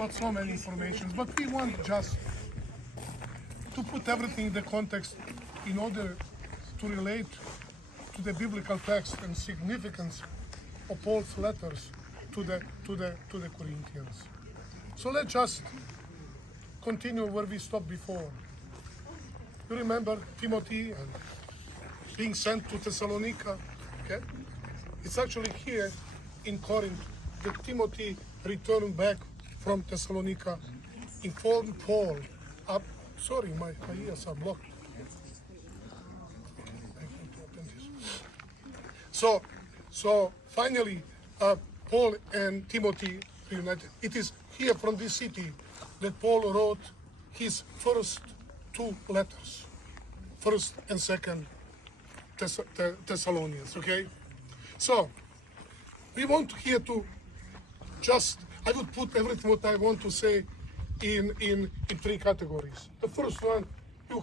got so many informations, but we want just to put everything in the context in order to relate to the biblical text and significance of Paul's letters to the Corinthians. So let's just continue where we stopped before. You remember Timothy and being sent to Thessalonica, okay? It's actually here in Corinth that Timothy returned back from Thessalonica, informed Paul up. Sorry, my ears are blocked. I need to open this. So finally, Paul and Timothy reunited. It is here from this city that Paul wrote his first two letters, First and Second Thessalonians. Okay, so we want here to just, I would put everything what I want to say in three categories. The first one, you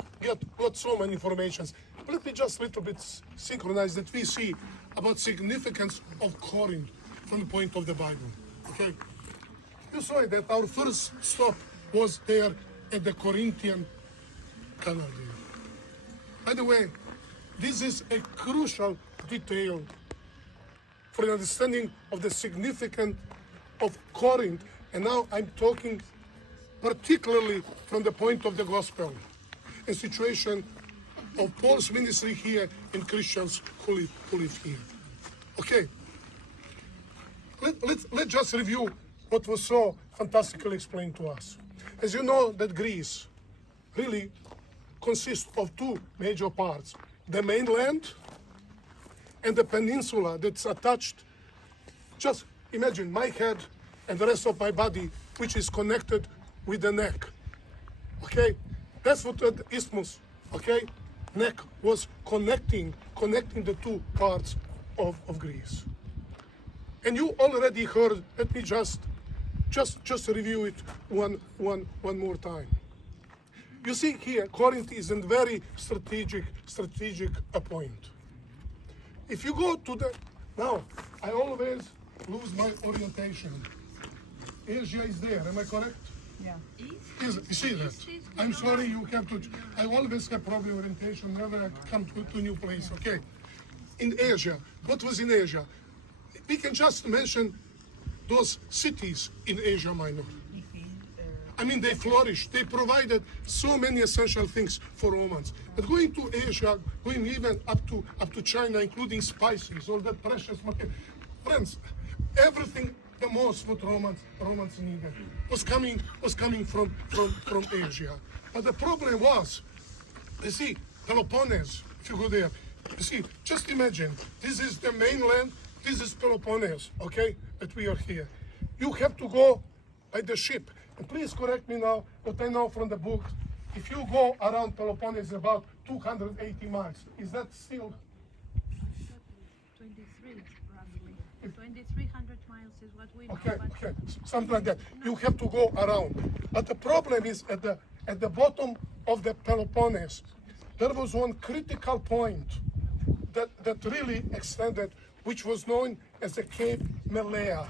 got so many informations. Let me just a little bit synchronize that we see about significance of Corinth from the point of the Bible. Okay, you saw that our first stop was there at the Corinthian Canal. By the way, this is a crucial detail for the understanding of the significance of Corinth. And now I'm talking particularly from the point of the gospel, a situation of Paul's ministry here and Christians who live here. Okay, let's just review what was so fantastically explained to us. As you know, that Greece really consists of two major parts: the mainland and the peninsula that's attached. Just imagine my head and the rest of my body, which is connected with the neck. Okay, that's what the isthmus, okay, neck was connecting the two parts of Greece. And you already heard. Let me just review it one more time. You see here, Corinth is a very strategic point. If you go to the, now, I always lose my orientation. Asia is there, am I correct? Yeah. You see that? I'm sorry, you have to, I always have problem orientation, never come to a new place, okay? In Asia, what was in Asia? We can just mention those cities in Asia Minor. I mean, they flourished. They provided so many essential things for Romans. But going to Asia, going even up to China, including spices, all that precious material, friends, everything, the most what Romans needed was coming from Asia. But the problem was, you see, Peloponnese. If you go there, you see, just imagine, this is the mainland. This is Peloponnese, okay, that we are here. You have to go by the ship. And please correct me now, what I know from the book. If you go around Peloponnese about 280 miles, is that still? 23, probably. 2,300 miles is what we know. Okay, something like that. You have to go around. But the problem is at the bottom of the Peloponnese, there was one critical point that really extended, which was known as the Cape Malea.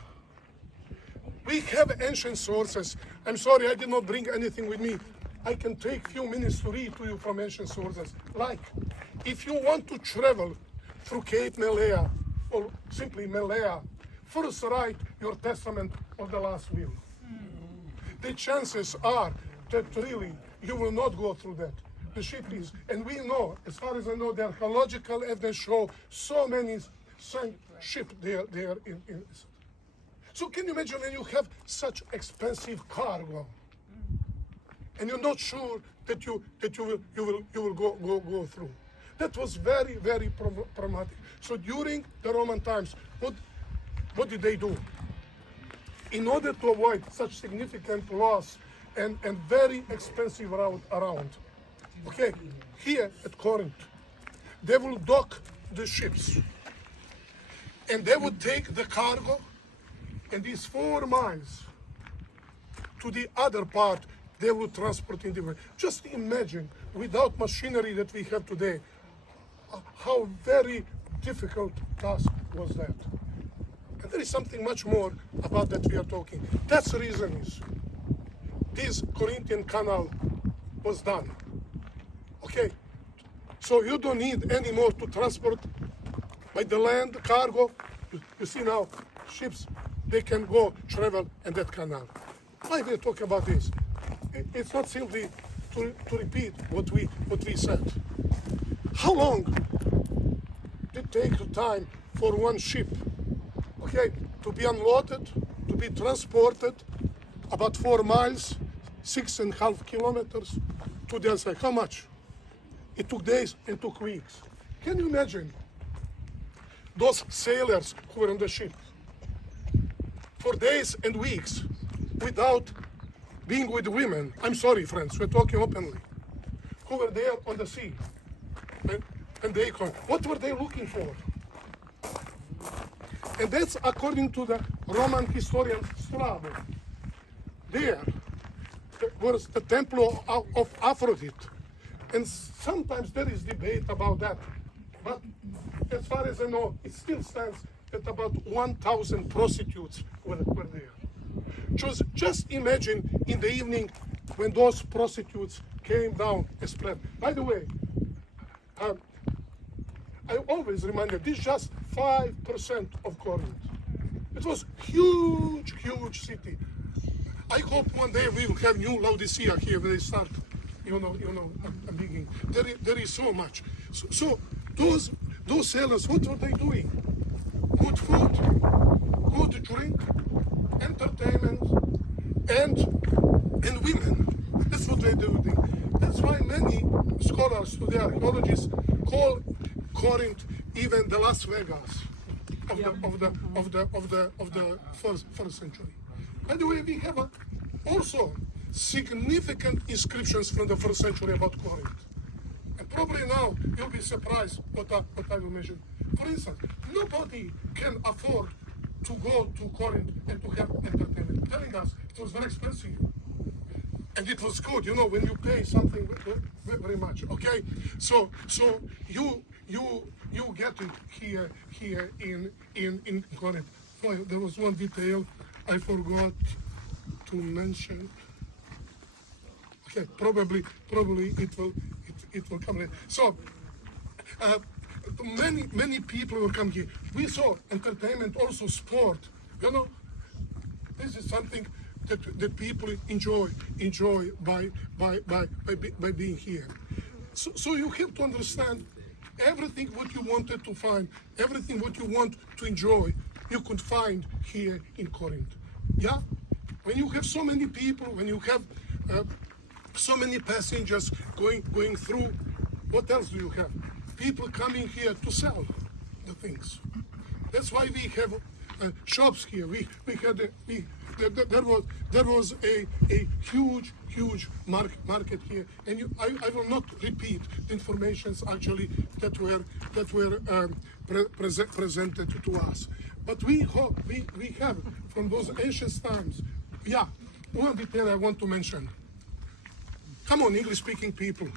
We have ancient sources. I'm sorry, I did not bring anything with me. I can take a few minutes to read to you from ancient sources. Like, if you want to travel through Cape Malea, or simply Malea, first write your testament of the last will. The chances are that really you will not go through that. The ship is, and we know, as far as I know, the archaeological evidence show so many sank ships there in. So can you imagine when you have such expensive cargo, and you're not sure that you will go through? That was very problematic. So during the Roman times, what did they do? In order to avoid such significant loss and very expensive route around, okay, here at Corinth, they will dock the ships, and they would take the cargo. And these 4 miles to the other part, they will transport in different. Just imagine, without machinery that we have today, how very difficult task was that. And there is something much more about that we are talking. That's the reason is, this Corinthian Canal was done. Okay, so you don't need anymore to transport by the land cargo. You see now, ships, they can go travel in that canal. Why we talk about this? It's not simply to repeat what we said. How long did it take the time for one ship, okay, to be unloaded, to be transported about 4 miles, 6.5 kilometers to the other side? How much? It took days, it took weeks. Can you imagine those sailors who were on the ship for days and weeks without being with women? I'm sorry, friends, we're talking openly. Who were there on the sea? And they, what were they looking for? And that's according to the Roman historian Strabo. There was the temple of Aphrodite. And sometimes there is debate about that. But as far as I know, it still stands that about 1,000 prostitutes were there. Just imagine in the evening when those prostitutes came down and spread. By the way, I always remind you, this is just 5% of Corinth. It was huge, huge city. I hope one day we will have new Laodicea here when they start, I'm beginning. There is so much. So those sailors, what were they doing? Good food, good drink, entertainment, and women. That's what they do. That's why many scholars today, archaeologists, call Corinth even the Las Vegas of the first century. By the way, we have also significant inscriptions from the first century about Corinth. And probably now you'll be surprised what I will mention. For instance, nobody can afford to go to Corinth and to have entertainment. Telling us it was very expensive. And it was good, when you pay something very much. Okay, so you get it here in Corinth. Oh, there was one detail I forgot to mention. Okay, probably it will come later. So many people will come here. We saw entertainment, also sport. This is something that people enjoy by being here. So you have to understand everything what you wanted to find, everything what you want to enjoy, you could find here in Corinth. Yeah, when you have so many people, when you have so many passengers going through, what else do you have? People coming here to sell the things. That's why we have shops here. There was a huge market here, and I will not repeat the informations actually that were presented to us. But we have from those ancient times. Yeah, one detail I want to mention. Come on, English-speaking people.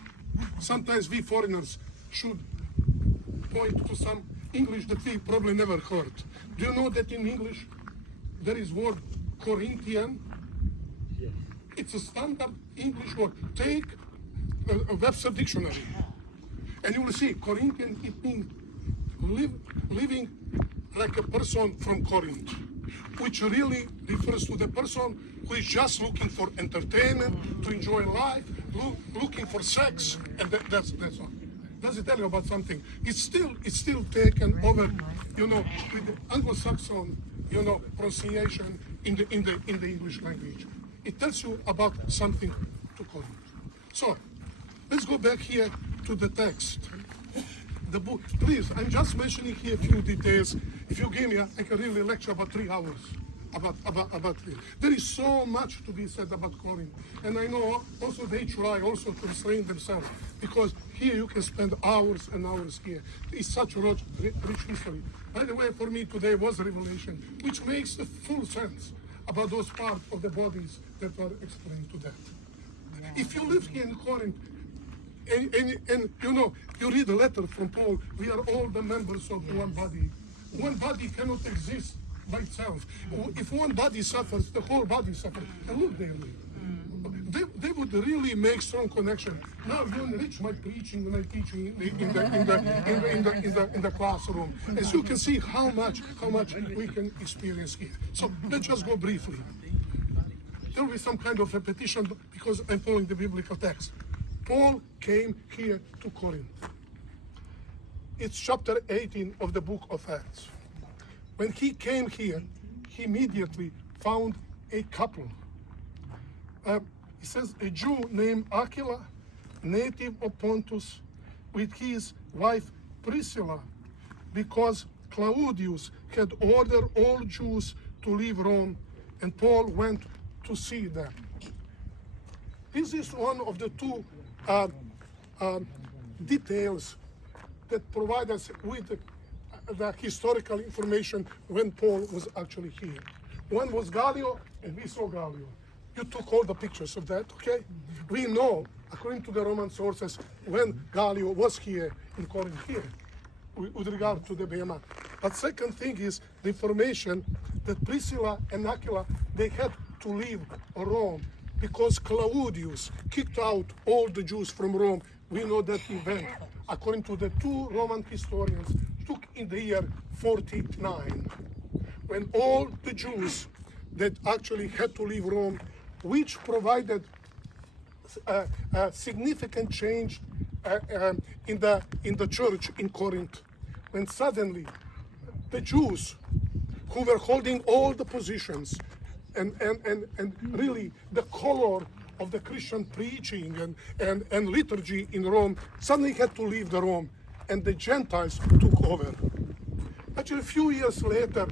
Sometimes we foreigners should point to some English that we probably never heard. Do you know that in English there is word Corinthian? Yes. It's a standard English word. Take a Webster dictionary, and you will see Corinthian, it means living like a person from Corinth, which really refers to the person who is just looking for entertainment, to enjoy life, looking for sex, and that's all. Does it tell you about something? It's still taken over, with the Anglo-Saxon, pronunciation in the English language. It tells you about something to Corinth. So let's go back here to the text. The book, please, I'm just mentioning here a few details. If you give me, I can really lecture about 3 hours about this. There is so much to be said about Corinth. And I know also they try also to restrain themselves, because here you can spend hours and hours here. It's such a rich history. By the way, for me today was a revelation, which makes the full sense about those parts of the bodies that were explained to that. Yeah. If you live here in Corinth, and you read a letter from Paul, we are all the members of one body. One body cannot exist by itself. If one body suffers, the whole body suffers. And look there. they would really make strong connection. Now you enrich my preaching when I teaching in the classroom. As you can see how much we can experience here. So let's just go briefly. There will be some kind of repetition because I'm following the biblical text. Paul came here to Corinth. It's chapter 18 of the book of Acts. When he came here, he immediately found a couple. It says a Jew named Aquila, native of Pontus, with his wife Priscilla, because Claudius had ordered all Jews to leave Rome, and Paul went to see them. This is one of the two details that provide us with the historical information when Paul was actually here. One was Gallio, and we saw Gallio. You took all the pictures of that, okay? We know, according to the Roman sources, when Gallio was here in Corinth here, with regard to the Bema. But second thing is the information that Priscilla and Aquila, they had to leave Rome because Claudius kicked out all the Jews from Rome. We know that event, according to the two Roman historians, took in the year 49, when all the Jews that actually had to leave Rome, which provided a significant change in the church in Corinth, when suddenly the Jews who were holding all the positions and really the color of the Christian preaching and liturgy in Rome suddenly had to leave the Rome, and the Gentiles took over. Actually, a few years later,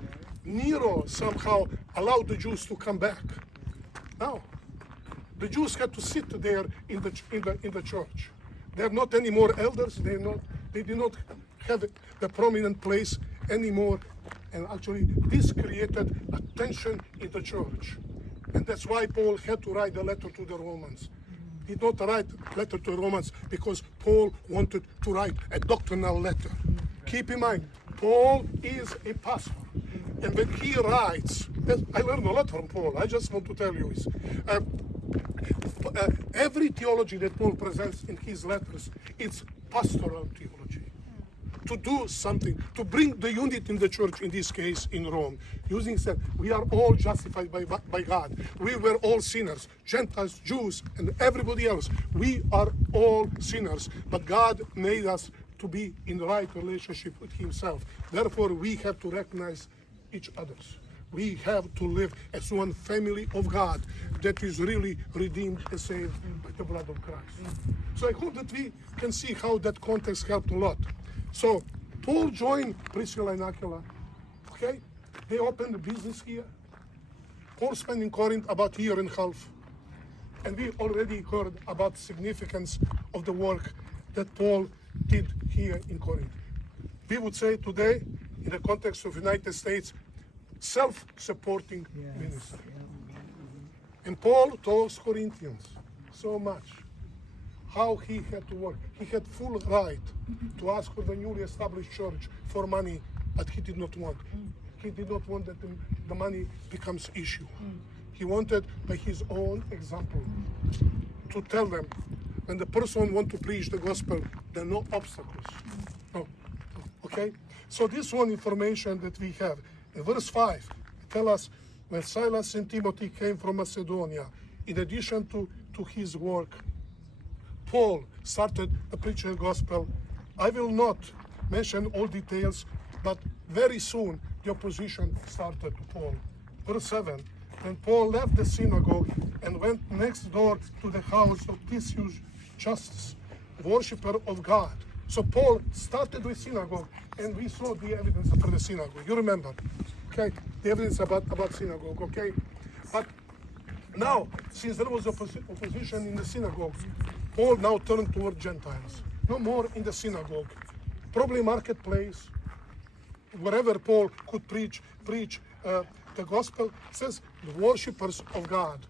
Nero somehow allowed the Jews to come back. Now, the Jews had to sit there in the church. They are not anymore elders. They did not have the prominent place anymore. And actually, this created a tension in the church. And that's why Paul had to write a letter to the Romans. He did not write a letter to the Romans because Paul wanted to write a doctrinal letter. Keep in mind, Paul is a pastor. And when he writes, I learned a lot from Paul. I just want to tell you is, every theology that Paul presents in his letters, it's pastoral theology. To do something, to bring the unity in the church, in this case in Rome, using said, we are all justified by God. We were all sinners, Gentiles, Jews, and everybody else. We are all sinners, but God made us to be in the right relationship with himself. Therefore, we have to recognize each other. We have to live as one family of God that is really redeemed and saved by the blood of Christ. So I hope that we can see how that context helped a lot. So Paul joined Priscilla and Aquila. Okay, they opened a business here. Paul spent in Corinth about a year and a half, and we already heard about the significance of the work that Paul did here in Corinth. We would say today, in the context of United States, self-supporting ministry. And Paul told Corinthians so much how he had to work. He had full right to ask for the newly established church for money, but he did not want. He did not want that the money becomes issue. He wanted, by his own example, to tell them, when the person wants to preach the gospel, there are no obstacles. No. Okay? So this one information that we have. In verse 5, tell us, when Silas and Timothy came from Macedonia, in addition to his work, Paul started the preaching the gospel. I will not mention all details, but very soon the opposition started to Paul. Verse 7, when Paul left the synagogue and went next door to the house of Titius Justus, worshipper of God. So Paul started with synagogue, and we saw the evidence for the synagogue. You remember, okay? The evidence about synagogue, okay? But now, since there was opposition in the synagogue, Paul now turned toward Gentiles. No more in the synagogue. Probably marketplace, wherever Paul could preach the gospel, says the worshippers of God.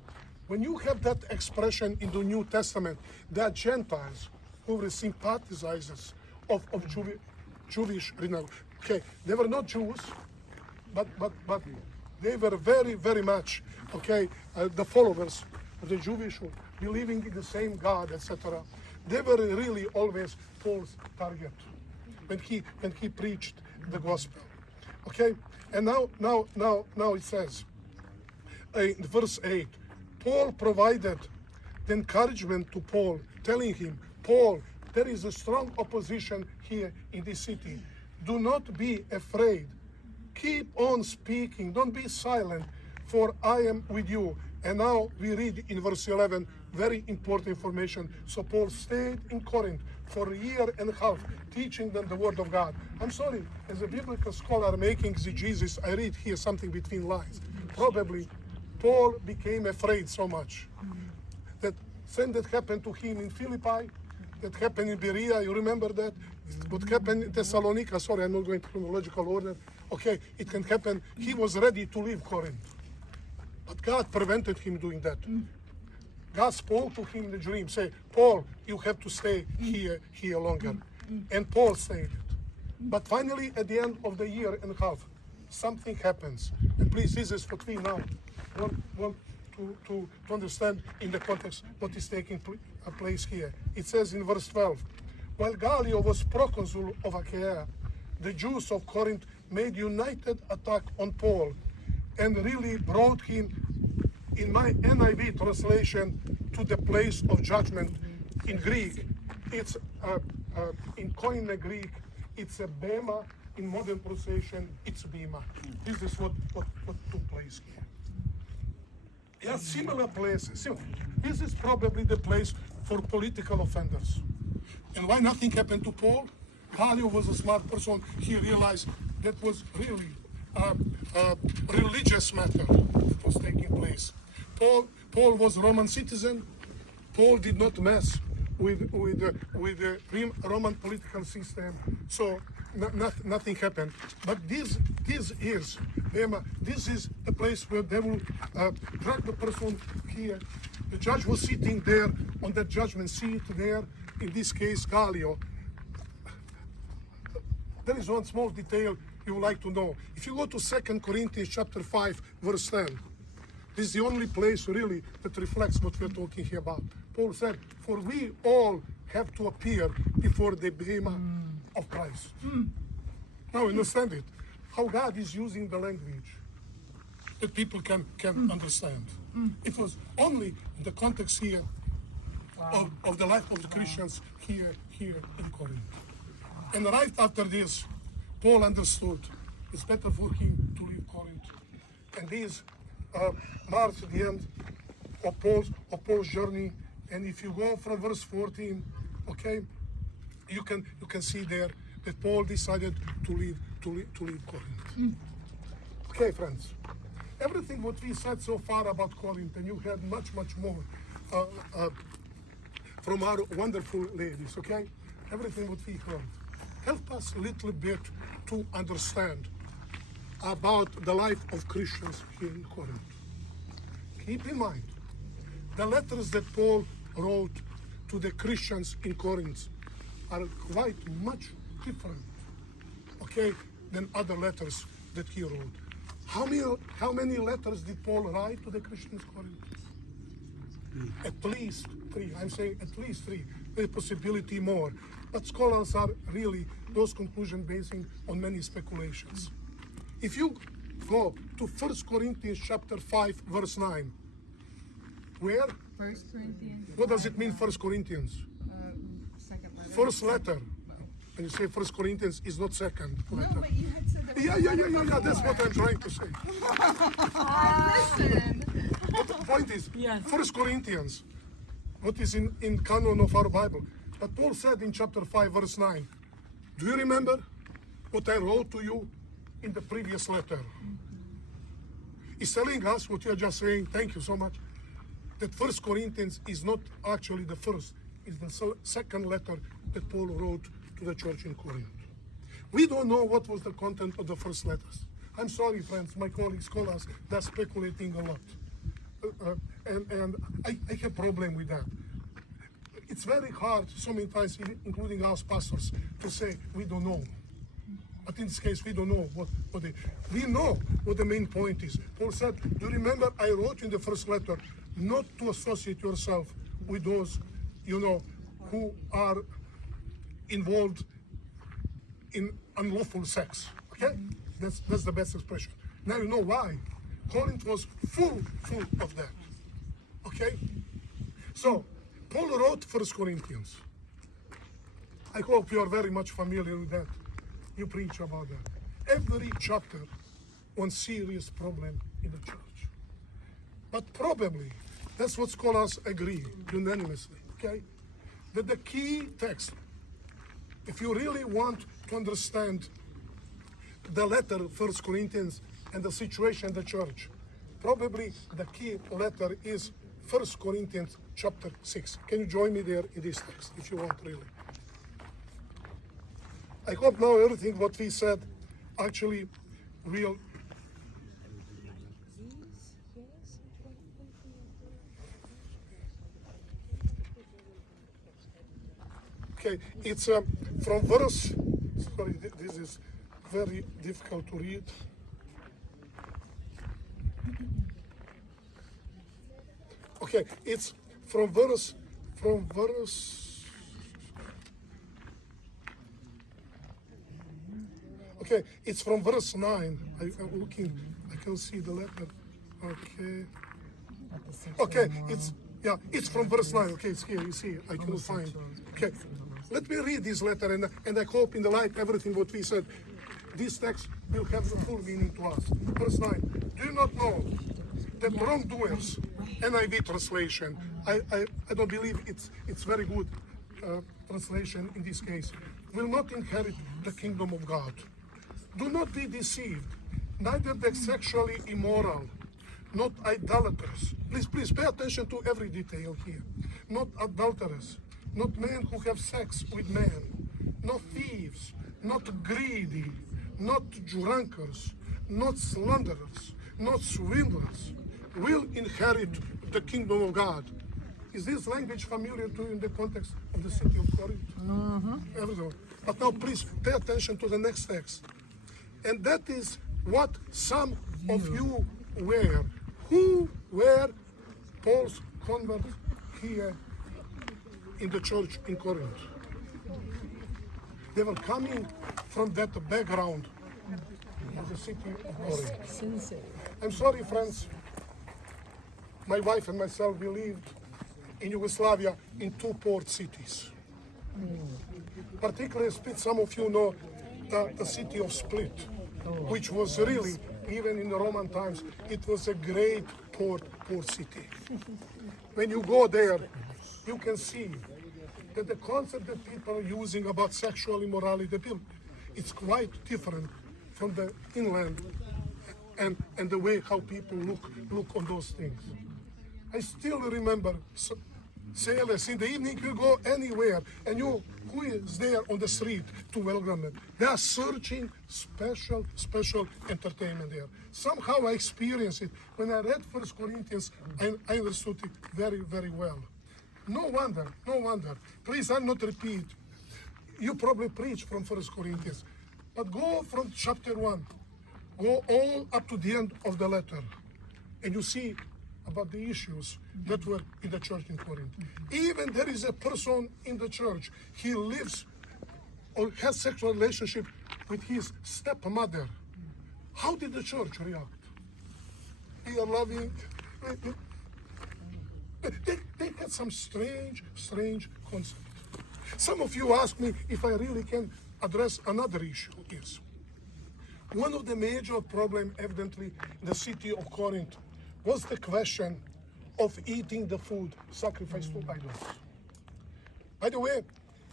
When you have that expression in the New Testament, that Gentiles who were sympathizers of Jewish renown. Okay, they were not Jews, but they were very, very much, okay, the followers of the Jewish believing in the same God, etc. They were really always Paul's target when he preached the gospel. Okay, and now it says in verse 8, Paul provided the encouragement to Paul, telling him, Paul, there is a strong opposition here in this city. Do not be afraid. Keep on speaking. Don't be silent, for I am with you. And now we read in verse 11, very important information. So Paul stayed in Corinth for a year and a half, teaching them the word of God. I'm sorry, as a biblical scholar making exegesis, I read here something between lines. Probably Paul became afraid so much that same that happened to him in Philippi, that happened in Berea, you remember that? What happened in Thessalonica, sorry, I'm not going to chronological order. Okay, it can happen. He was ready to leave Corinth, but God prevented him doing that. God spoke to him in the dream, say, Paul, you have to stay here longer. And Paul stayed. But finally, at the end of the year and a half, something happens. And please, this is what we now want to understand in the context what is taking place here. It says in verse 12, while Gallio was proconsul of Achaia, the Jews of Corinth made united attack on Paul and really brought him, in my NIV translation, to the place of judgment. In Greek, it's in Koine Greek, it's a bema. In modern pronunciation, it's bema. This is what took place here. Yeah, similar places. This is probably the place for political offenders. And why nothing happened to Paul? Gallio was a smart person. He realized that was really a religious matter that was taking place. Paul was a Roman citizen. Paul did not mess with the Roman political system. So nothing happened. But this is the place where they will drag the person here. The judge was sitting there on that judgment seat there. In this case, Gallio. There is one small detail you would like to know. If you go to 2 Corinthians chapter 5, verse 10, this is the only place really that reflects what we're talking here about. Paul said, for we all have to appear before the bema of Christ. Now understand it. How God is using the language that people can understand. It was only in the context here of the life of the Christians here in Corinth. And right after this, Paul understood it's better for him to leave Corinth. And this marks the end of Paul's journey. And if you go from verse 14, okay, you can see there that Paul decided to leave Corinth. Okay, friends. Everything what we said so far about Corinth, and you had much more from our wonderful ladies, okay? Everything what we heard. Help us a little bit to understand about the life of Christians here in Corinth. Keep in mind, the letters that Paul wrote to the Christians in Corinth are quite much different, okay, than other letters that he wrote. How many letters did Paul write to the Christians in Corinth? At least 3. I'm saying at least 3. There's possibility more. But scholars are really those conclusions basing on many speculations. If you go to 1 Corinthians chapter 5, verse 9, where? 1 Corinthians. What does it mean, 1 Corinthians? Second letter. First letter. And you say 1 Corinthians is not second letter. No, but you had said that. Yeah, that's what I'm trying to say. Listen. But the point is, Yes. 1 Corinthians, what is in canon of our Bible. But Paul said in chapter 5, verse 9, do you remember what I wrote to you in the previous letter? He's telling us what you are just saying, thank you so much, that 1 Corinthians is not actually the first, it's the second letter that Paul wrote to the church in Corinth. We don't know what was the content of the first letters. I'm sorry, friends, my colleagues, scholars, they're speculating a lot. And I have a problem with that. It's very hard, so many times, including us pastors, to say we don't know. But in this case, we don't know we know what the main point is. Paul said, do you remember I wrote in the first letter not to associate yourself with those, who are involved in unlawful sex. Okay? That's the best expression. Now you know why. Corinth was full of that. Okay? So, Paul wrote 1 Corinthians. I hope you are very much familiar with that. You preach about that. Every chapter, one serious problem in the church. But probably, that's what scholars agree unanimously, okay? That the key text, if you really want to understand the letter 1 Corinthians and the situation in the church, probably the key letter is 1 Corinthians chapter 6. Can you join me there in this text, if you want, really? I hope now everything what we said actually will. Okay, it's from verse, sorry, this is very difficult to read. Okay, it's from verse, okay, it's from verse 9. I'm looking, I can see the letter. Okay. Okay, it's from verse 9. Okay, it's here, you see, I can find. Okay, let me read this letter, and I hope in the light everything what we said, this text will have the full meaning to us. Verse 9, do you not know that wrongdoers, NIV translation, I don't believe it's very good translation in this case, will not inherit the kingdom of God. Do not be deceived, neither the sexually immoral, not idolaters. Please pay attention to every detail here. Not adulterers, not men who have sex with men, not thieves, not greedy, not drunkards, not slanderers, not swindlers will inherit the kingdom of God. Is this language familiar to you in the context of the city of Corinth? Everyone. But now please pay attention to the next text. And that is what some of you were. Who were Paul's converts here in the church in Corinth? They were coming from that background of the city of Corinth. I'm sorry, friends. My wife and myself, we lived in Yugoslavia in two port cities. Particularly Split, some of you know the city of Split, which was really, even in the Roman times, it was a great port city. When you go there, you can see that the concept that people are using about sexual immorality, it's quite different from the inland and the way how people look on those things. I still remember sailors in the evening, you go anywhere, and who is there on the street to welcome them? They are searching special entertainment there. Somehow I experienced it. When I read 1 Corinthians, I understood it very, very well. No wonder. Please, I'll not repeat. You probably preach from 1 Corinthians. But go from chapter 1, go all up to the end of the letter, and you see about the issues that were in the church in Corinth. Even there is a person in the church, he lives or has sexual relationship with his stepmother. How did the church react? They are loving. They had some strange concept. Some of you ask me if I really can address another issue. Is one of the major problems evidently in the city of Corinth was the question of eating the food sacrificed to idols. By the way,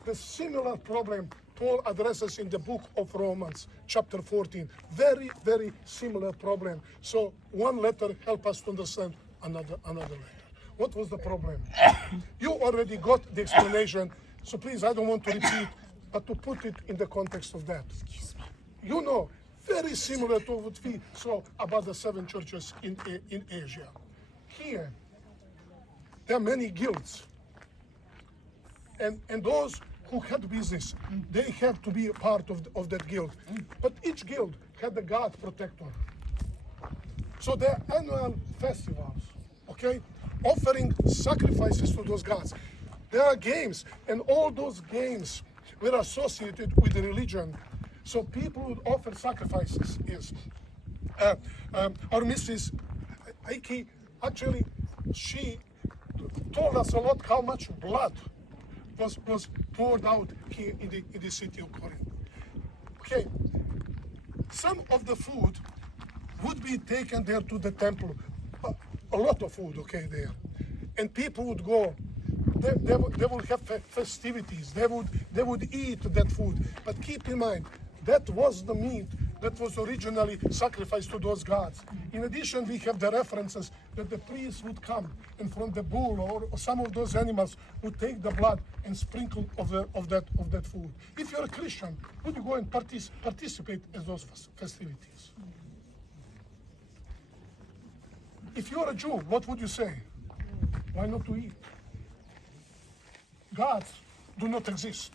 the similar problem Paul addresses in the book of Romans, chapter 14. Very, very similar problem. So one letter helps us to understand another letter. What was the problem? You already got the explanation, so please, I don't want to repeat, but to put it in the context of that. You know, very similar to what we saw about the 7 churches in Asia. Here, there are many guilds. And those who had business, they had to be a part of that guild. But each guild had a god protector. So their annual festivals, okay, offering sacrifices to those gods. There are games, and all those games were associated with the religion. So people would offer sacrifices. Yes. Our Mrs. Aiki, actually, she told us a lot how much blood was poured out here in the city of Corinth. Okay, some of the food would be taken there to the temple, a lot of food, okay, there, and people would go. They would have festivities. They would eat that food. But keep in mind, that was the meat that was originally sacrificed to those gods. In addition, we have the references that the priests would come and from the bull or some of those animals would take the blood and sprinkle of that food. If you're a Christian, would you go and participate in those festivities? If you're a Jew, what would you say? Why not to eat? Gods do not exist.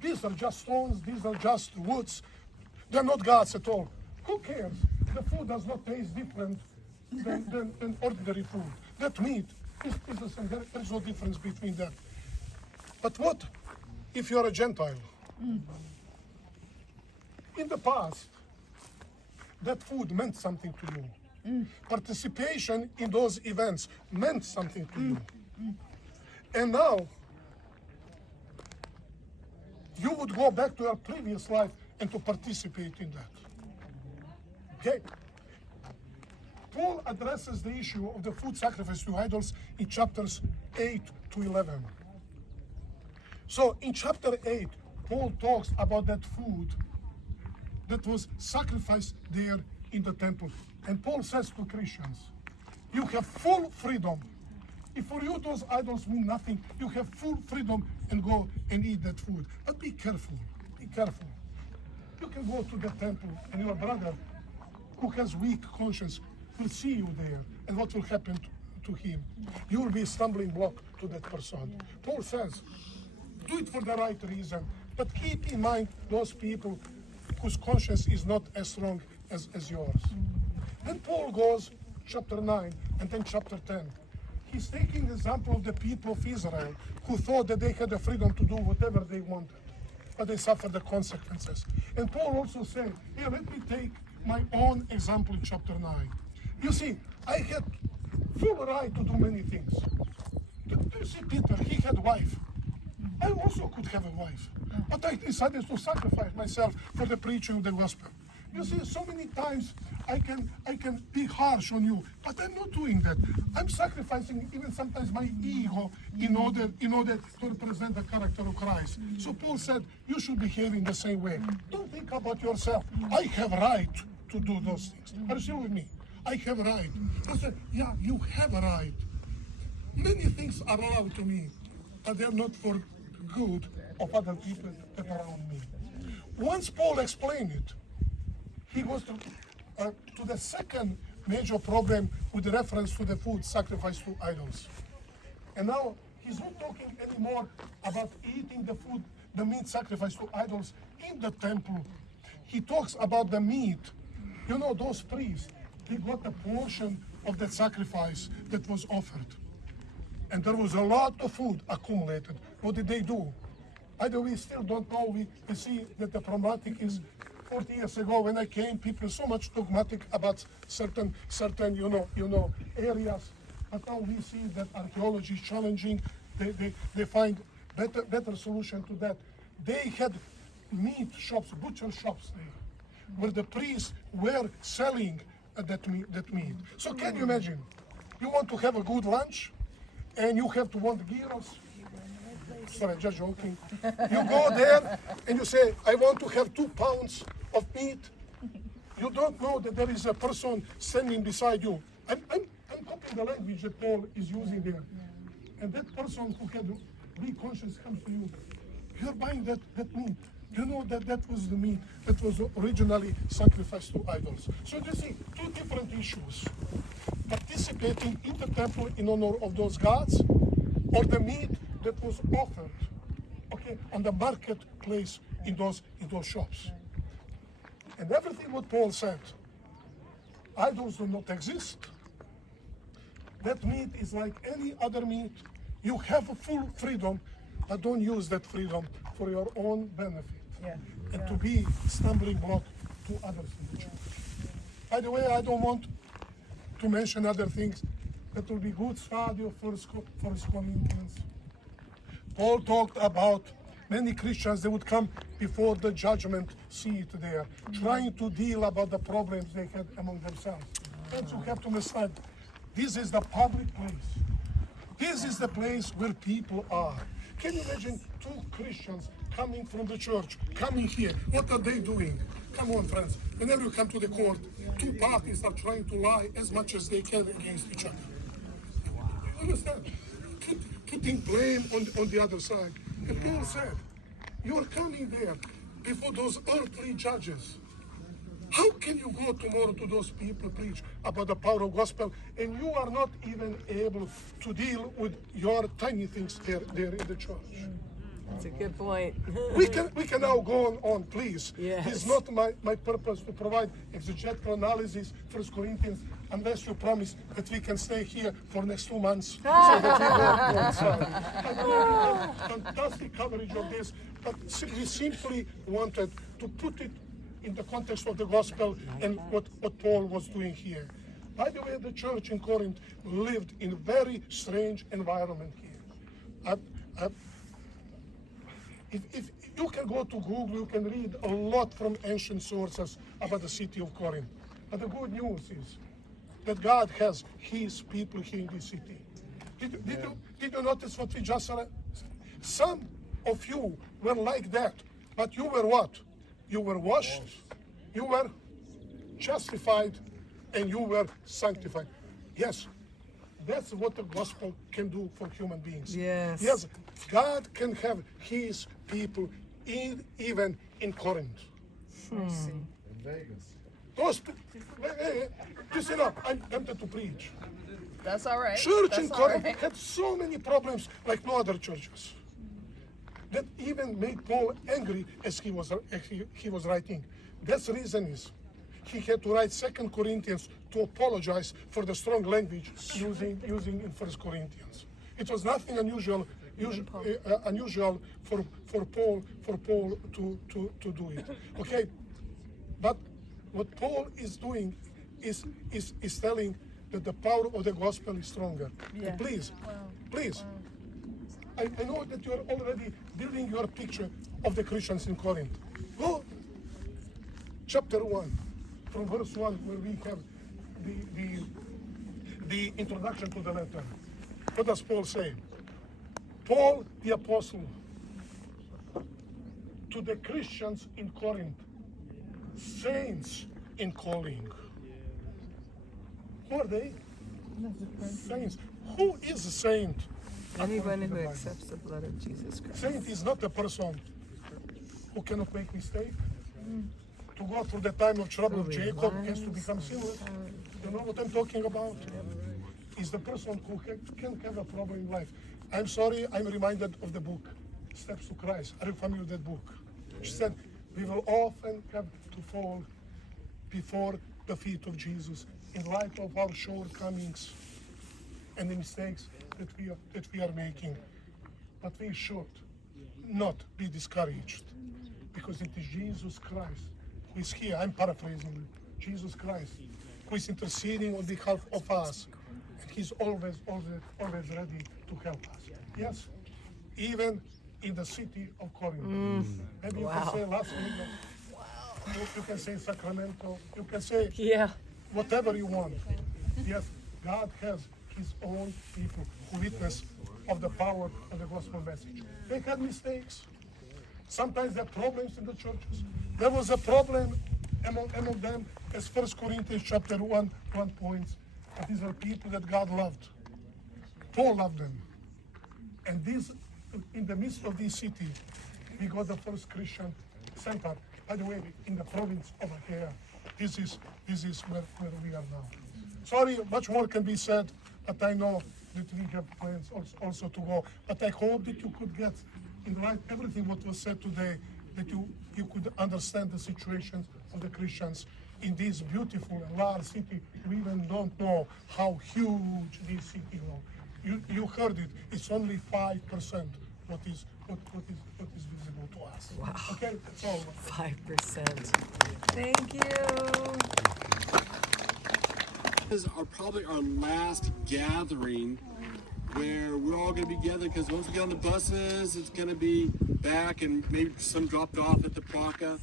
These are just stones, these are just woods. They're not gods at all. Who cares? The food does not taste different than ordinary food. That meat is the same. There's no difference between them. But what if you're a Gentile? In the past, that food meant something to you. Participation in those events meant something to you. And now, you would go back to your previous life and to participate in that. Okay? Paul addresses the issue of the food sacrifice to idols in chapters 8 to 11. So in chapter 8, Paul talks about that food that was sacrificed there in the temple. And Paul says to Christians, you have full freedom. If for you those idols mean nothing, you have full freedom and go and eat that food. But be careful, be careful. You can go to the temple and your brother who has weak conscience will see you there, and what will happen to him? You will be a stumbling block to that person. Paul says, do it for the right reason, but keep in mind those people whose conscience is not as strong as yours. Then Paul goes, chapter 9, and then chapter 10. He's taking the example of the people of Israel who thought that they had the freedom to do whatever they wanted, but they suffered the consequences. And Paul also said, here, let me take my own example in chapter 9. You see, I had full right to do many things. Do you see Peter? He had a wife. I also could have a wife, but I decided to sacrifice myself for the preaching of the gospel. You see, so many times I can be harsh on you, but I'm not doing that. I'm sacrificing even sometimes my ego in order to represent the character of Christ. So Paul said, you should behave in the same way. Don't think about yourself. I have right to do those things. Are you still with me? I have a right. I said, yeah, you have a right. Many things are allowed to me, but they're not for good of other people that are around me. Once Paul explained it, he goes to the second major problem with reference to the food sacrificed to idols. And now he's not talking anymore about eating the food, the meat sacrificed to idols in the temple. He talks about the meat. You know, those priests, they got a portion of that sacrifice that was offered. And there was a lot of food accumulated. What did they do? Either we still don't know. We see that the problematic is 40 years ago when I came, people so much dogmatic about certain areas. But now we see that archaeology is challenging. They find better solution to that. They had meat shops, butcher shops there, where the priests were selling that meat. So can you imagine? You want to have a good lunch, and you have to want gyros. Sorry, just joking. You go there and you say, I want to have 2 pounds of meat. You don't know that there is a person standing beside you. I'm copying the language that Paul is using there. And that person who had weak conscience comes to you. You're buying that meat. You know that was the meat that was originally sacrificed to idols. So you see, 2 different issues. Participating in the temple in honor of those gods, or the meat that was offered, okay, on the marketplace in those shops. And everything what Paul said, idols do not exist. That meat is like any other meat. You have a full freedom, but don't use that freedom for your own benefit. And to be stumbling block to others in the church. By the way, I don't want to mention other things that will be good study of First Corinthians. Paul talked about many Christians that would come before the judgment seat there, trying to deal about the problems they had among themselves. And you have to understand, this is the public place. This is the place where people are. Can you imagine two Christians coming from the church, coming here? What are they doing? Come on, friends. Whenever you come to the court, two parties are trying to lie as much as they can against each other. You understand? Putting blame on the other side. And Paul said, you are coming there before those earthly judges. How can you go tomorrow to those people, preach about the power of gospel, and you are not even able to deal with your tiny things there in the church? That's a good point. We can now go on, please. Yes. It's not my purpose to provide exegetical analysis, 1 Corinthians, unless you promise that we can stay here for next 2 months. So that we won't go outside. Fantastic coverage of this, but we simply wanted to put it in the context of the gospel and what Paul was doing here. By the way, the church in Corinth lived in a very strange environment here. If you can go to Google, you can read a lot from ancient sources about the city of Corinth. But the good news is that God has His people here in this city. Did you notice what we just said? Some of you were like that, but you were what? You were washed, you were justified, and you were sanctified. Yes, that's what the gospel can do for human beings. Yes. Yes, God can have His people even in Corinth. In Vegas. Those, just enough. I'm tempted to preach. That's all right. Church That's in all Corinth right. had so many problems like no other churches. That even made Paul angry as he was writing. That's the reason is he had to write 2 Corinthians to apologize for the strong language using in 1 Corinthians. It was nothing unusual for Paul to do it. Okay, but what Paul is doing is telling that the power of the gospel is stronger. Yeah. And please. I know that you are already building your picture of the Christians in Corinth. Go chapter 1, from verse 1, where we have the introduction to the letter. What does Paul say? Paul the apostle to the Christians in Corinth, saints in calling. Who are they? Saints. Who is a saint? Anyone who accepts the blood of Jesus Christ. Saint is not a person who cannot make mistake. To go through the time of trouble of Jacob has to become sinless. You know what I'm talking about? Is the person who can have a problem in life. I'm sorry, I'm reminded of the book, Steps to Christ. Are you familiar with that book? She said, we will often have to fall before the feet of Jesus in light of our shortcomings and the mistakes that we are making. But we should not be discouraged, because it is Jesus Christ who is here. I'm paraphrasing. Jesus Christ who is interceding on behalf of us, and He's always ready to help us. Yes, even in the city of Corinth. Maybe you can say Las Vegas. You can say Sacramento. You can say whatever you want. Yes, God has His own people who witness of the power of the gospel message. They had mistakes. Sometimes there are problems in the churches. There was a problem among them, as 1 Corinthians chapter 1 points. That these are people that God loved. Paul loved them. And this, in the midst of this city, we got the first Christian center. By the way, in the province of Achaia. This is where we are now. Sorry, much more can be said, but I know that we have plans also to go. But I hope that you could get, in light everything what was said today, that you could understand the situations of the Christians in this beautiful and large city, we even don't know how huge this city is. You heard it. It's only 5% what is visible to us. Wow. Okay, that's all. 5%. Thank you. This is probably our last gathering where we're all going to be together, because once we get on the buses, it's going to be back, and maybe some dropped off at the Praca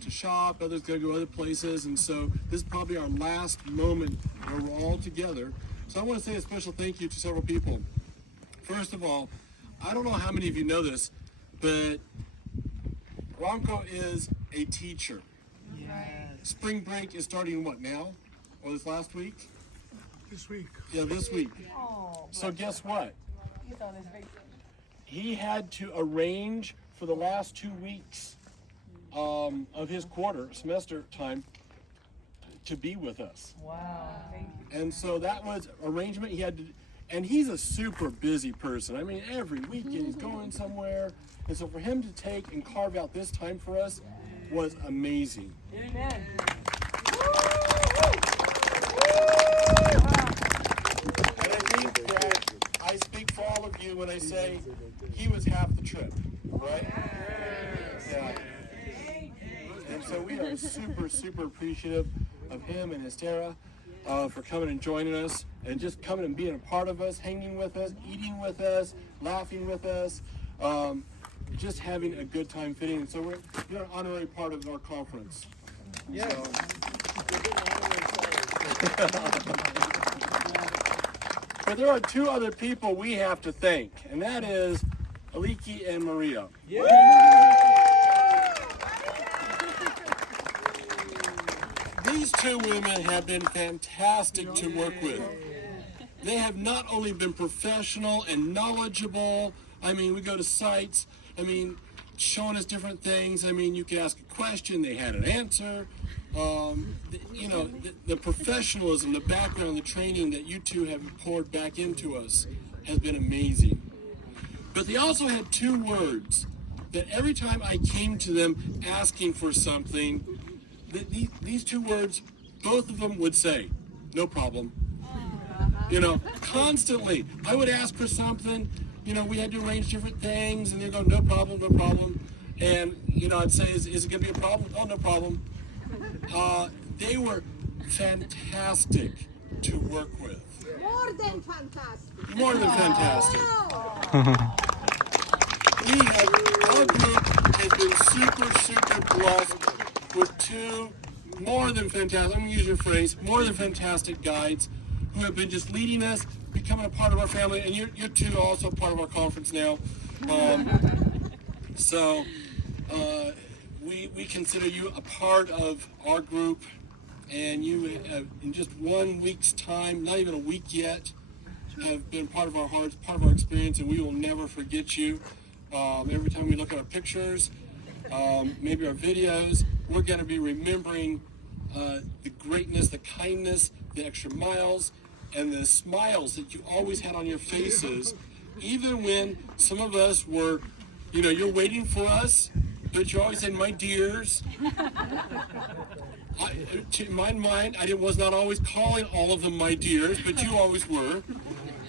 to shop, others going to go other places, and so this is probably our last moment where we're all together. So I want to say a special thank you to several people. First of all, I don't know how many of you know this, but Ronco is a teacher. Yes. Spring break is starting what, now? Or this last week? This week. Yeah, this week. So guess what? He had to arrange for the last 2 weeks of his semester time to be with us. Wow. Thank you. And so that was arrangement he had to, and he's a super busy person. I mean, every weekend he's going somewhere. And so for him to take and carve out this time for us was amazing. Amen. And I think that I speak for all of you when I say he was half the trip, right? Yeah. And so we are super, super appreciative of him and Estera for coming and joining us, and just coming and being a part of us, hanging with us, eating with us, laughing with us, just having a good time fitting. And so you're an honorary part of our conference. Yes. So. But there are two other people we have to thank, and that is Aliki and Maria. These two women have been fantastic to work with. They have not only been professional and knowledgeable. I mean, we go to sites, showing us different things. You could ask a question, they had an answer. The professionalism, the background, the training that you two have poured back into us has been amazing. But they also had two words that every time I came to them asking for something, these two words, both of them would say, "No problem." Constantly. I would ask for something, we had to arrange different things, and they'd go, "No problem, no problem." And, I'd say, is it going to be a problem? "Oh, no problem." They were fantastic to work with. More than fantastic. More than fantastic. Our group has been super, super blessed with two more than fantastic, I'm going to use your phrase, more than fantastic guides who have been just leading us, becoming a part of our family, and you're two also part of our conference now. We consider you a part of our group, and you have, in just 1 week's time, not even a week yet, have been part of our hearts, part of our experience, and we will never forget you. Every time we look at our pictures, maybe our videos, we're going to be remembering the greatness, the kindness, the extra miles, and the smiles that you always had on your faces, even when some of us were, you're waiting for us, but you always said, "My dears." To my mind, I was not always calling all of them my dears, but you always were.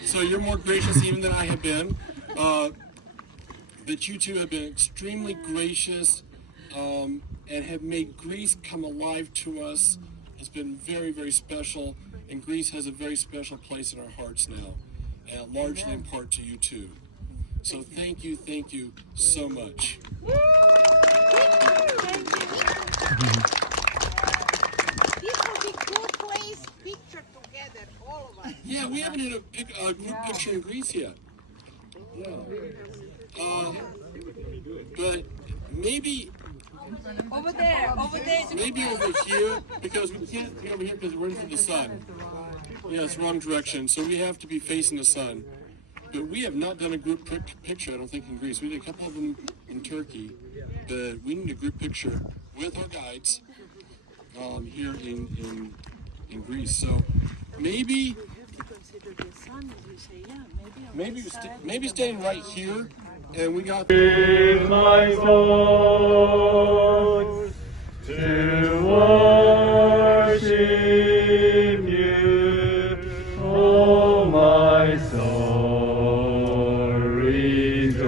So you're more gracious even than I have been. But you two have been extremely gracious and have made Greece come alive to us. It's been very, very special, and Greece has a very special place in our hearts now, and largely in part to you two. So thank you so much. This will be good place picture together, all of us. Yeah, we haven't had a group picture in Greece yet. Yeah. But maybe Over there. maybe over here, because we can't be over here because we're into the sun. Yeah, it's wrong direction, so we have to be facing the sun. But we have not done a group picture, I don't think, in Greece. We did a couple of them in Turkey, but we need a group picture with our guides here in Greece. So maybe maybe staying right here, and we got. My soul to worship you, oh my soul, rejoice.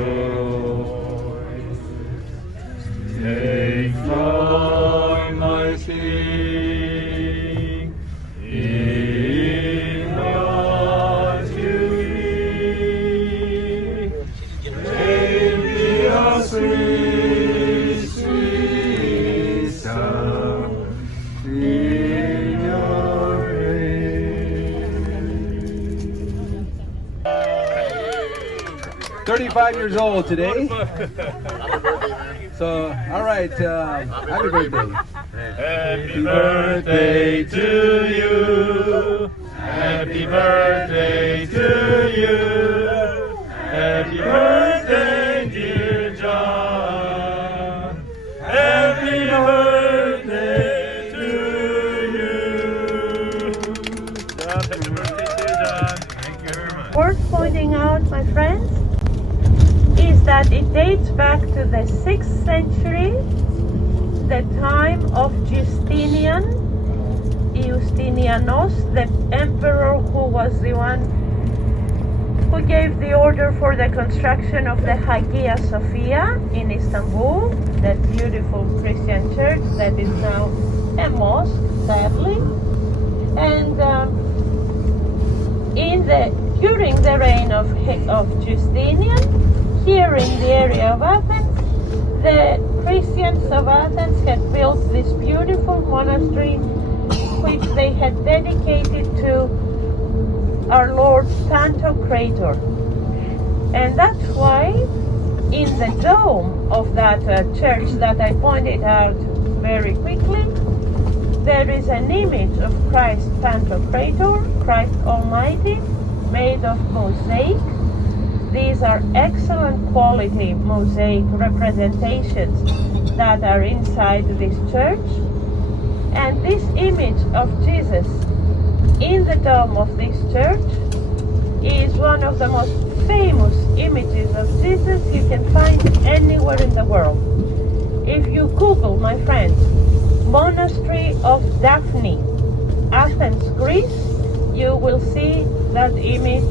Take joy, my King, in what you give. Make me a sweet, sweet sound in your praise. 35 years old today. So, all right, happy birthday. Happy birthday to you. Happy birthday to you. Happy birthday, dear John. Happy birthday to you. John, happy birthday to you, John. Thank you very much. Worth pointing out, my friends, is that it dates back to the 6th century, the time of Justinianos, the emperor who was the one who gave the order for the construction of the Hagia Sophia in Istanbul, that beautiful Christian church that is now a mosque, sadly. And during the reign of Justinian, here in the area of Athens, the Christians of Athens had built this beautiful monastery which they had dedicated to our Lord Pantocrator. And that's why in the dome of that church that I pointed out very quickly, there is an image of Christ Pantocrator, Christ Almighty, made of mosaic. These are excellent quality mosaic representations that are inside this church. And this image of Jesus in the dome of this church is one of the most famous images of Jesus you can find anywhere in the world. If you Google, my friends, Monastery of Daphne, Athens, Greece, you will see that image,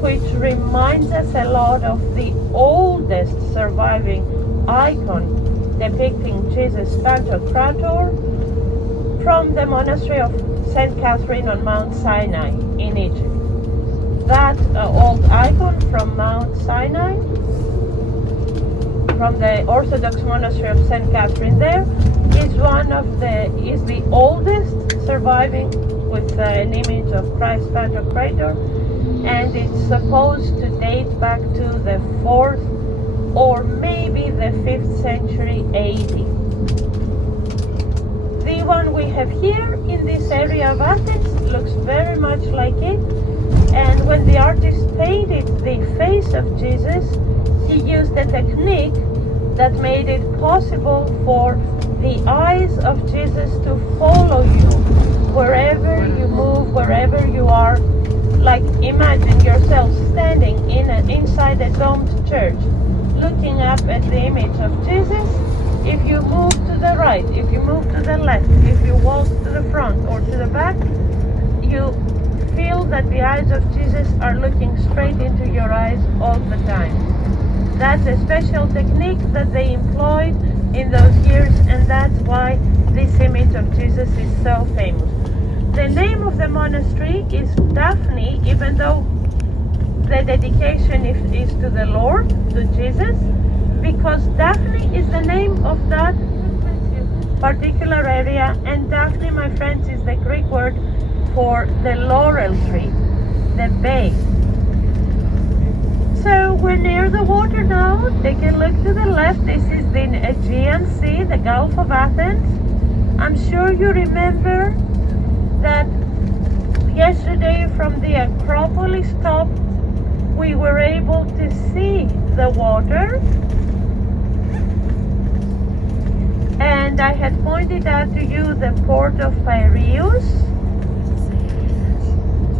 which reminds us a lot of the oldest surviving icon depicting Jesus Pantocrator from the monastery of St. Catherine on Mount Sinai in Egypt. That old icon from Mount Sinai, from the Orthodox monastery of St. Catherine there, is the oldest surviving with an image of Christ Pantocrator, and it's supposed to date back to the 4th or maybe the 5th century AD. The one we have here in this area of Athens looks very much like it, and when the artist painted the face of Jesus, he used a technique that made it possible for the eyes of Jesus to follow you wherever you move, wherever you are. Like imagine yourself standing inside a domed church, looking up at the image of Jesus. If you move to the right, if you move to the left, if you walk to the front or to the back, you feel that the eyes of Jesus are looking straight into your eyes all the time. That's a special technique that they employed in those years, and that's why this image of Jesus is so famous. The name of the monastery is Daphne, even though the dedication is to the Lord, to Jesus, because Daphne is the name of that particular area, and Daphne, my friends, is the Greek word for the laurel tree, the bay. So we're near the water now. Take a look to the left. This is the Aegean Sea, the Gulf of Athens. I'm sure you remember that yesterday from the Acropolis top we were able to see the water, and I had pointed out to you the port of Piraeus,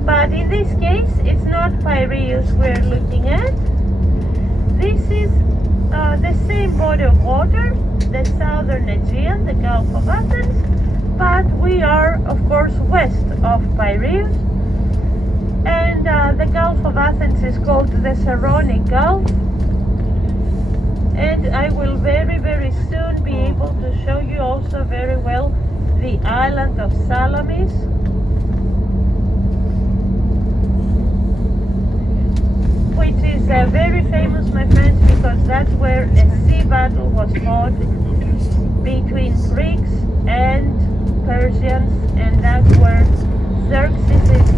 but in this case it's not Piraeus we're looking at. This is the same body of water, the southern Aegean, the Gulf of Athens, but we are, of course, west of Piraeus. And the Gulf of Athens is called the Saronic Gulf. And I will very, very soon be able to show you also very well the island of Salamis. Which is very famous, my friends, because that's where a sea battle was fought between Greeks and Persians, and that's where Xerxes'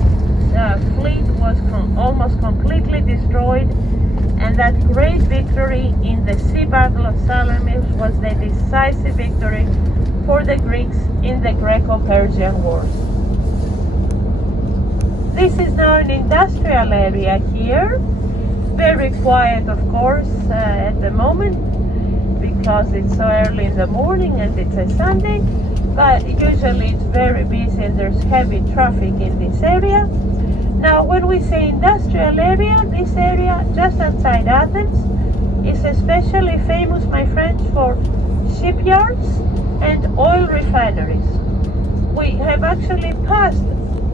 fleet was almost completely destroyed, and that great victory in the sea battle of Salamis was the decisive victory for the Greeks in the Greco-Persian Wars. This is now an industrial area here. Very quiet, of course, at the moment because it's so early in the morning and it's a Sunday, but usually it's very busy and there's heavy traffic in this area. Now, when we say industrial area, this area just outside Athens is especially famous, my friends, for shipyards and oil refineries. We have actually passed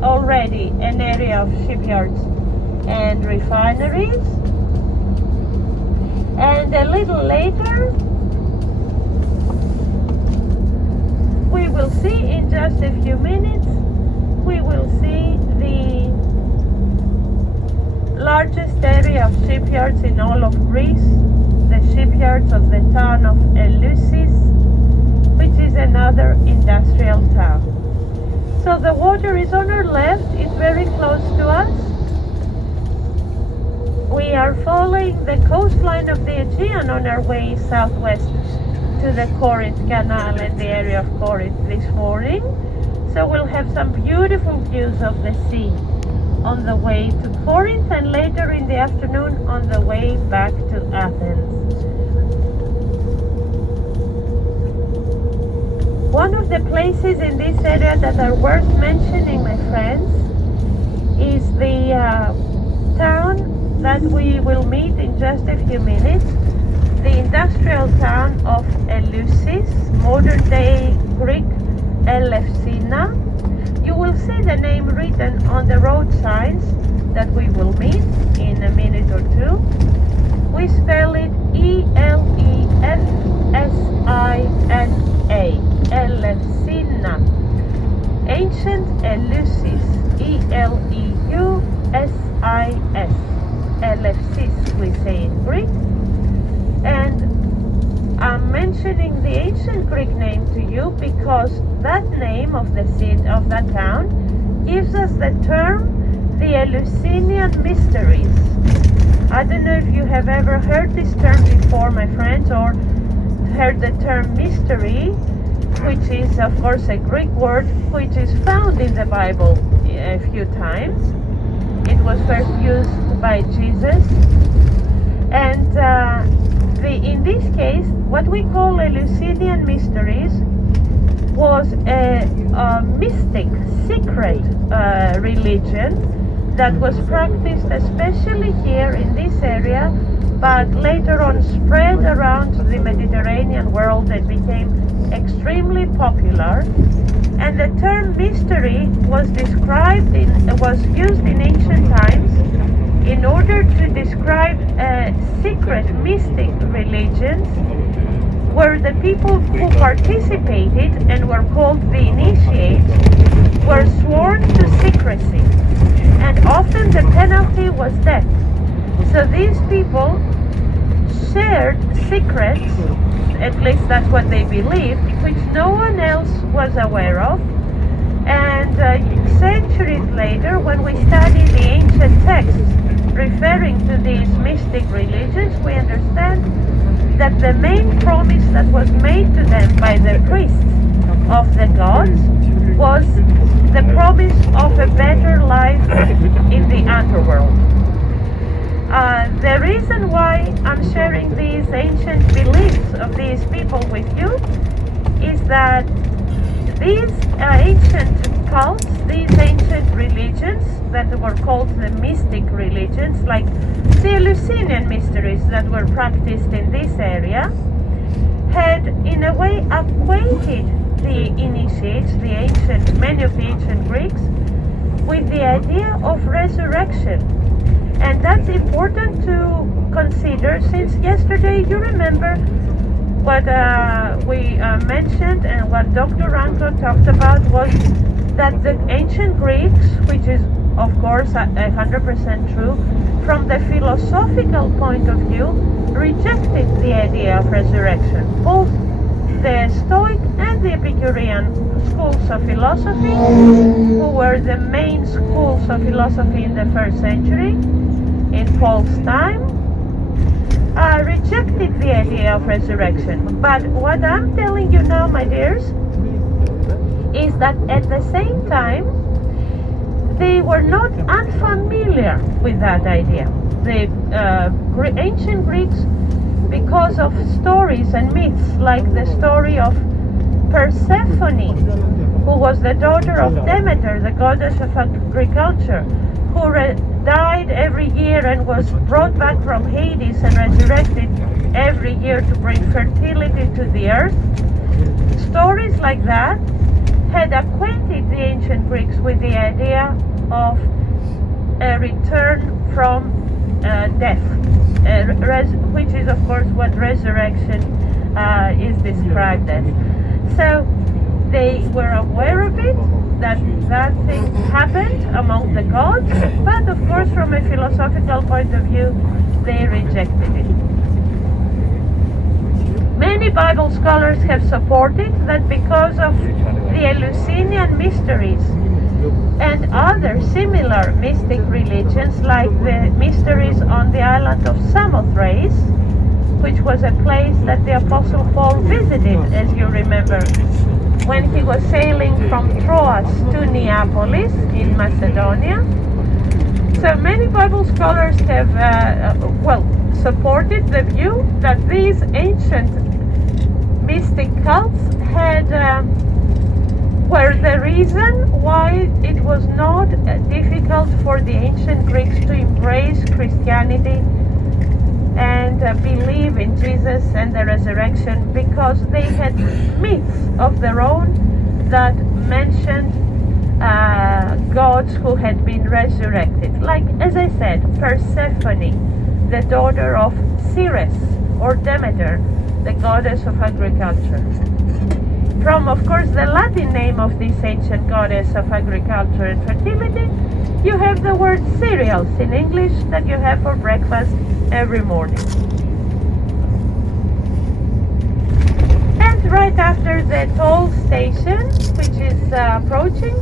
already an area of shipyards and refineries, and a little later we will see, in just a few minutes, we will see the largest area of shipyards in all of Greece, the shipyards of the town of Eleusis, which is another industrial town. So the water is on our left, it's very close to us. We are following the coastline of the Aegean on our way southwest to the Corinth Canal and the area of Corinth this morning. So we'll have some beautiful views of the sea on the way to Corinth, and later in the afternoon on the way back to Athens. One of the places in this area that are worth mentioning, my friends, is the town that we will meet in just a few minutes, the industrial town of Eleusis, modern day Greek Elefsina. You will see the name written on the road signs that we will meet in a minute or two. We spell it Elefsina, Elefsina. Ancient Eleusis, Eleusis. Elefsis, we say in Greek. And I'm mentioning the ancient Greek name to you because that name of the city, of that town, gives us the term the Eleusinian Mysteries. I don't know if you have ever heard this term before, my friends, or heard the term mystery, which is of course a Greek word which is found in the Bible a few times. It was first used by Jesus, and in this case, what we call Eleusinian Mysteries was a mystic, secret religion that was practiced especially here in this area, but later on spread around the Mediterranean world and became extremely popular. And the term mystery was was used in ancient times in order to describe secret mystic religions where the people who participated and were called the initiates were sworn to secrecy, and often the penalty was death. So these people shared secrets, at least that's what they believed, which no one else was aware of. And centuries later, when we study the ancient texts referring to these mystic religions, we understand that the main promise that was made to them by the priests of the gods was the promise of a better life in the underworld. The reason why I'm sharing these ancient beliefs of these people with you is that these ancient cults, these ancient religions that were called the mystic religions, like the Eleusinian mysteries that were practiced in this area, had in a way acquainted the initiates, many of the ancient Greeks, with the idea of resurrection. And that's important to consider, since yesterday, you remember what we mentioned and what Dr. Ranko talked about was that the ancient Greeks, which is of course 100% true, from the philosophical point of view, rejected the idea of resurrection. Both the Stoic and the Epicurean schools of philosophy, who were the main schools of philosophy in the first century, in Paul's time, rejected the idea of resurrection. But what I'm telling you now, my dears, is that at the same time, they were not unfamiliar with that idea. The ancient Greeks, because of stories and myths like the story of Persephone, who was the daughter of Demeter, the goddess of agriculture, who died every year and was brought back from Hades and resurrected every year to bring fertility to the earth. Stories like that had acquainted the ancient Greeks with the idea of a return from death, which is of course what resurrection is described as. So they were aware of it, that thing happened among the gods, but of course from a philosophical point of view, they rejected it. Many Bible scholars have supported that because of the Eleusinian mysteries and other similar mystic religions, like the mysteries on the island of Samothrace, which was a place that the Apostle Paul visited, as you remember, when he was sailing from Troas to Neapolis in Macedonia. So many Bible scholars have supported the view that these ancient mystic cults were the reason why it was not difficult for the ancient Greeks to embrace Christianity and believe in Jesus and the resurrection, because they had myths of their own that mentioned gods who had been resurrected. Like, as I said, Persephone, the daughter of Ceres or Demeter, the goddess of agriculture. From, of course, the Latin name of this ancient goddess of agriculture and fertility, you have the word cereals in English that you have for breakfast every morning. And right after the toll station, which is approaching,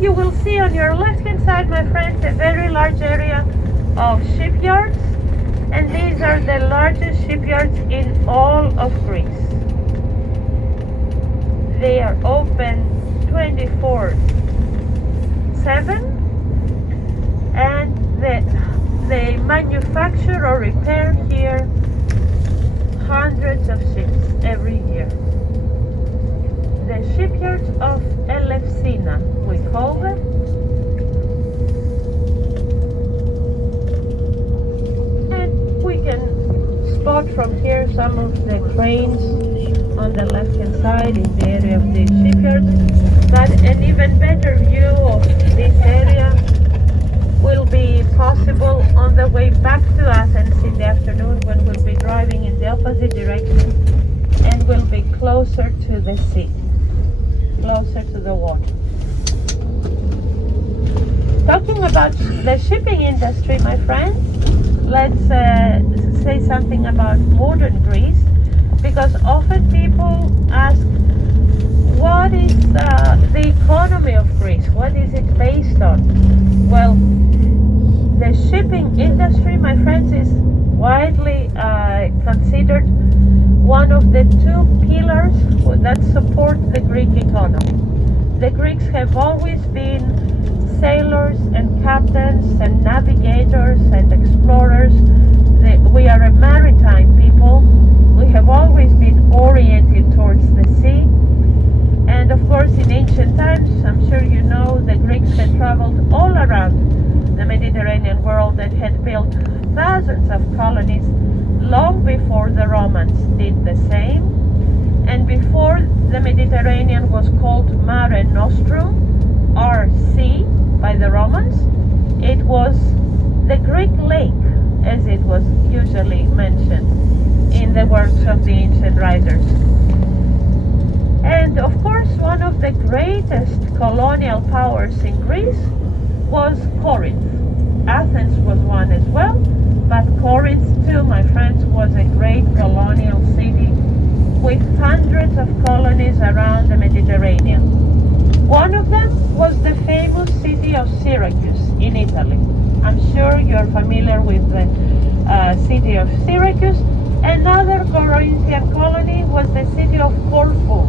you will see on your left-hand side, my friends, a very large area of shipyards. And these are the largest shipyards in all of Greece. They are open 24/7, and they manufacture or repair here hundreds of ships every year. The shipyards of Elefsina, we call them. And we can spot from here some of the cranes on the left-hand side in the area of the shipyard, but an even better view of this area will be possible on the way back to Athens in the afternoon, when we'll be driving in the opposite direction and we'll be closer to the sea, closer to the water. Talking about the shipping industry, my friends, let's say something about modern Greece, because often people ask, what is the economy of Greece? What is it based on? Well, the shipping industry, my friends, is widely considered one of the two pillars that support the Greek economy. The Greeks have always been sailors and captains and navigators and explorers. We are a maritime people. We have always been oriented towards the sea. And of course, in ancient times, I'm sure you know, the Greeks had traveled all around the Mediterranean world and had built thousands of colonies long before the Romans did the same. the Mediterranean was called Mare Nostrum, or sea, by the Romans. It was the Greek lake, as it was usually mentioned in the works of the ancient writers. And of course, one of the greatest colonial powers in Greece was Corinth. Athens was one as well, but Corinth too, my friends, was a great colonial city with hundreds of colonies around the Mediterranean. One of them was the famous city of Syracuse in Italy. I'm sure you're familiar with the city of Syracuse. Another Corinthian colony was the city of Corfu,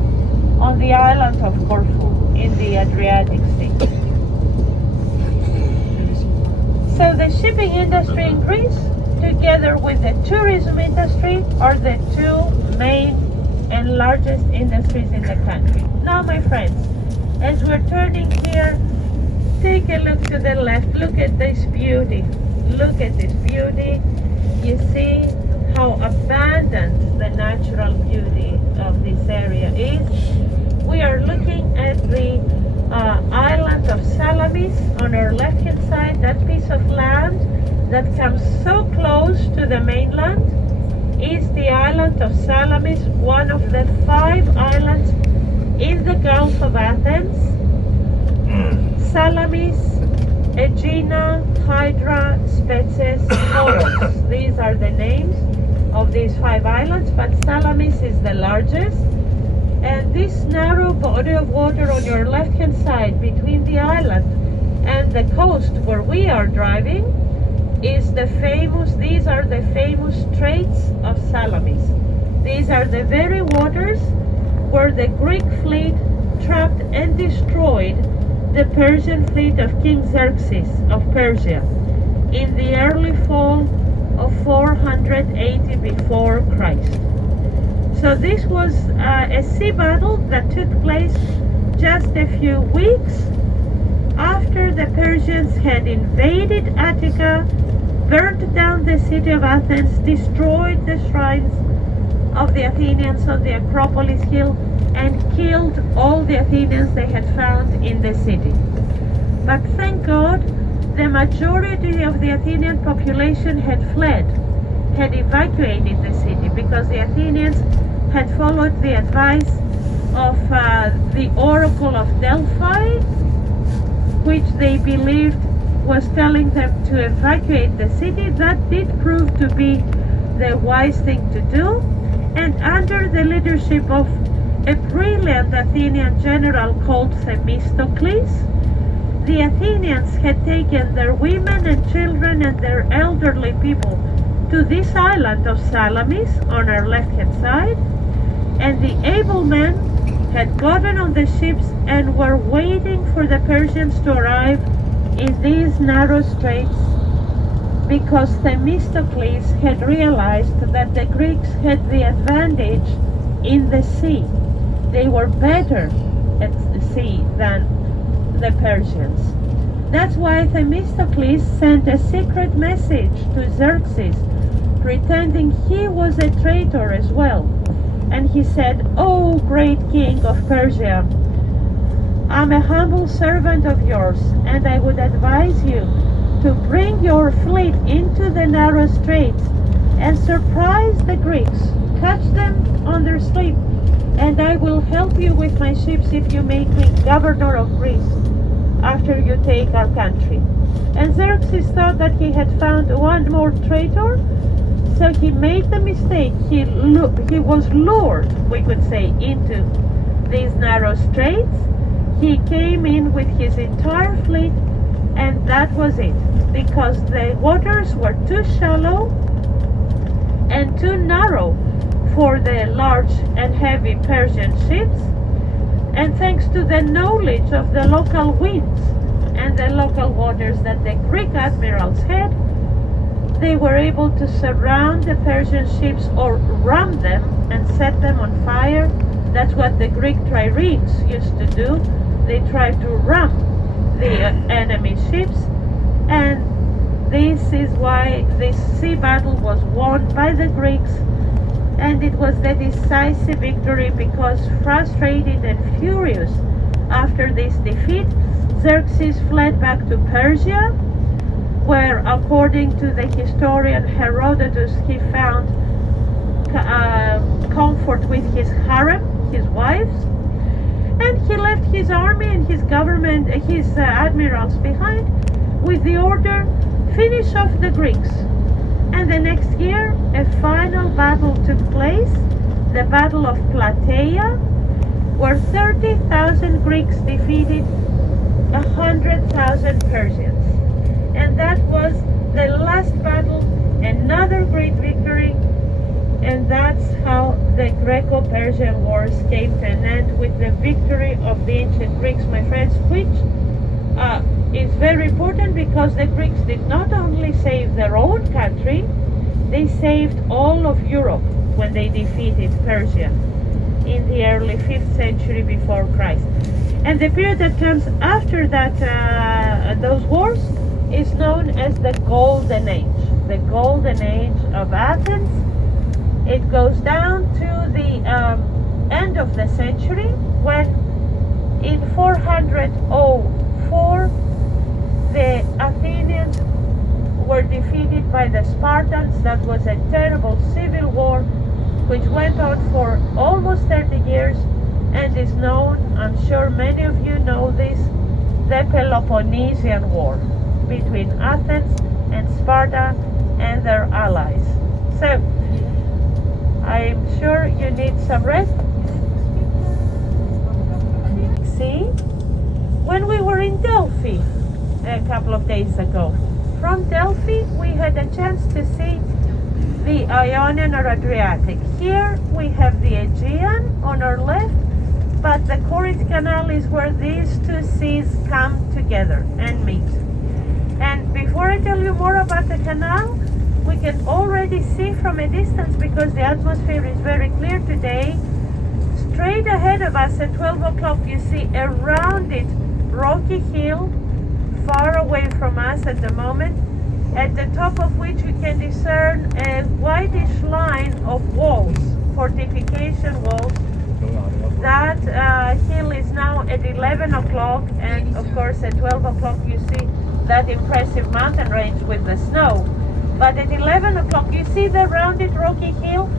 on the island of Corfu in the Adriatic Sea. So the shipping industry in Greece, together with the tourism industry, are the two main and largest industries in the country. Now, my friends, as we're turning here, take a look to the left. Look at this beauty. Look at this beauty. You see how abundant the natural beauty of this area is. We are looking at the island of Salamis on our left hand side, that piece of land that comes so close to the mainland is the island of Salamis, one of the 5 islands in the Gulf of Athens. Salamis, Aegina, Hydra, Spetses, Poros. These are the names of these 5 islands, but Salamis is the largest. And this narrow body of water on your left-hand side between the island and the coast where we are driving is these are the famous Straits of Salamis. These are the very waters where the Greek fleet trapped and destroyed the Persian fleet of King Xerxes of Persia in the early fall of 480 before Christ. So this was a sea battle that took place just a few weeks after the Persians had invaded Attica, burnt down the city of Athens, destroyed the shrines of the Athenians on the Acropolis Hill, and killed all the Athenians they had found in the city. But thank God, the majority of the Athenian population had fled, had evacuated the city, because the Athenians had followed the advice of the Oracle of Delphi, which they believed was telling them to evacuate the city. That did prove to be the wise thing to do. And under the leadership of a brilliant Athenian general called Themistocles, the Athenians had taken their women and children and their elderly people to this island of Salamis on our left-hand side, and the able men had gotten on the ships and were waiting for the Persians to arrive in these narrow straits, because Themistocles had realized that the Greeks had the advantage in the sea. They were better at the sea than the Persians. That's why Themistocles sent a secret message to Xerxes, pretending he was a traitor as well. And he said, "Oh, great king of Persia, I'm a humble servant of yours, and I would advise you to bring your fleet into the narrow straits and surprise the Greeks, catch them on their sleep, and I will help you with my ships if you make me governor of Greece after you take our country." And Xerxes thought that he had found one more traitor, so he made the mistake. He was lured, we could say, into these narrow straits. He came in with his entire fleet, and that was it, because the waters were too shallow and too narrow for the large and heavy Persian ships. And thanks to the knowledge of the local winds and the local waters that the Greek admirals had, they were able to surround the Persian ships or ram them and set them on fire. That's what the Greek triremes used to do. They tried to ram the enemy ships, and this is why this sea battle was won by the Greeks And it was the decisive victory because, frustrated and furious after this defeat, Xerxes fled back to Persia, where, according to the historian Herodotus, he found comfort with his harem, his wives, and he left his army and his government, his admirals behind, with the order, finish off the Greeks. And the next year, a final battle took place, the Battle of Plataea, where 30,000 Greeks defeated 100,000 Persians. And that was the last battle, another great victory, and that's how the Greco-Persian Wars came to an end, with the victory of the ancient Greeks, my friends, which is very important because the Greeks did not only save their own country, they saved all of Europe when they defeated Persia in the early 5th century before Christ. And the period that comes after that, those wars, is known as the Golden Age. The Golden Age of Athens. It goes down to the end of the century, when in 404 the Athenians were defeated by the Spartans. That was a terrible civil war which went on for almost 30 years and is known, I'm sure many of you know this, the Peloponnesian War between Athens and Sparta and their allies. So I'm sure you need some rest. See, when we were in Delphi a couple of days ago, from Delphi we had a chance to see the Ionian or Adriatic. Here we have the Aegean on our left, but the Corinth Canal is where these two seas come together and meet. And before I tell you more about the canal, we can already see from a distance, because the atmosphere is very clear today, straight ahead of us at 12 o'clock you see a rounded rocky hill far away from us at the moment, at the top of which we can discern a whitish line of walls, fortification walls. That hill is now at 11 o'clock, and of course at 12 o'clock you see that impressive mountain range with the snow. But at 11 o'clock you see the rounded rocky hill.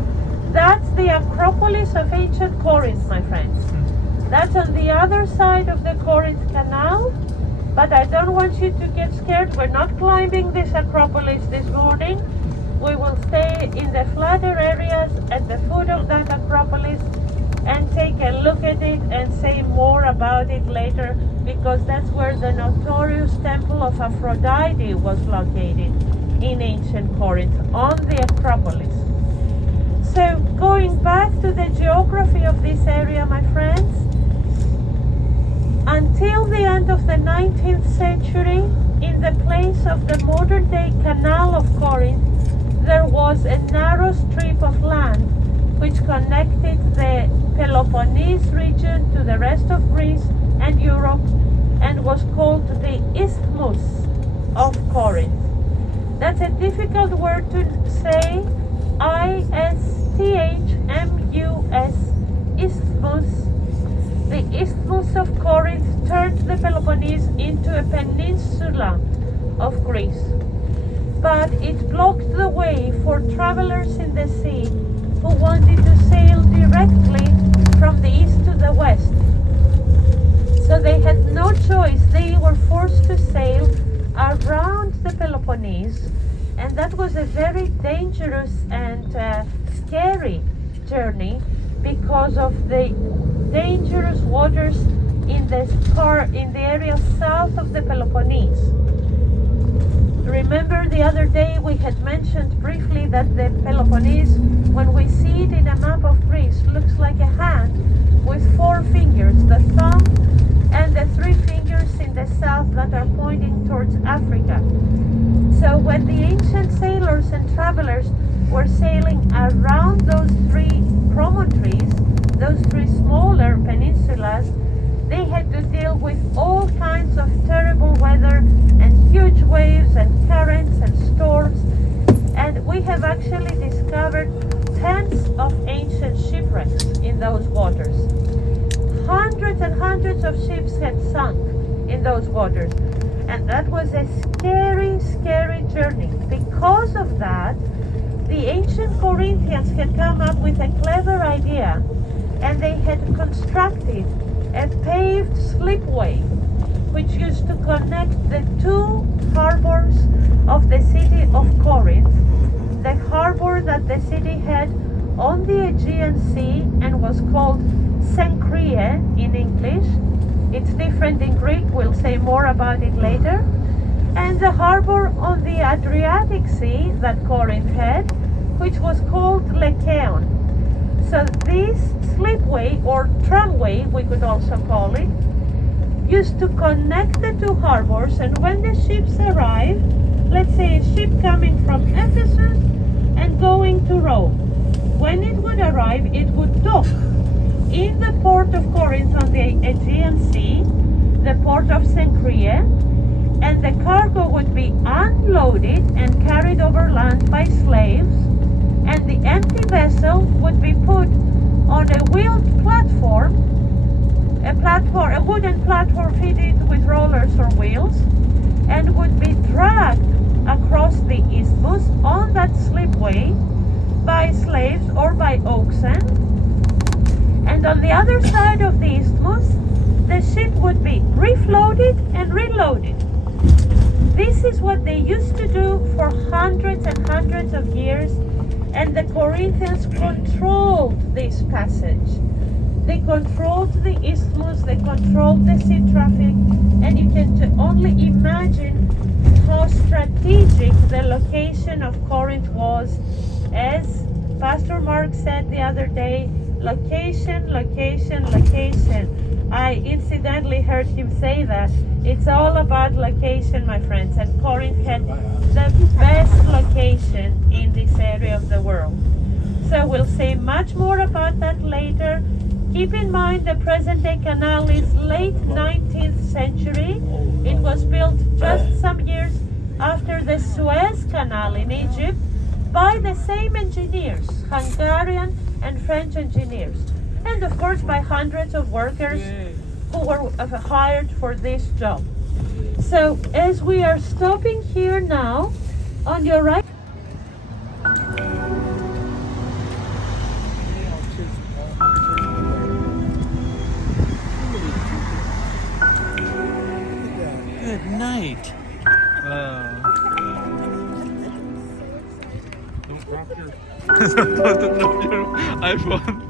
That's the Acropolis of ancient Corinth, my friends. That's on the other side of the Corinth Canal. But I don't want you to get scared. We're not climbing this Acropolis this morning. We will stay in the flatter areas at the foot of that Acropolis and take a look at it and say more about it later, because that's where the notorious temple of Aphrodite was located in ancient Corinth, on the Acropolis. So going back to the geography of this area, my friends, until the end of the 19th century, in the place of the modern-day Canal of Corinth, there was a narrow strip of land which connected the Peloponnese region to the rest of Greece and Europe, and was called the Isthmus of Corinth. That's a difficult word to say, I-S-T-H-M-U-S, Isthmus. The Isthmus of Corinth turned the Peloponnese into a peninsula of Greece, but it blocked the way for travelers in the sea who wanted to sail directly from the east to the west. So they had no choice. They were forced to sail around the Peloponnese, and that was a very dangerous and scary journey because of the dangerous waters in the area south of the Peloponnese. Remember the other day we had mentioned briefly that the Peloponnese, when we see it in a map of Greece, looks like a hand with 4 fingers, the thumb and the 3 fingers in the south that are pointing towards Africa. So when the ancient sailors and travelers were sailing around those 3 promontories, those 3 smaller peninsulas, they had to deal with all kinds of terrible weather and huge waves and currents and storms. And we have actually discovered tens of hundreds of ships had sunk in those waters. And that was a scary, scary journey. Because of that, the ancient Corinthians had come up with a clever idea, and they had constructed a paved slipway which used to connect the two harbors of the city of Corinth, the harbor that the city had on the Aegean Sea and was called Cenchrea in English. It's different in Greek, we'll say more about it later. And the harbor on the Adriatic Sea that Corinth had, which was called Lechaeon. So this slipway, or tramway we could also call it, used to connect the two harbors, and when the ships arrived, let's say a ship coming from Ephesus and going to Rome, when it would arrive, it would dock in the port of Corinth on the Aegean Sea, the port of Cenchrea, and the cargo would be unloaded and carried over land by slaves, and the empty vessel would be put on a wheeled platform, a wooden platform fitted with rollers or wheels, and would be dragged across the isthmus on that slipway by slaves or by oxen. And on the other side of the isthmus, the ship would be refloated and reloaded. This is what they used to do for hundreds and hundreds of years, and the Corinthians controlled this passage. They controlled the isthmus, they controlled the sea traffic, and you can only imagine how strategic the location of Corinth was. As Pastor Mark said the other day, location, location, location. I incidentally heard him say that. It's all about location, my friends, and Corinth had the best location in this area of the world. So we'll say much more about that later. Keep in mind the present-day canal is late 19th century. It was built just some years after the Suez Canal in Egypt by the same engineers, Hungarian and French engineers, and of course by hundreds of workers who were hired for this job. So as we are stopping here now, on your right, Good night. Don't drop your iPhone.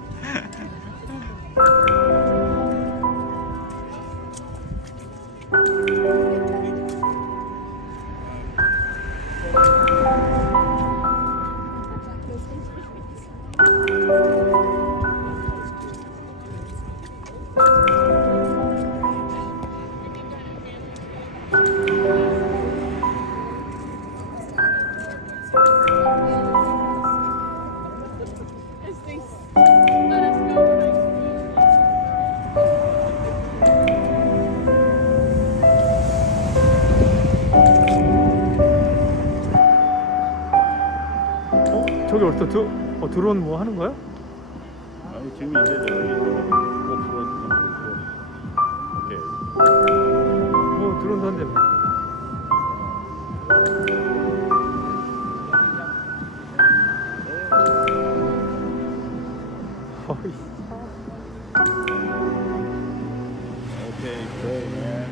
저기 어디서 드론 뭐 하는 거야? 아니 지금 이제 저기 그거 풀어주고 오케이. 뭐 드론도 한대. Okay, great, man.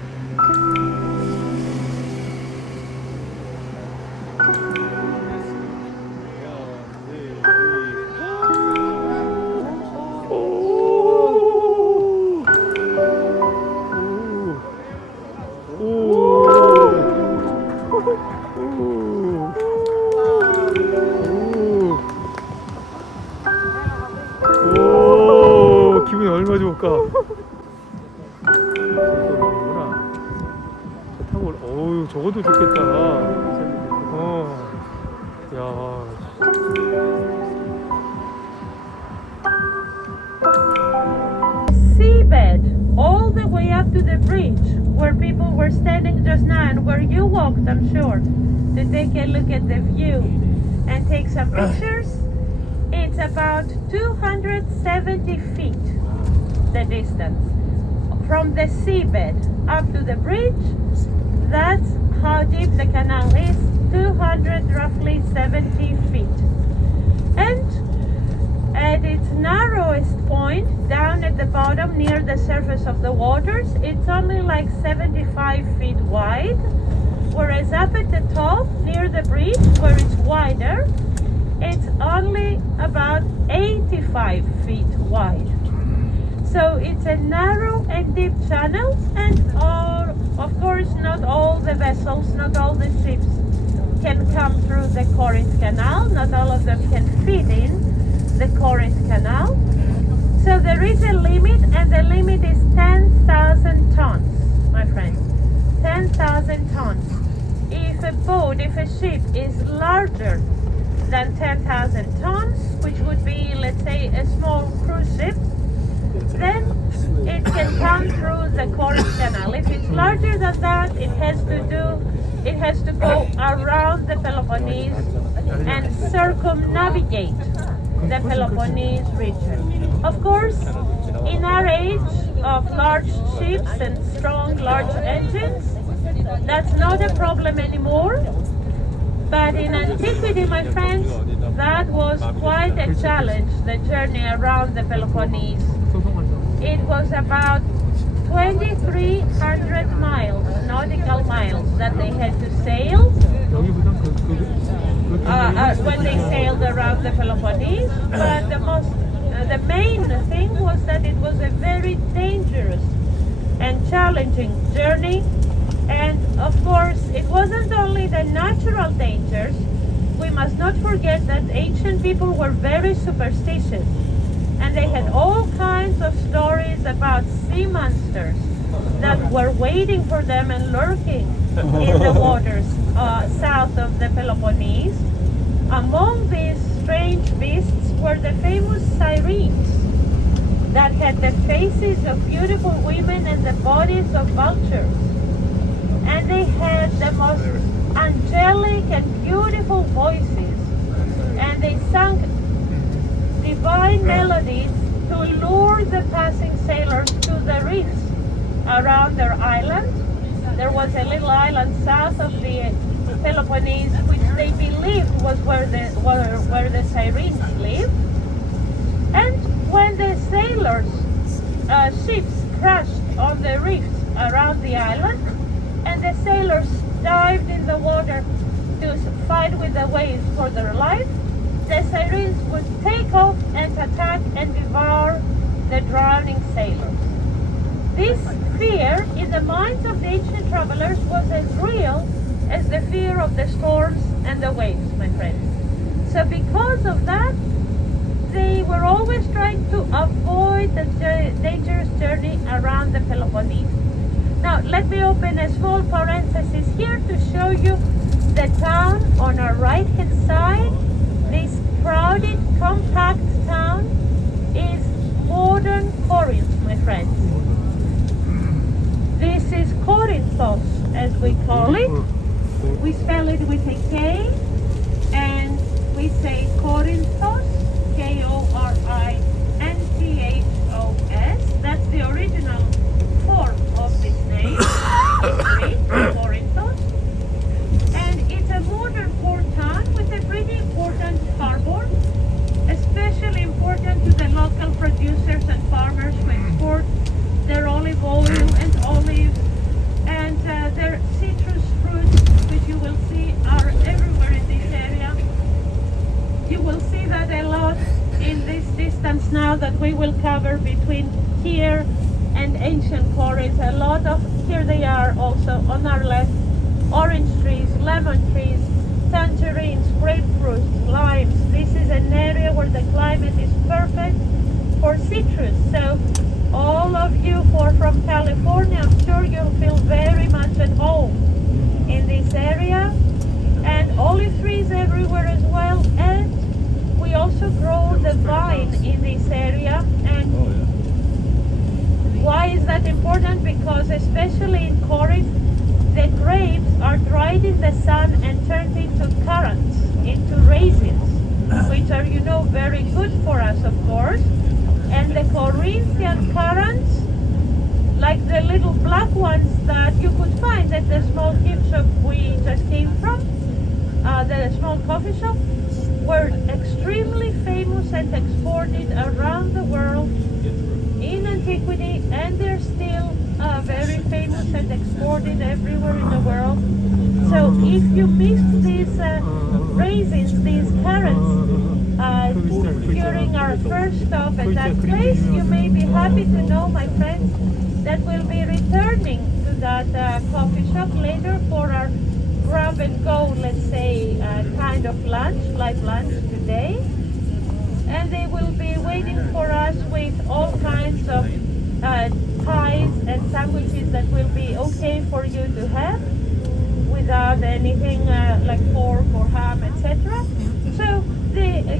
오, 기분이 얼마나 좋을까? 저거구나. 저 타고, 어우, 저것도 좋겠다. 야. seabed all the way up to the bridge where people were standing just now and where you walked, I'm sure, to take a look at the view and take some pictures. It's about 270 feet, the distance, from the seabed up to the bridge, that's how deep the canal is, 200, roughly 70 feet. And at its narrowest point, down at the bottom near the surface of the waters, it's only like 75 feet wide, whereas up at the top, near the bridge, where it's wider, it's only about 85 feet wide. So it's a narrow and deep channel, and of course not all the vessels, not all the ships can come through the Corinth Canal, not all of them can fit in the Corinth Canal. So there is a limit, and the limit is 10,000 tons, my friends. 10,000 tons. If a boat, if a ship is larger than 10,000 tons, which would be, let's say, a small cruise ship, then it can come through the Corinth Canal. If it's larger than that, it has to go around the Peloponnese and circumnavigate the Peloponnese region. Of course, in our age of large ships and strong large engines, that's not a problem anymore. But in antiquity, my friends, that was quite a challenge, the journey around the Peloponnese. It was about 2,300 miles, nautical miles, that they had to sail when they sailed around the Peloponnese. But the main thing was that it was a very dangerous and challenging journey. And of course, it wasn't only the natural dangers. We must not forget that ancient people were very superstitious, and they had all kinds of stories about sea monsters that were waiting for them and lurking in the waters south of the Peloponnese. Among these strange beasts were the famous sirens that had the faces of beautiful women and the bodies of vultures. And they had the most angelic and beautiful voices, and they sang divine melodies to lure the passing sailors to the reefs around their island. There was a little island south of the Peloponnese, which they believed was where the sirens lived. And when the sailors' ships crashed on the reefs around the island, and the sailors dived in the water to fight with the waves for their life, the sirens would take off and attack and devour the drowning sailors. This fear in the minds of the ancient travelers was as real as the fear of the storms and the waves, my friends. So because of that, they were always trying to avoid the dangerous journey around the Peloponnese. Now, let me open a small parenthesis here to show you the town on our right-hand side. This crowded, compact town is modern Corinth, my friends. This is Corinthos, as we call it. We spell it with a K, and we say Corinthos, Korinthos. That's the original form of this name, Greek, Corinthos. And it's a modern port town with a pretty important harbor, especially important to the local producers and farmers who export their olive oil and olives and their citrus fruits, which you will see are everywhere in this area. You will see that a lot in this distance now that we will cover between here and ancient Corinth. A lot of, here they are also on our left, orange trees, lemon trees, tangerines, grapefruits, limes. This is an area where the climate is perfect for citrus. So all of you who are from California, I'm sure you'll feel very much at home in this area. And olive trees everywhere as well. And we also grow the vine in this area. And why is that important? Because especially in Corinth, the grapes are dried in the sun and turned into currants, into raisins, which are, you know, very good for us, of course. And the Corinthian currants, like the little black ones that you could find at the small gift shop we just came from, the small coffee shop, were extremely famous and exported around the world in antiquity, and they're still very famous and exported everywhere in the world. So if you missed these raisins, these currants, during our first stop at that place, you may be happy to know, my friends, that we'll be returning to that coffee shop later for our grab and go, let's say, kind of lunch, light lunch today. And they will be waiting for us with all kinds of pies and sandwiches that will be okay for you to have without anything like pork or ham, etc. So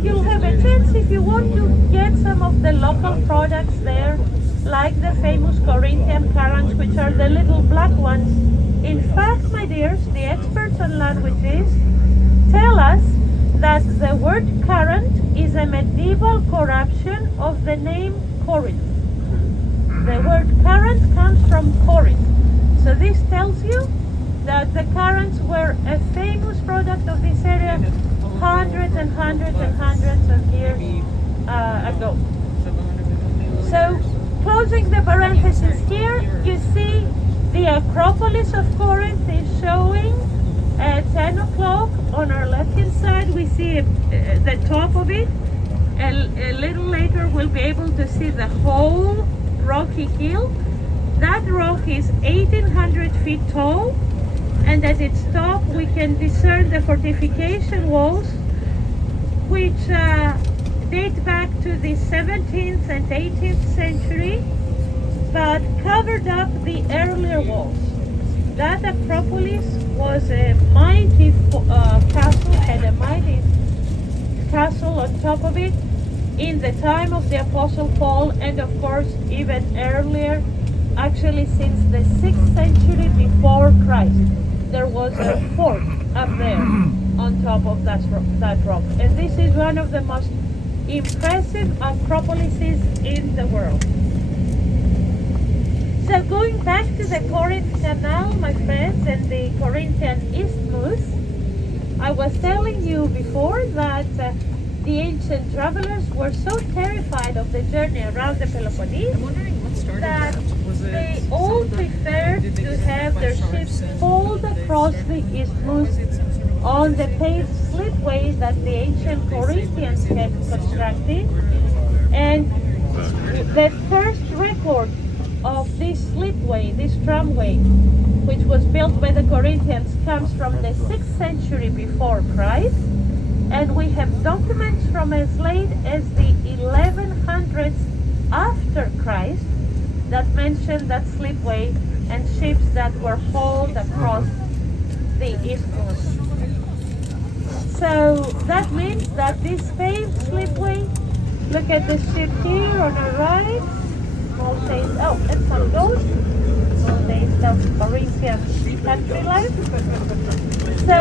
you'll have a chance, if you want to get some of the local products there, like the famous Corinthian currants, which are the little black ones. In fact, my dears, the experts on languages tell us that the word currant is a medieval corruption of the name Corinth. The word currant comes from Corinth. So this tells you that the currants were a famous product of this area hundreds and hundreds and hundreds of years ago. So, closing the parenthesis here, you see the Acropolis of Corinth is showing at 10 o'clock. On our left-hand side, we see the top of it. A little later, we'll be able to see the whole rocky hill. That rock is 1,800 feet tall, and at its top, we can discern the fortification walls, which date back to the 17th and 18th century, but covered up the earlier walls. That Acropolis was a mighty castle, had a mighty castle on top of it in the time of the Apostle Paul, and of course even earlier, actually since the 6th century before Christ. There was a fort up there on top of that rock. And this is one of the most impressive acropolises in the world. So going back to the Corinth Canal, my friends, and the Corinthian Isthmus, I was telling you before that the ancient travelers were so terrified of the journey around the Peloponnese that they all preferred to have their ships pulled across the isthmus on the paved slipway that the ancient Corinthians had constructed. And the first record of this slipway, this tramway, which was built by the Corinthians, comes from the 6th century before Christ. And we have documents from as late as the 1100s after Christ that mention that slipway and ships that were hauled across the isthmus. So that means that this paved slipway, look at the ship here on the right, small taste, oh, and some ghosts, small taste of Corinthian country life. So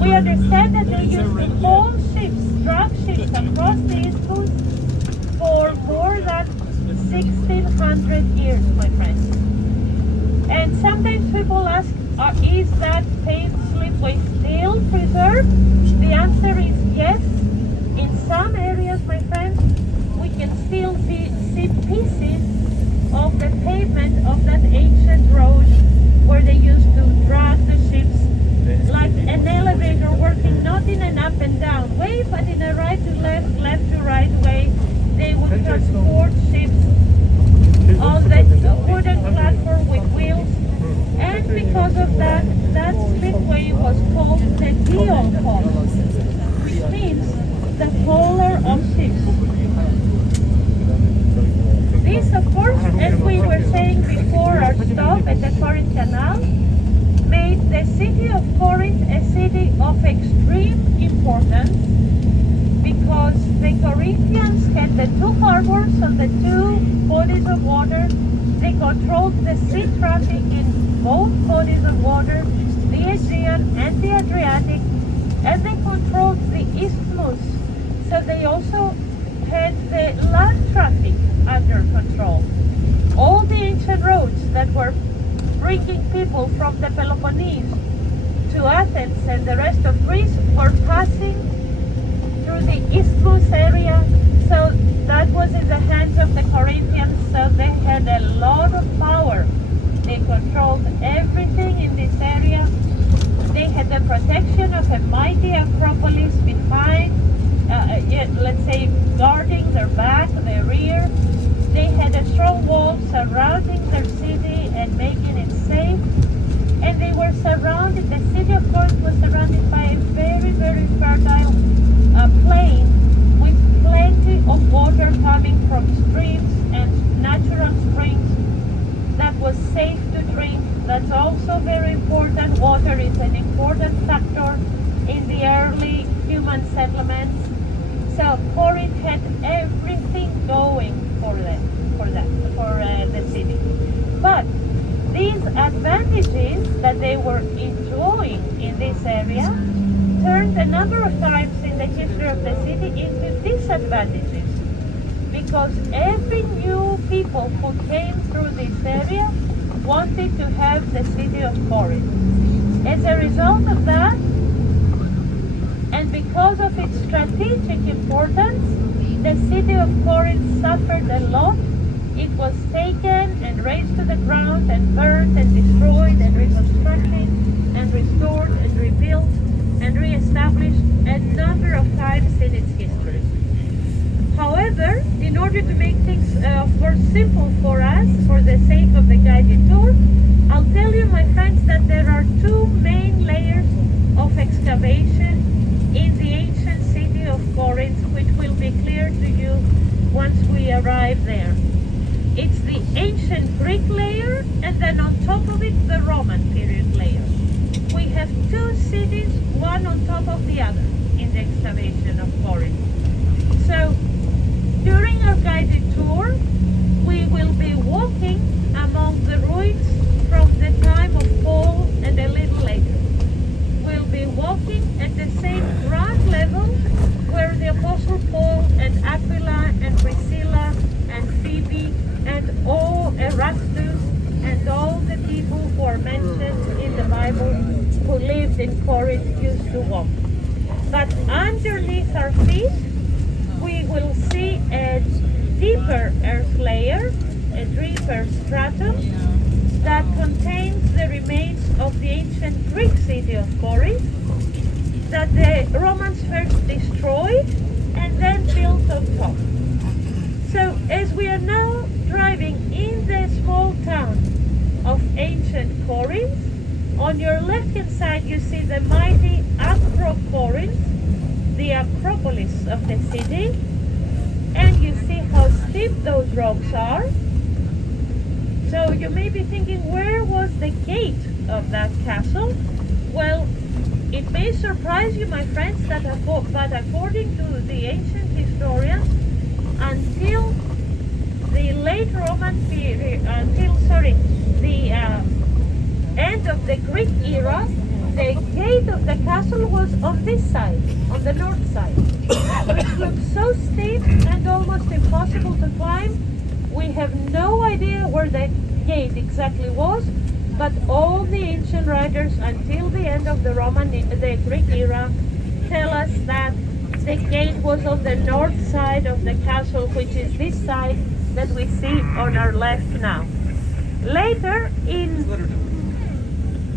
we understand that they used to haul ships, drag ships across the isthmus for more than 1,600 years, my friends. And sometimes people ask, is that paved slipway still preserved? The answer is yes. In some areas, my friends, we can still see pieces of the pavement of that ancient road where they used to drag the ships like an elevator working not in an up and down way, but in a right to left, left to right way. They would transport ships on that wooden platform with wheels, and because of that, that slipway was called the Dion Hall, which means the hauler of ships. This, of course, as we were saying before our stop at the Corinth Canal, made the city of Corinth a city of extreme importance, because the Corinthians had the two harbors on the two bodies of water. They controlled the sea traffic in both bodies of water, the Aegean and the Adriatic, and they controlled the isthmus. So they also had the land traffic under control. All the ancient roads that were bringing people from the Peloponnese to Athens and the rest of Greece were passing through the isthmus area, so that was in the hands of the Corinthians, so they had a lot of power. They controlled everything in this area. They had the protection of a mighty Acropolis behind, let's say, guarding their back, their rear. They had a strong wall surrounding their city and making it safe. And they were surrounded, the city of Corinth was surrounded by a very, very fertile plain with plenty of water coming from streams and natural springs that was safe to drink. That's also very important. Water is an important factor in the early human settlements. So Corinth had everything going for the city. But these advantages that they were enjoying in this area turned a number of times in the history of the city into disadvantages, because every new people who came through this area wanted to have the city of Corinth. As a result of that, and because of its strategic importance, the city of Corinth suffered a lot. It was taken and razed to the ground and burned and destroyed and reconstructed and restored and rebuilt and re-established a number of times in its history. However, in order to make things more simple for us, for the sake of the guided tour, I'll tell you, my friends, that there are two main layers of excavation in the ancient city of Corinth, which will be clear to you once we arrive there. It's the ancient Greek layer, and then on top of it, the Roman period layer. We have two cities, one on top of the other, in the excavation of Corinth. So, during our guided tour, we will be walking among the ruins from the time of Paul and a little later. We'll be walking at the same ground level where the Apostle Paul and Aquila and Priscilla and Phoebe and all Erastus and all the people who are mentioned in the Bible who lived in Corinth used to walk. But underneath our feet, we will see a deeper earth layer, a deeper stratum that contains the remains of the ancient Greek city of Corinth that the Romans first destroyed and then built on top. So as we are now driving in the small town of ancient Corinth, on your left-hand side you see the mighty Acrocorinth, the Acropolis of the city, and you see how steep those rocks are. So you may be thinking, where was the gate of that castle? Well, it may surprise you, my friends, that according to the ancient historians, until the late Roman period, the end of the Greek era, the gate of the castle was on this side, on the north side, which looked so steep and almost impossible to climb. We have no idea where the gate exactly was, but all the ancient writers until the end of the Greek era tell us that the gate was on the north side of the castle, which is this side that we see on our left now. Later in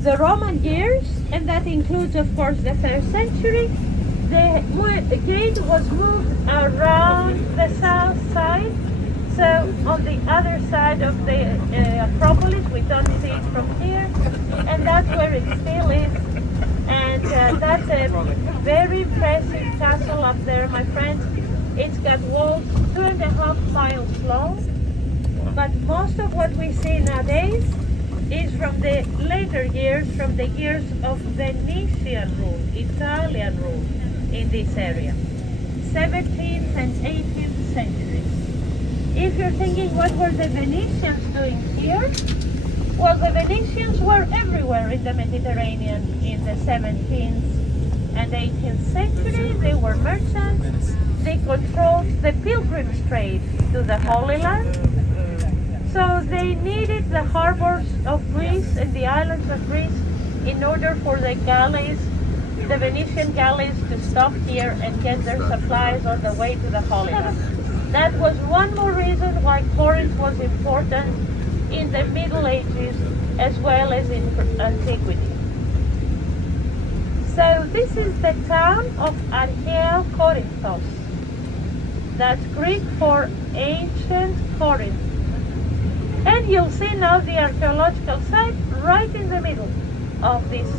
the Roman years, and that includes of course the 1st century, the gate was moved around the south side. So on the other side of the Acropolis, we don't see it from here, and that's where it still is. And that's a very impressive castle up there, my friends. It's got walls 2.5 miles long, but most of what we see nowadays is from the later years, from the years of Venetian rule, Italian rule in this area, 17th and 18th century. If you're thinking, what were the Venetians doing here? Well, the Venetians were everywhere in the Mediterranean in the 17th and 18th century. They were merchants. they controlled the pilgrims trade to the Holy Land. So they needed the harbors of Greece and the islands of Greece in order for the galleys, the Venetian galleys, to stop here and get their supplies on the way to the Holy Land. That was one more reason why Corinth was important in the Middle Ages as well as in antiquity. So this is the town of Archea Corinthos. That's Greek for ancient Corinth. And you'll see now the archaeological site right in the middle of this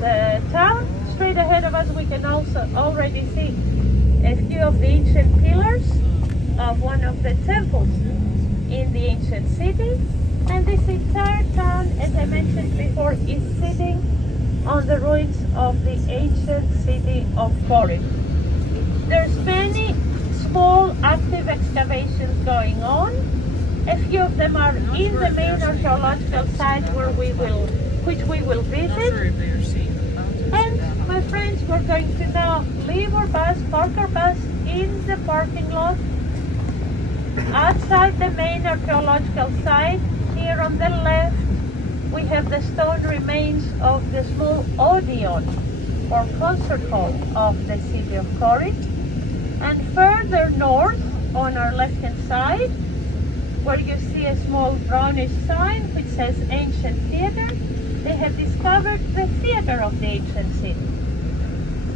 town. Straight ahead of us we can also already see a few of the ancient pillars of one of the temples in the ancient city. And this entire town, as I mentioned before, is sitting on the ruins of the ancient city of Corinth. There's many small active excavations going on. A few of them are in the main archaeological site which we will visit. And my friends, we're going to now leave our bus, park our bus in the parking lot outside the main archaeological site. Here on the left we have the stone remains of the small Odeon or concert hall of the city of Corinth. And further north on our left hand side, where you see a small brownish sign which says Ancient Theatre, they have discovered the theatre of the ancient city.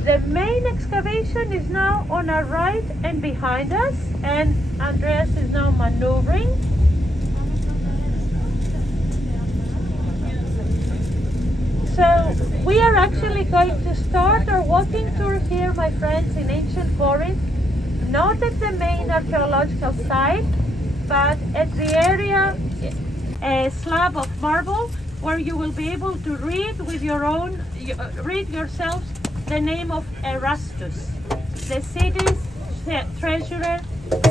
The main excavation is now on our right and behind us, and Andreas is now maneuvering. So we are actually going to start our walking tour here, my friends, in ancient Corinth, not at the main archaeological site, but at the area, a slab of marble, where you will be able to read yourselves the name of Erastus, the city's treasurer,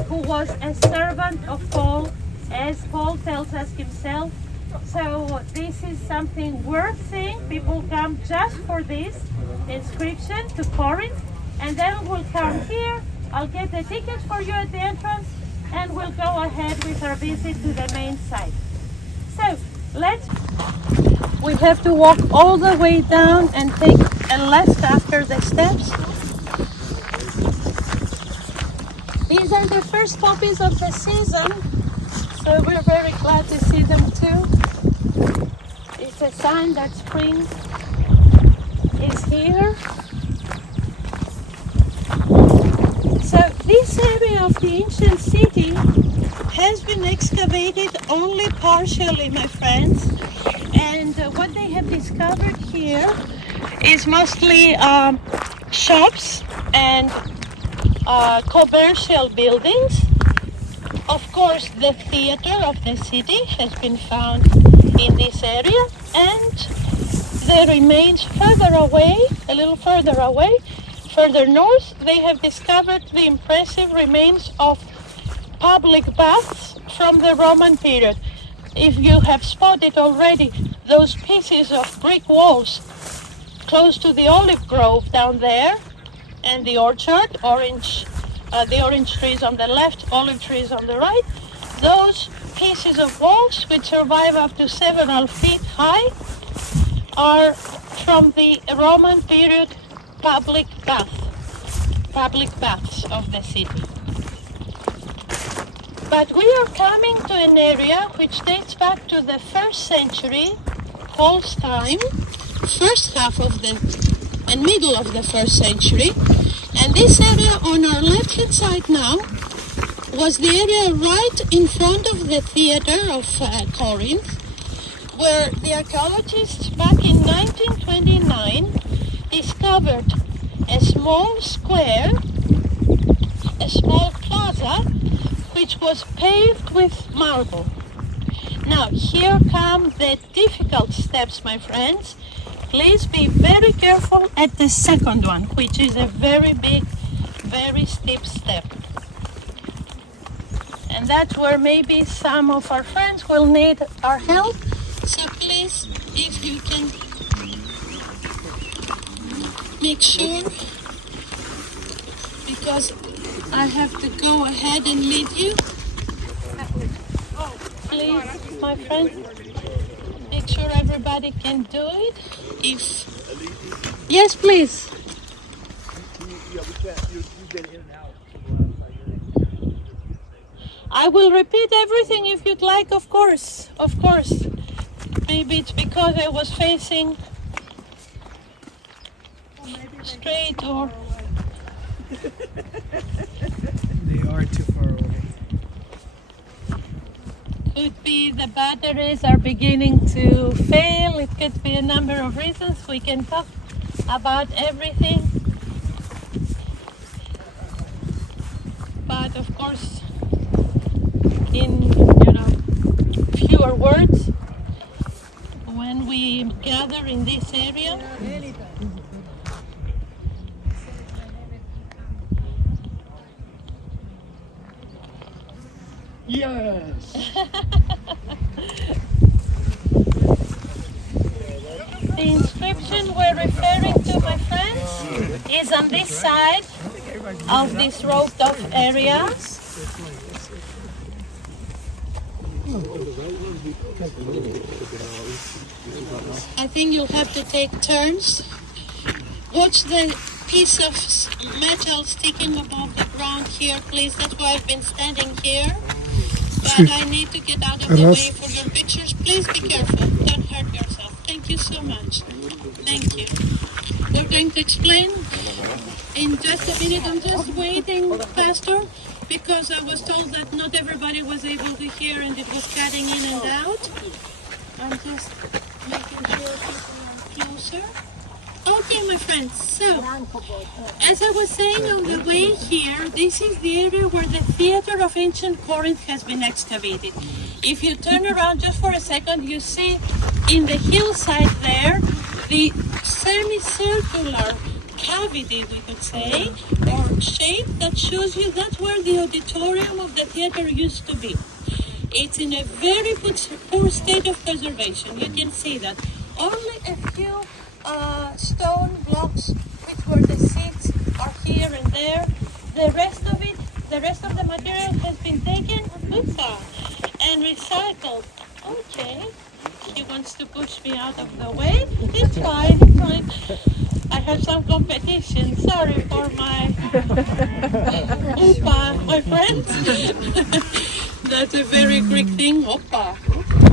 who was a servant of Paul, as Paul tells us himself. So this is something worth seeing. People come just for this inscription to Corinth, and then we'll come here. I'll get the tickets for you at the entrance, and we'll go ahead with our visit to the main site. So we have to walk all the way down and take a left after the steps. These are the first poppies of the season, so we're very glad to see them too. It's a sign that spring is here. So this area of the ancient city has been excavated only partially, my friends, and what they have discovered here is mostly shops and commercial buildings. Of course, the theater of the city has been found in this area, and the remains further away, a little further away, further north, they have discovered the impressive remains of public baths from the Roman period. If you have spotted already those pieces of brick walls close to the olive grove down there, and the orchard, the orange trees on the left, olive trees on the right, those pieces of walls, which survive up to several feet high, are from the Roman period public baths of the city. But we are coming to an area which dates back to the 1st century, Paul's time, first half of the and middle of the 1st century. And this area on our left hand side now was the area right in front of the theater of Corinth, where the archaeologists back in 1929 discovered a small square, a small plaza, which was paved with marble. Now here come the difficult steps, my friends. Please be very careful at the second one, which is a very big, very steep step. And that's where maybe some of our friends will need our help. So please, if you can make sure, because I have to go ahead and lead you. Please, my friend, make sure everybody can do it. Yes, please. I will repeat everything if you'd like, of course. Of course. Maybe it's because I was facing straight or... They are too far away. Could be the batteries are beginning to fail. It could be a number of reasons. We can talk about everything. But of course, in fewer words, when we gather in this area, Yes. the inscription we're referring to, my friends, is on this side of this roped off area. I think you'll have to take turns. Watch the piece of metal sticking above the ground here, please. That's why I've been standing here. But I need to get out of the way for your pictures. Please be careful. Don't hurt yourself. Thank you so much. Thank you. We're going to explain in just a minute. I'm just waiting, Pastor, because I was told that not everybody was able to hear and it was cutting in and out. I'm just making sure people are closer. Okay, my friends, so, as I was saying on the way here, this is the area where the theater of ancient Corinth has been excavated. If you turn around just for a second, you see in the hillside there, the semicircular cavity, we could say, or shape that shows you that's where the auditorium of the theater used to be. It's in a very poor state of preservation. You can see that. Only a few stone blocks, which were the seats, are here and there. The rest of the material has been taken and recycled. Okay, he wants to push me out of the way. It's fine, it's fine. I have some competition. Sorry for my Opa, my friends. That's a very Greek thing, Opa,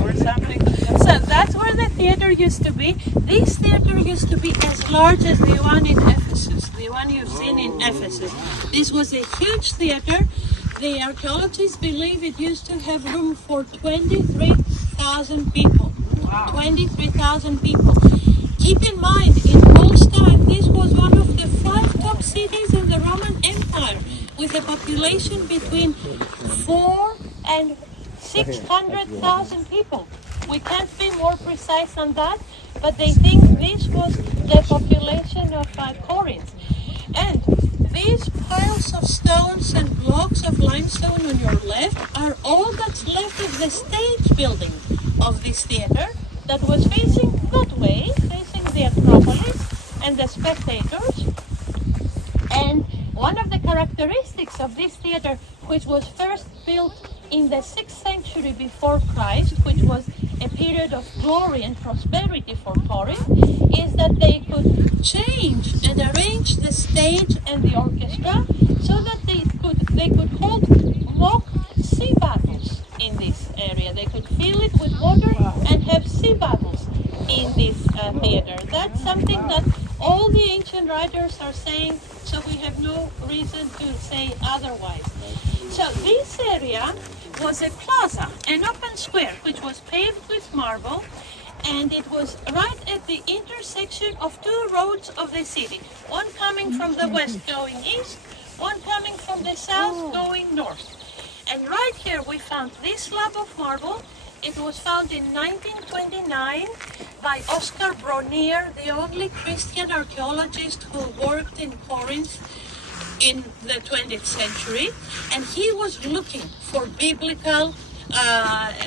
or something. So that's where the theater used to be. This theater used to be as large as the one in Ephesus, the one you've seen in Ephesus. This was a huge theater. The archaeologists believe it used to have room for 23,000 people. 23,000 people. Keep in mind, in Paul's time, this was one of the 5 top cities in the Roman Empire, with a population between 4 and 600,000 people. We can't be more precise on that, but they think this was the population of Corinth. And these piles of stones and blocks of limestone on your left are all that's left of the stage building of this theater that was facing that way, facing the Acropolis and the spectators. And one of the characteristics of this theater, which was first built in the 6th century before Christ, which was a period of glory and prosperity for Corinth, is that they could change and arrange the stage and the orchestra so that they could hold mock sea battles in this area. They could fill it with water and have sea battles in this theater. That's something that all the ancient writers are saying, so we have no reason to say otherwise. So this area was a plaza, an open square, which was paved with marble, and it was right at the intersection of 2 roads of the city, one coming from the west going east, one coming from the south going north. And right here we found this slab of marble. It was found in 1929 by Oscar Bronier, the only Christian archaeologist who worked in Corinth in the 20th century, and he was looking for biblical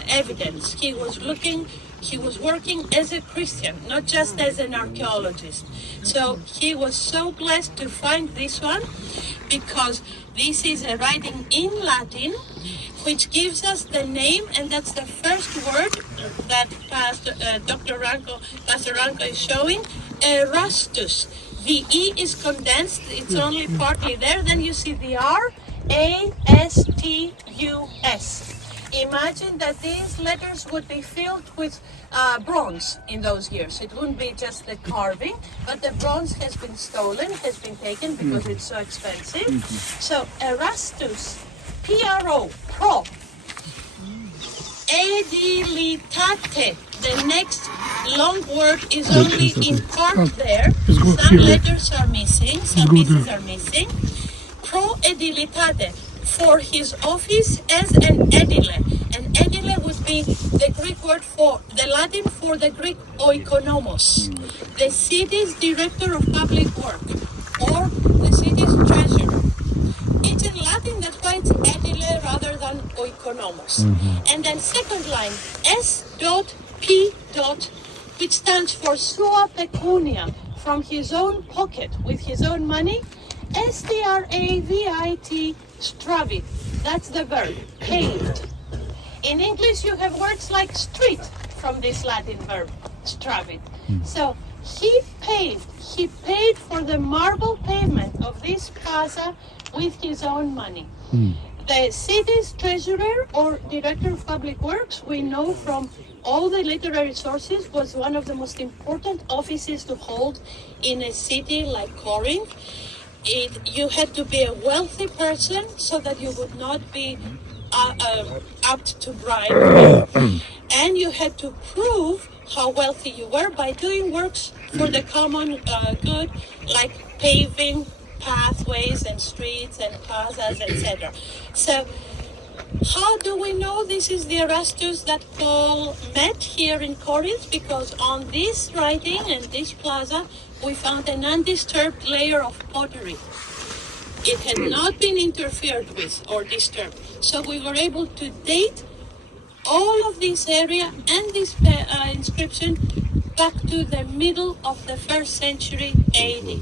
evidence. He was looking he was working as a Christian, not just as an archaeologist. So he was so blessed to find this one, because this is a writing in Latin, which gives us the name, and that's the first word that Pastor Ranko is showing, Erastus. The E is condensed, it's only partly there, then you see the R, A-S-T-U-S. Imagine that these letters would be filled with bronze in those years. It wouldn't be just the carving, but the bronze has been stolen, has been taken because it's so expensive. So Erastus, P-R-O, pro. Edilitate. The next long word is only in part there. Some letters are missing, some pieces are missing. Pro edilitate, for his office as an edile. An edile would be the Greek word for, the Latin for the Greek oikonomos, the city's director of public work, or the city's treasurer. It's in Latin, that's why it's edile rather than oikonomos. And then second line, S.P. which stands for sua pecunia, from his own pocket, with his own money. S-T-R-A-V-I-T, stravit. That's the verb, paved. In English, you have words like street from this Latin verb, stravit. So he paid for the marble pavement of this plaza with his own money. The city's treasurer or director of public works, we know from all the literary sources, was one of the most important offices to hold in a city like Corinth. You had to be a wealthy person so that you would not be apt to bribe, and you had to prove how wealthy you were by doing works for the common good, like paving pathways and streets and plazas, etc. So how do we know this is the Erastus that Paul met here in Corinth? Because on this writing and this plaza, we found an undisturbed layer of pottery. It had not been interfered with or disturbed. So we were able to date all of this area and this inscription back to the middle of the 1st century AD.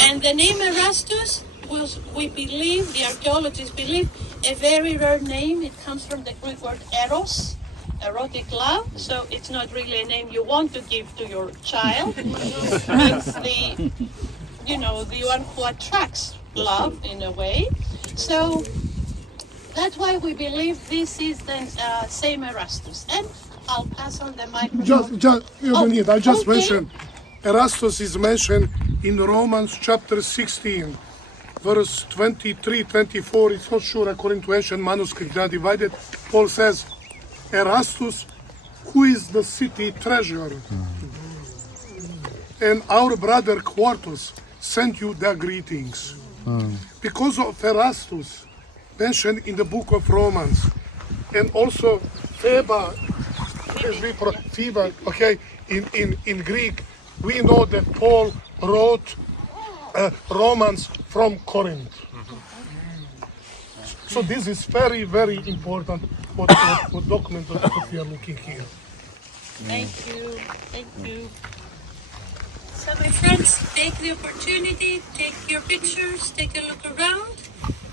And the name Erastus was, we believe, the archaeologists believe, a very rare name. It comes from the Greek word eros, erotic love. So it's not really a name you want to give to your child. It's the, the one who attracts love in a way. So that's why we believe this is the same Erastus. And I'll pass on the microphone. You don't need. I just okay. mentioned Erastus is mentioned in Romans chapter 16, verse 23, 24. It's not sure according to ancient manuscript. They are divided. Paul says, Erastus, who is the city treasurer, and our brother Quartus send you their greetings. Because of Erastus, mentioned in the book of Romans, and also Phoebe, okay, in Greek, we know that Paul wrote Romans from Corinth. So this is very, very important what document that we are looking here. Thank you. So my friends, take the opportunity, take your pictures, take a look around,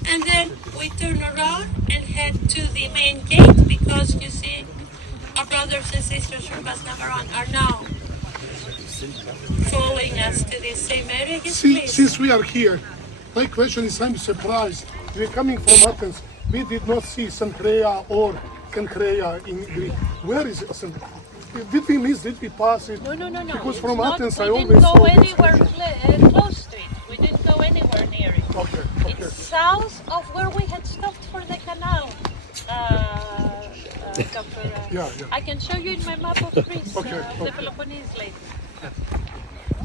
and then we turn around and head to the main gate, because you see our brothers and sisters from Basnavaran are now following us to this same area. Yes, please. Since we are here, my question is, I'm surprised. We're coming from Athens. We did not see Sankrea or Cancrea in Greek. Where is it? Did we miss? Did we pass it? No. Because It's from not, Athens, we I always didn't go saw this. anywhere close to it. We didn't go anywhere near it. Okay. It's south of where we had stopped for the canal. Dr. Yeah. I can show you in my map of Greece, the Peloponnese later.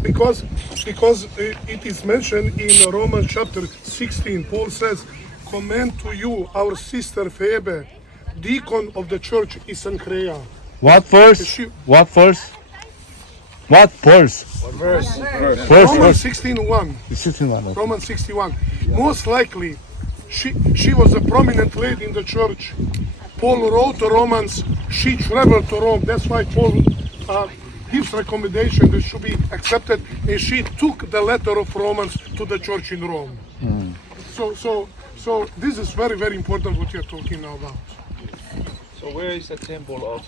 Because it is mentioned in Romans chapter 16, Paul says, commend to you our sister Phoebe, deacon of the church in Sancrea. What verse? What verse? What verse? Verse. Romans 16:1. 16. Romans 61. Most likely, she was a prominent lady in the church, Paul wrote to Romans, she traveled to Rome. That's why Paul gives recommendation that should be accepted, and she took the letter of Romans to the church in Rome. So this is very, very important what you're talking now about. So where is the temple of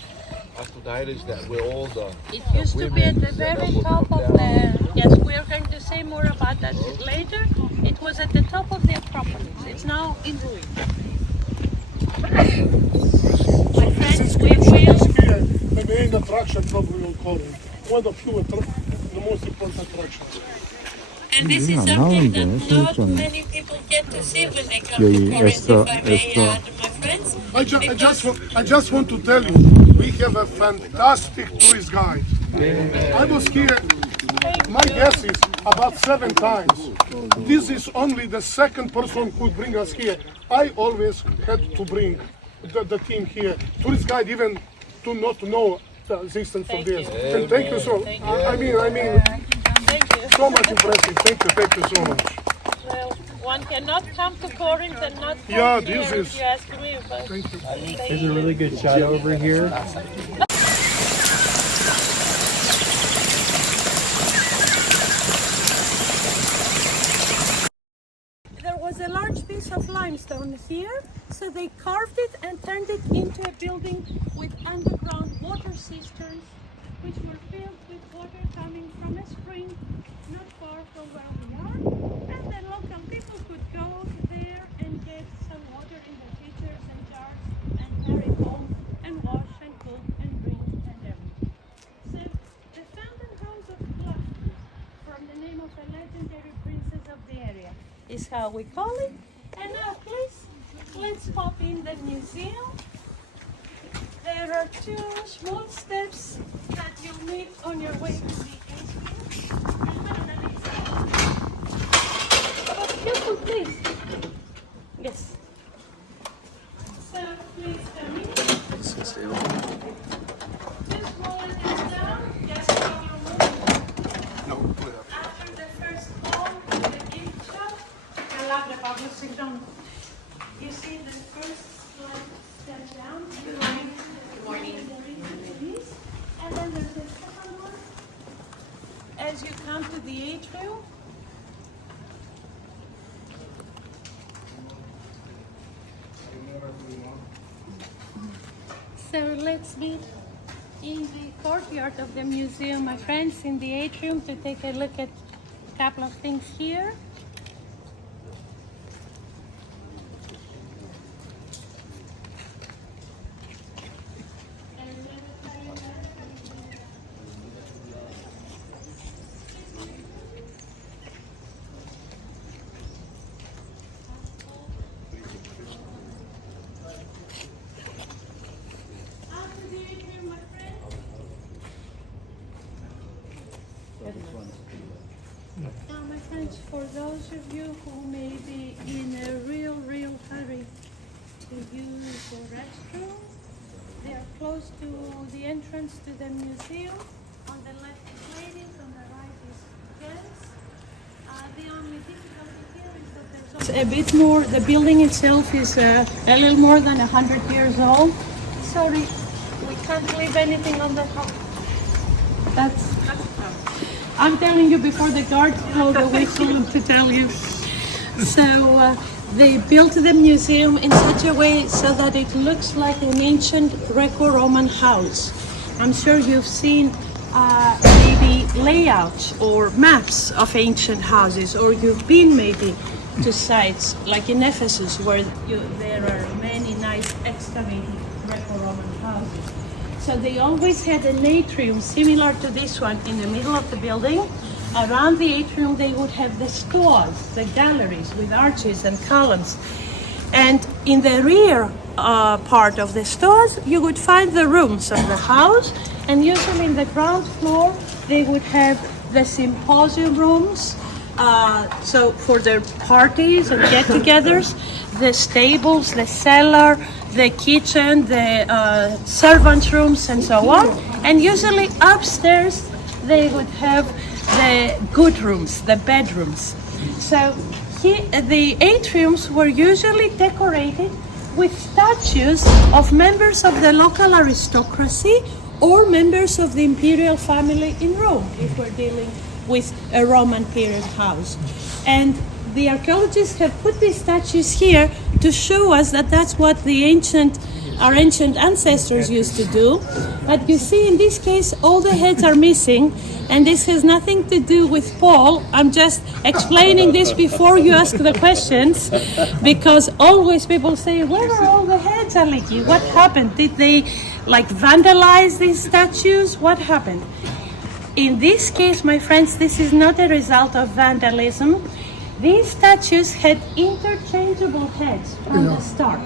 Aphrodite that we're all the It used to be at the very top of the. Yes, we are going to say more about that later. It was at the top of the Acropolis. It's now in ruin. My friends, we will. The main attraction probably on Corinth. One of the most important attractions. And this is something that not many people get to see when they come to Corinth, if I may add, my friends. I just want to tell you, we have a fantastic tourist guide. I was here, my guess is about 7 times. This is only the second person who bring us here. I always had to bring the team here. Tourist guide even do not know the existence of this. And thank you so much. I mean, so much impressive. Thank you so much. Well, one cannot come to Corinth and not come Yeah, here, this is. if you ask me. But Thank you. There's a really good shot over here. there was a large piece of limestone here, so they carved it and turned it into a building with underground water cisterns, which were filled with water coming from a spring not far from where we are. And the local people could go there and get some water in their pitchers and jars and carry home and wash and cook and drink and everything. So the fountain house of blood, from the name of a legendary princess of the area, is how we call it. And now please, let's pop in the museum. There are 2 small steps that you'll meet on your way to the atrium. But careful, please. Yes. So please come in. Just roll it down. Just roll your move. After the first hall, the gift shop. You see the first step down. Good morning. Good morning. And then there's the second one. As you come to the atrium, so let's meet in the courtyard of the museum, my friends, in the atrium, to take a look at a couple of things here. Now, my friends, for those of you who may be in a real hurry to use the restroom, they are close to the entrance to the museum. On the left is ladies, on the right is gents. The only difficulty here is that there's a bit more. The building itself is a little more than 100 years old. Sorry, we can't leave anything on the top. I'm telling you before the guards blow the whistle to tell you. So they built the museum in such a way so that it looks like an ancient Greco-Roman house. I'm sure you've seen maybe layouts or maps of ancient houses, or you've been maybe to sites like in Ephesus where there are many nice excavated Greco-Roman houses. So they always had an atrium similar to this one in the middle of the building. Around the atrium they would have the stores, the galleries with arches and columns. And in the rear part of the stores you would find the rooms of the house, and usually in the ground floor they would have the symposium rooms, so for their parties and get-togethers, the stables, the cellar, the kitchen, the servants' rooms, and so on. And usually upstairs they would have the good rooms, the bedrooms. So the atriums were usually decorated with statues of members of the local aristocracy or members of the imperial family in Rome, if we're dealing with a Roman period house. And the archaeologists have put these statues here to show us that that's what our ancient ancestors used to do. But you see, in this case, all the heads are missing, and this has nothing to do with Paul. I'm just explaining this before you ask the questions, because always people say, where are all the heads, Aliki? What happened? Did they vandalize these statues? What happened? In this case, my friends, this is not a result of vandalism. These statues had interchangeable heads from the start.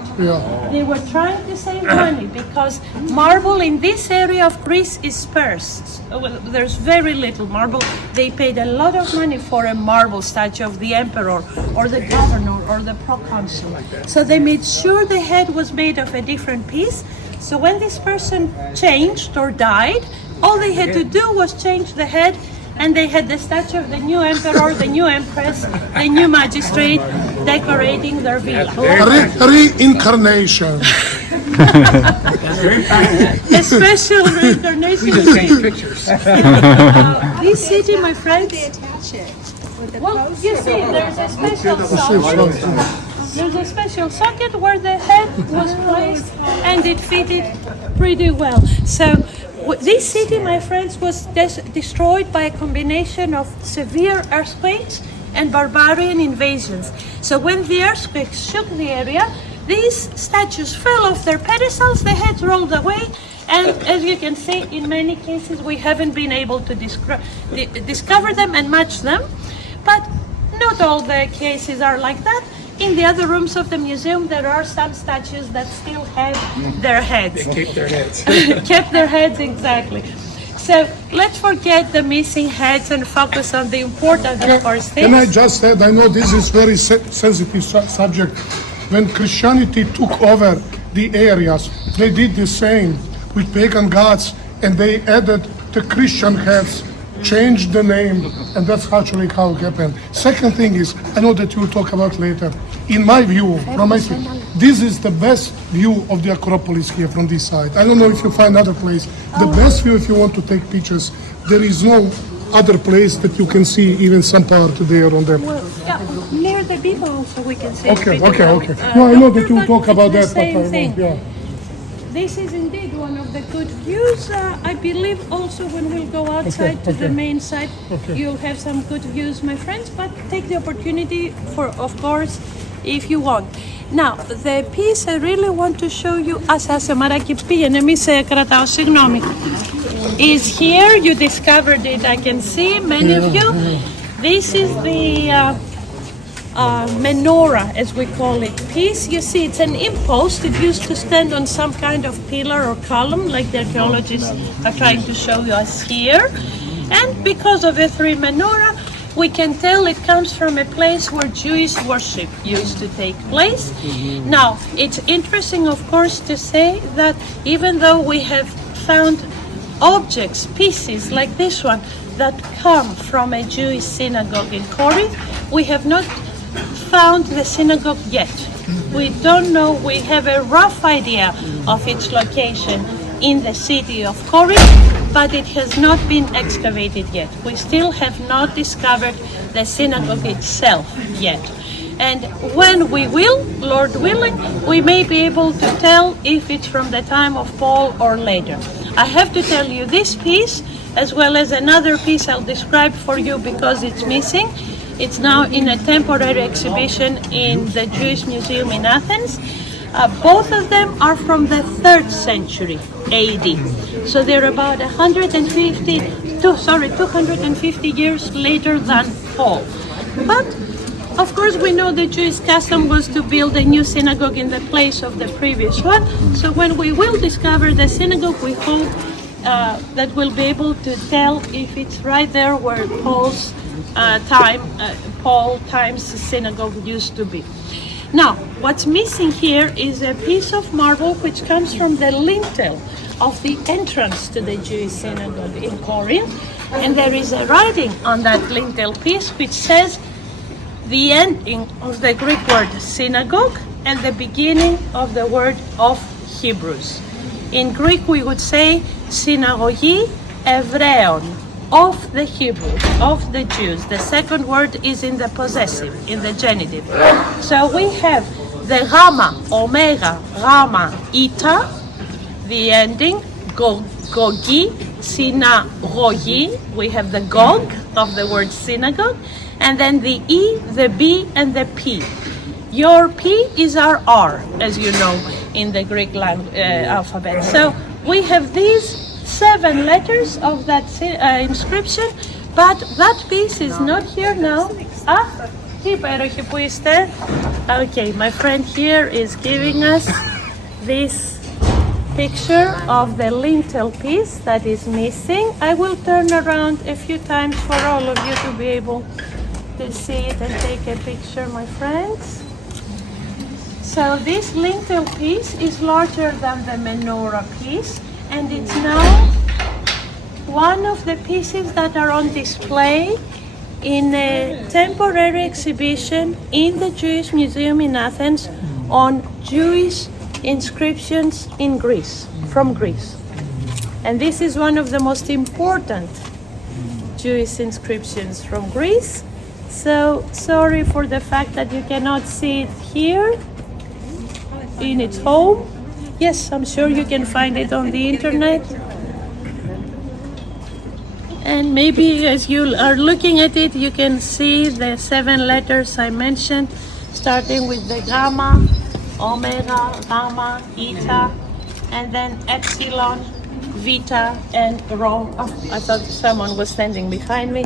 They were trying to save money because marble in this area of Greece is scarce. There's very little marble. They paid a lot of money for a marble statue of the emperor or the governor or the proconsul. So they made sure the head was made of a different piece. So when this person changed or died, all they had to do was change the head, and they had the statue of the new emperor, the new empress, the new magistrate decorating their villa. Reincarnation. A special reincarnation. This city, my friends. Well, you see, there's a special socket. There's a special socket where the head was placed, and it fitted pretty well. So this city, my friends, was destroyed by a combination of severe earthquakes and barbarian invasions. So when the earthquakes shook the area, these statues fell off their pedestals, the heads rolled away, and as you can see, in many cases we haven't been able to discover them and match them. But not all the cases are like that. In the other rooms of the museum, there are some statues that still have their heads. They keep their heads. Kept their heads, exactly. So let's forget the missing heads and focus on the important, of course, things. And I just said, I know this is very sensitive subject. When Christianity took over the areas, they did the same with pagan gods, and they added the Christian heads, changed the name, and that's actually how it happened. Second thing is, I know that you will talk about later. In my view, this is the best view of the Acropolis here from this side. I don't know if you find another place. The best view if you want to take pictures. There is no other place that you can see even some part there on the... Well, yeah, near the people also we can see. Okay. No, I know that you will talk about that, but I thing. yeah. This is indeed one of the good views. I believe also when we'll go outside to the main site, you'll have some good views, my friends, but take the opportunity for, of course, if you want. Now, the piece I really want to show you, is here. You discovered it, I can see, many of you. This is the menorah, as we call it, piece. You see, it's an impost. It used to stand on some kind of pillar or column, like the archaeologists are trying to show us here. And because of the three menorah, we can tell it comes from a place where Jewish worship used to take place. Now, it's interesting, of course, to say that even though we have found objects, pieces like this one, that come from a Jewish synagogue in Corinth, we have not found the synagogue yet. We don't know, we have a rough idea of its location in the city of Corinth, but it has not been excavated yet. We still have not discovered the synagogue itself yet. And when we will, Lord willing, we may be able to tell if it's from the time of Paul or later. I have to tell you this piece, as well as another piece I'll describe for you because it's missing. It's now in a temporary exhibition in the Jewish Museum in Athens. Both of them are from the 3rd century AD. So they're about 250 years later than Paul. But of course we know the Jewish custom was to build a new synagogue in the place of the previous one. So when we will discover the synagogue, we hope that we'll be able to tell if it's right there where Paul's Paul times synagogue used to be. Now, what's missing here is a piece of marble which comes from the lintel of the entrance to the Jewish synagogue in Corinth, and there is a writing on that lintel piece which says the ending of the Greek word synagogue and the beginning of the word of Hebrews. In Greek we would say synagogi Evreon, of the Hebrews, of the Jews. The second word is in the possessive, in the genitive. So we have the gamma, omega, gamma, eta, the ending, gogi, synagogi. We have the gog of the word synagogue, and then the E, the B, and the P. Your P is our R, as you know, in the Greek alphabet. So we have these 7 letters of that inscription, but that piece is not here now. Τι υπέροχοι που είστε. Okay, my friend here is giving us this picture of the lintel piece that is missing. I will turn around a few times for all of you to be able to see it and take a picture, my friends. So this lintel piece is larger than the menorah piece, and it's now one of the pieces that are on display in a temporary exhibition in the Jewish Museum in Athens on Jewish inscriptions in Greece, from Greece. And this is one of the most important Jewish inscriptions from Greece. So sorry for the fact that you cannot see it here in its home. Yes, I'm sure you can find it on the internet. And maybe as you are looking at it, you can see the 7 letters I mentioned, starting with the gamma, omega, gamma, eta, and then epsilon, vita, and rho. Oh, I thought someone was standing behind me.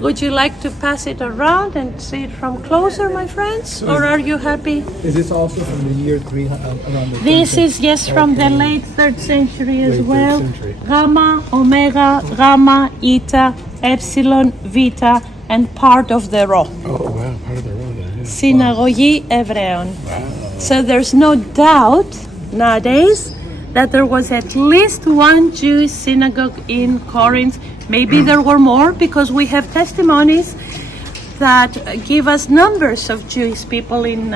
Would you like to pass it around and see it from closer, my friends? Or are you happy? Is this also from the year 300? Around the This is, yes, from the late 3rd century as Late 3rd well. century. Gamma, omega, gamma, eta, epsilon, vita, and part of the rho. Oh, wow, part of the road there. Yeah. Synagogi Evreon. So there's no doubt nowadays that there was at least one Jewish synagogue in Corinth. Maybe there were more, because we have testimonies that give us numbers of Jewish people in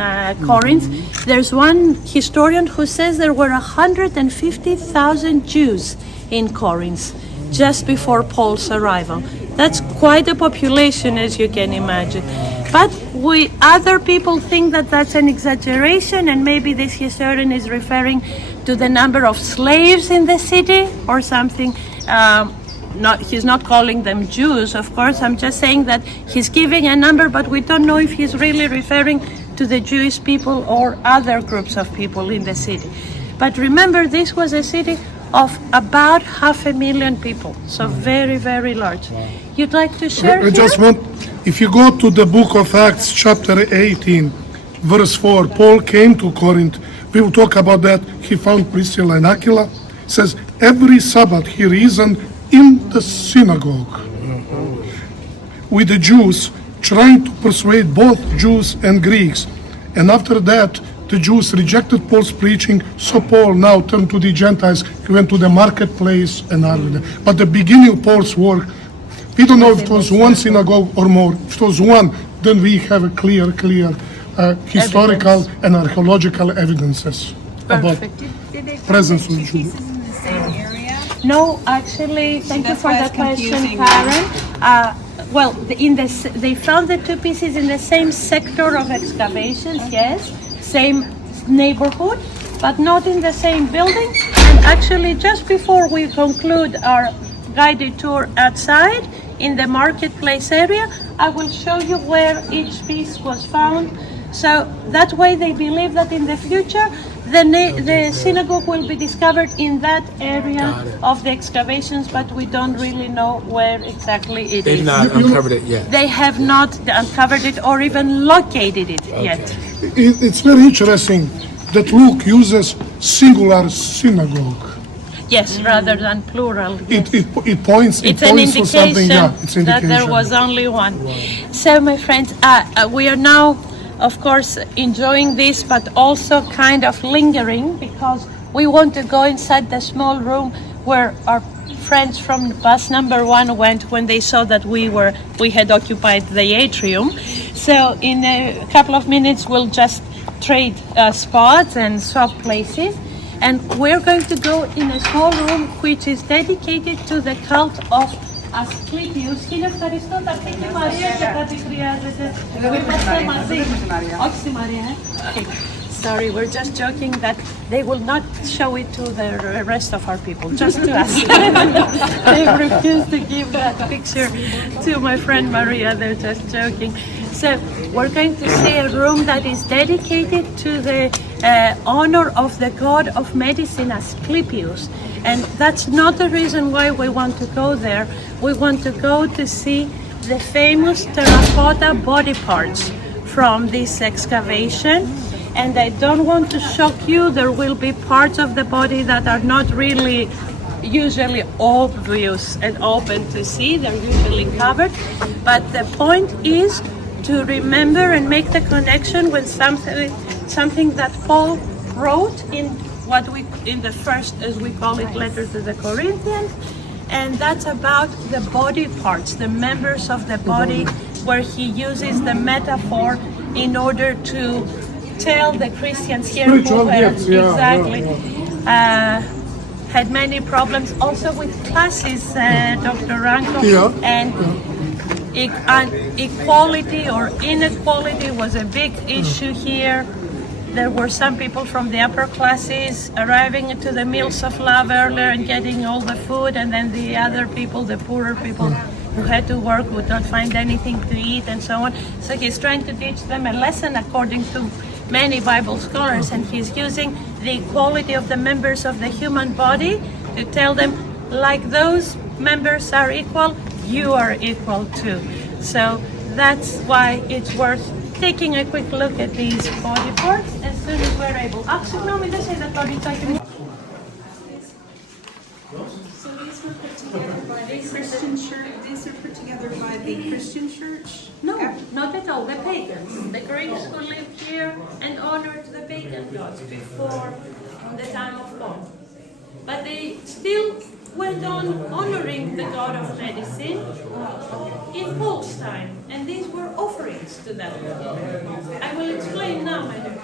Corinth. There's one historian who says there were 150,000 Jews in Corinth just before Paul's arrival. That's quite a population, as you can imagine. But other people think that that's an exaggeration, and maybe this historian is referring to the number of slaves in the city or something. He's not calling them Jews, of course. I'm just saying that he's giving a number, but we don't know if he's really referring to the Jewish people or other groups of people in the city. But remember, this was a city of about 500,000 people, so very, very large. You'd like to share I just here? want, if you go to the book of Acts, chapter 18, verse 4, Paul came to Corinth. We will talk about that. He found Priscilla and Aquila. It says, every Sabbath he reasoned in the synagogue with the Jews, trying to persuade both Jews and Greeks. And after that, the Jews rejected Paul's preaching, so Paul now turned to the Gentiles. He went to the marketplace and argued them. But the beginning of Paul's work, we don't know if it was one synagogue or more. If it was one, then we have a clear historical and archaeological evidences about presence of Jews. No, actually, thank you for the question, Karen. Well, they found the 2 pieces in the same sector of excavations, yes, same neighborhood, but not in the same building. And actually, just before we conclude our guided tour outside, in the marketplace area, I will show you where each piece was found. So that way they believe that in the future, the synagogue will be discovered in that area of the excavations, but we don't really know where exactly it is. They've not uncovered it yet. They have not uncovered it or even located it yet. It's very interesting that Luke uses singular synagogue. Yes, rather than plural. Yes. It points. It's it an points for something. indication Yeah, it's that indication. there was only one. So, my friends, we are now, of course, enjoying this, but also kind of lingering, because we want to go inside the small room where our friends from bus number 1 went when they saw that we had occupied the atrium. So in a couple of minutes, we'll just trade spots and swap places. And we're going to go in a small room which is dedicated to the cult of Asclepius. Χίλια ευχαριστώ, θα έρθει και η Μαρία και κάτι χρειάζεται. Είμαστε μαζί. Όχι στη Μαρία, Okay. Sorry, we're just joking that they will not show it to the rest of our people, just to us. They refused to give that picture to my friend Maria, they're just joking. So we're going to see a room that is dedicated to the honor of the god of medicine Asclepius. And that's not the reason why we want to go there. We want to go to see the famous terracotta body parts from this excavation. And I don't want to shock you, there will be parts of the body that are not really usually obvious and open to see, they're usually covered. But the point is to remember and make the connection with something that Paul wrote in in the first, as we call it, letter to the Corinthians, and that's about the body parts, the members of the body, where he uses the metaphor in order to tell the Christians here who had many problems also with classes, Dr. Ranko, and equality or inequality was a big issue here. There were some people from the upper classes arriving to the meals of love earlier and getting all the food, and then the other people, the poorer people who had to work, would not find anything to eat and so on. So he's trying to teach them a lesson according to many Bible scholars, and he's using the equality of the members of the human body to tell them, like those members are equal, you are equal too. So that's why it's worth taking a quick look at these body parts as soon as we're able. So these were put together by the Christian church. These are put together by the Christian church. No, not at all. The pagans, the Greeks who lived here and honored the pagan gods before the time of Paul. But they still went on honoring the god of medicine in Paul's time, and these were offerings to them. I will explain now, my dear.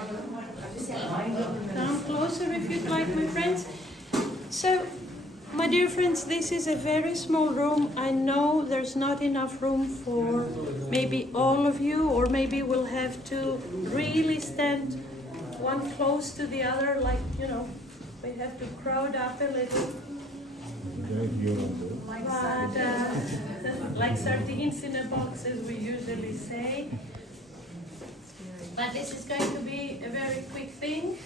Come closer if you'd like, my friends. So, my dear friends, this is a very small room. I know there's not enough room for maybe all of you, or maybe we'll have to really stand one close to the other, like, we have to crowd up a little. But, like sardines in a box, as we usually say. But this is going to be a very quick thing.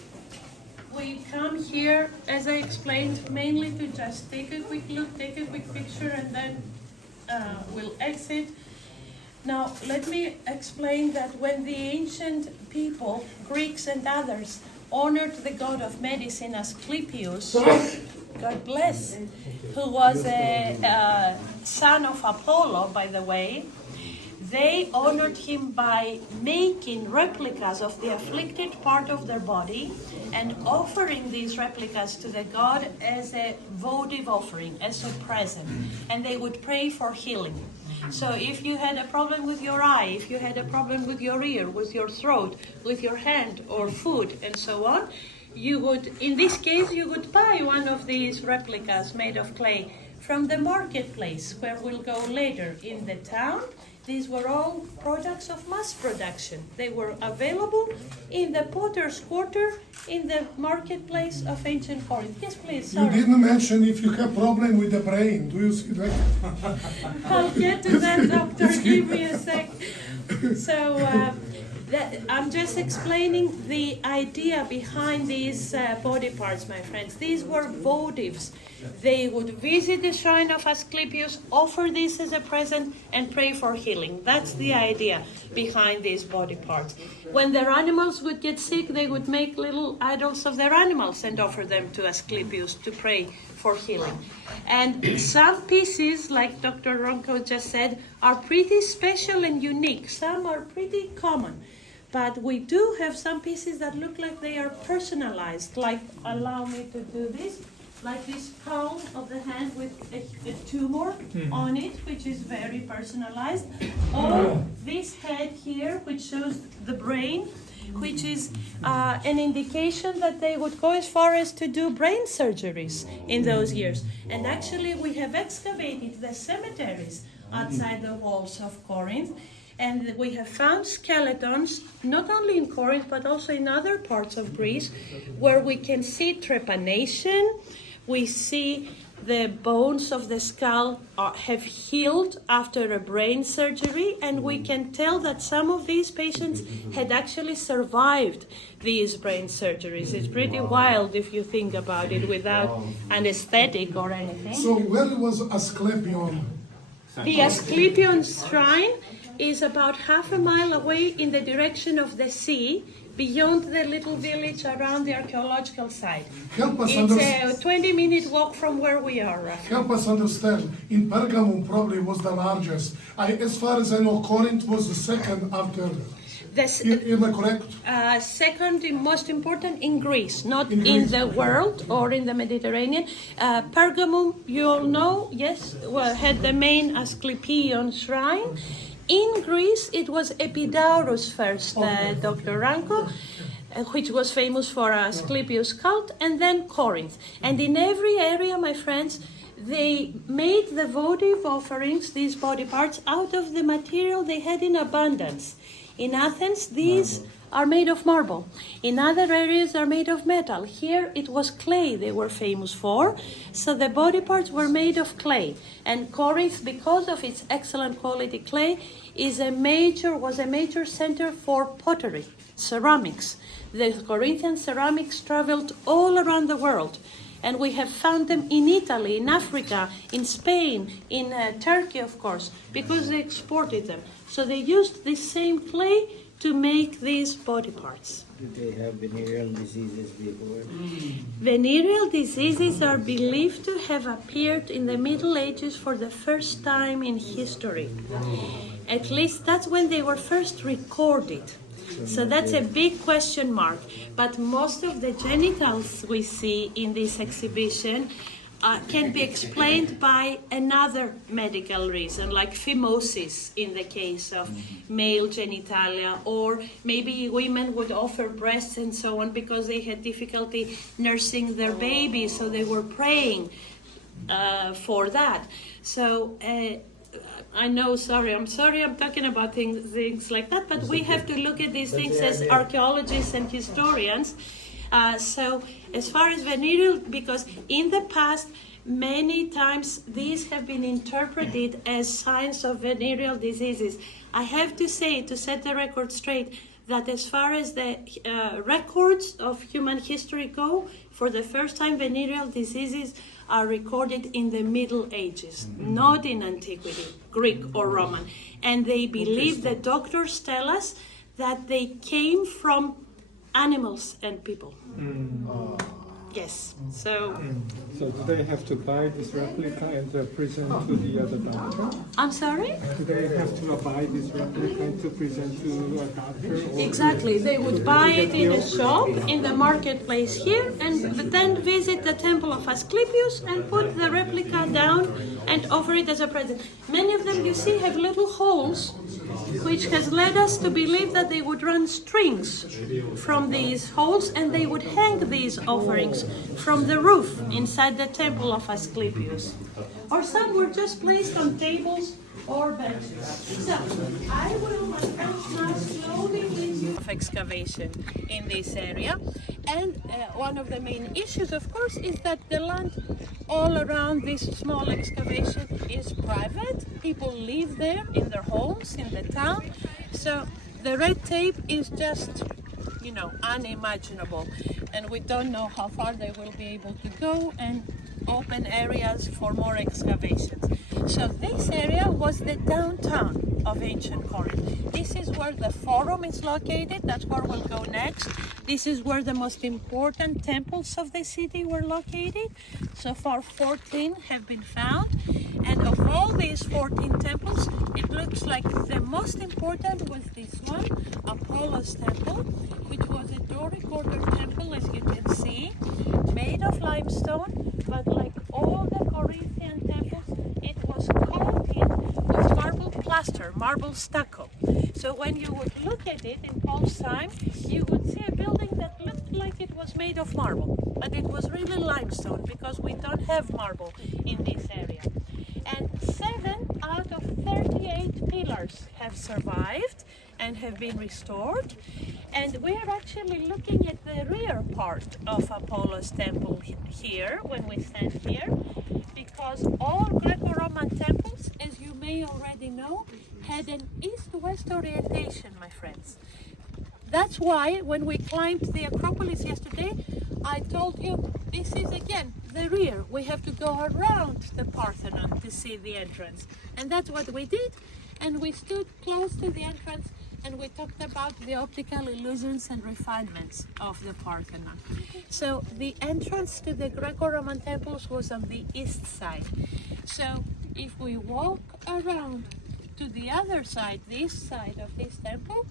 We come here, as I explained, mainly to just take a quick look, take a quick picture, and then we'll exit. Now, let me explain that when the ancient people, Greeks and others, honored the god of medicine Asclepius, God bless, who was a son of Apollo, by the way, they honored him by making replicas of the afflicted part of their body and offering these replicas to the god as a votive offering, as a present. And they would pray for healing. So if you had a problem with your eye, if you had a problem with your ear, with your throat, with your hand or foot and so on, you would, in this case, you would buy one of these replicas made of clay from the marketplace where we'll go later in the town. These were all products of mass production. They were available in the potter's quarter in the marketplace of ancient Corinth. Yes, please, sorry. You didn't mention if you have problem with the brain. Do you see that? I'll get to that, doctor. Give me a sec. So I'm just explaining the idea behind these body parts, my friends. These were votives. They would visit the shrine of Asclepius, offer this as a present, and pray for healing. That's the idea behind these body parts. When their animals would get sick, they would make little idols of their animals and offer them to Asclepius to pray for healing. And some pieces, like Dr. Ronco just said, are pretty special and unique. Some are pretty common. But we do have some pieces that look like they are personalized, like, allow me to do this, like this palm of the hand with a tumor on it, which is very personalized. Or this head here, which shows the brain, which is an indication that they would go as far as to do brain surgeries in those years. And actually, we have excavated the cemeteries outside the walls of Corinth, and we have found skeletons, not only in Corinth, but also in other parts of Greece, where we can see trepanation. We see the bones of the skull have healed after a brain surgery, and we can tell that some of these patients had actually survived these brain surgeries. It's pretty wild if you think about it without anesthetic or anything. So where was Asclepion? The Asclepion shrine is about half a mile away in the direction of the sea, beyond the little village around the archaeological site. Help us It's understand. a 20-minute walk from where we are. Help us understand. In Pergamum probably was the largest. As far as I know, Corinth was the second after. Am I correct? Second most important in Greece, not In in Greece. the world or in the Mediterranean. Pergamum, you all know, yes, had the main Asclepion shrine. In Greece, it was Epidaurus first, Dr. Ranko, which was famous for Asclepius cult, and then Corinth. And in every area, my friends, they made the votive offerings, these body parts, out of the material they had in abundance. In Athens, these are made of marble. In other areas, are made of metal. Here, it was clay they were famous for, so the body parts were made of clay. And Corinth, because of its excellent quality clay, was a major center for pottery, ceramics. The Corinthian ceramics traveled all around the world. And we have found them in Italy, in Africa, in Spain, in Turkey, of course, because they exported them. So they used the same clay to make these body parts. Did they have venereal diseases before? Venereal diseases are believed to have appeared in the Middle Ages for the first time in history. At least that's when they were first recorded. So that's a big question mark. But most of the genitals we see in this exhibition can be explained by another medical reason, like phimosis in the case of male genitalia, or maybe women would offer breasts and so on because they had difficulty nursing their baby, so they were praying for that. So I know, I'm sorry I'm talking about things like that, but we have to look at these things as archaeologists and historians. So as far as venereal, because in the past, many times these have been interpreted as signs of venereal diseases. I have to say, to set the record straight, that as far as the records of human history go, for the first time venereal diseases are recorded in the Middle Ages, not in antiquity, Greek or Roman. And they believe, the doctors tell us, that they came from animals and people. Yes, so... So do they have to buy this replica and present to the other doctor? I'm sorry? Do they have to buy this replica to present to a doctor? Exactly, they would buy it in a shop in the marketplace here, and then visit the temple of Asclepius and put the replica down and offer it as a present. Many of them, you see, have little holes, which has led us to believe that they would run strings from these holes and they would hang these offerings from the roof inside the temple of Asclepius. Or some were just placed on tables or benches. So I will now slowly lead you of excavation in this area. And one of the main issues, of course, is that the land all around this small excavation is private. People live there in their homes, in the town. So the red tape is just, unimaginable. And we don't know how far they will be able to go and open areas for more excavations. So this area was the downtown of ancient Corinth. This is where the forum is located. That's where we'll go next. This is where the most important temples of the city were located. So far 14 have been found. And of all these 14 temples, it looks like the most important was this one, Apollo's temple, which was a Doric order temple, as you can see, made of limestone, but like all the Corinthian temples, it was coated with marble plaster, marble stucco. So when you would look at it in Paul's time, you would see a building that looked like it was made of marble, but it was really limestone because we don't have marble in this area. And 7 out of 38 pillars have survived and have been restored. And we're actually looking at the rear part of Apollo's temple here, when we stand here, because all Greco-Roman temples, as you may already know, had an east-west orientation, my friends. That's why when we climbed the Acropolis yesterday, I told you this is again the rear. We have to go around the Parthenon to see the entrance. And that's what we did. And we stood close to the entrance and we talked about the optical illusions and refinements of the Parthenon. So the entrance to the Greco-Roman temples was on the east side. So if we walk around to the other side, the east side of this temple,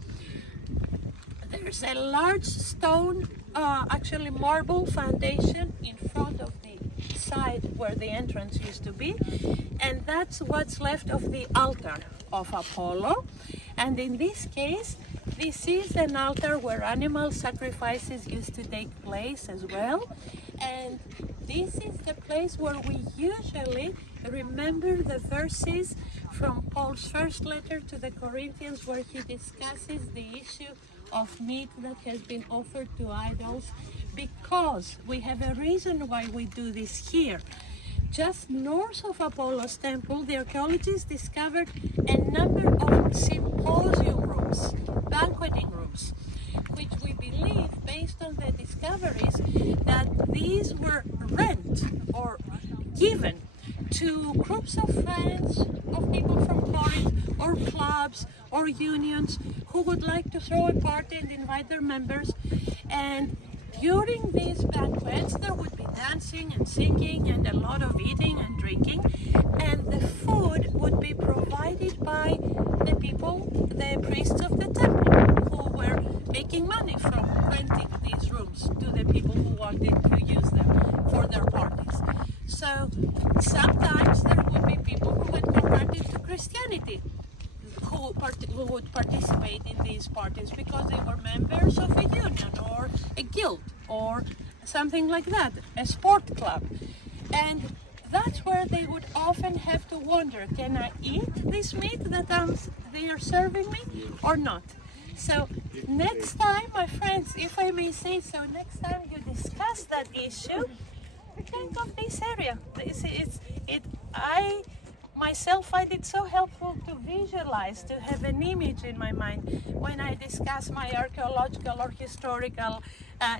there's a large stone, actually marble foundation in front of the side where the entrance used to be, and that's what's left of the altar of Apollo. And in this case, this is an altar where animal sacrifices used to take place as well, and this is the place where we usually remember the verses from Paul's first letter to the Corinthians, where he discusses the issue of meat that has been offered to idols, because we have a reason why we do this here. Just north of Apollo's temple, the archaeologists discovered a number of symposium rooms, banqueting rooms, which we believe, based on the discoveries, that these were rent or given to groups of friends of people from Corinth, or clubs or unions who would like to throw a party and invite their members. And during these banquets there would be dancing and singing and a lot of eating and drinking, and the food would be provided by the people, the priests of the temple, who were making money from renting these rooms to the people who wanted to use them for their parties. So sometimes there would be people who had converted to Christianity who would participate in these parties because they were members of a union or a guild or something like that, a sport club. And that's where they would often have to wonder, can I eat this meat that they are serving me or not? So next time, my friends, if I may say so, next time you discuss that issue, think of this area. I myself find it so helpful to visualize, to have an image in my mind when I discuss my archaeological or historical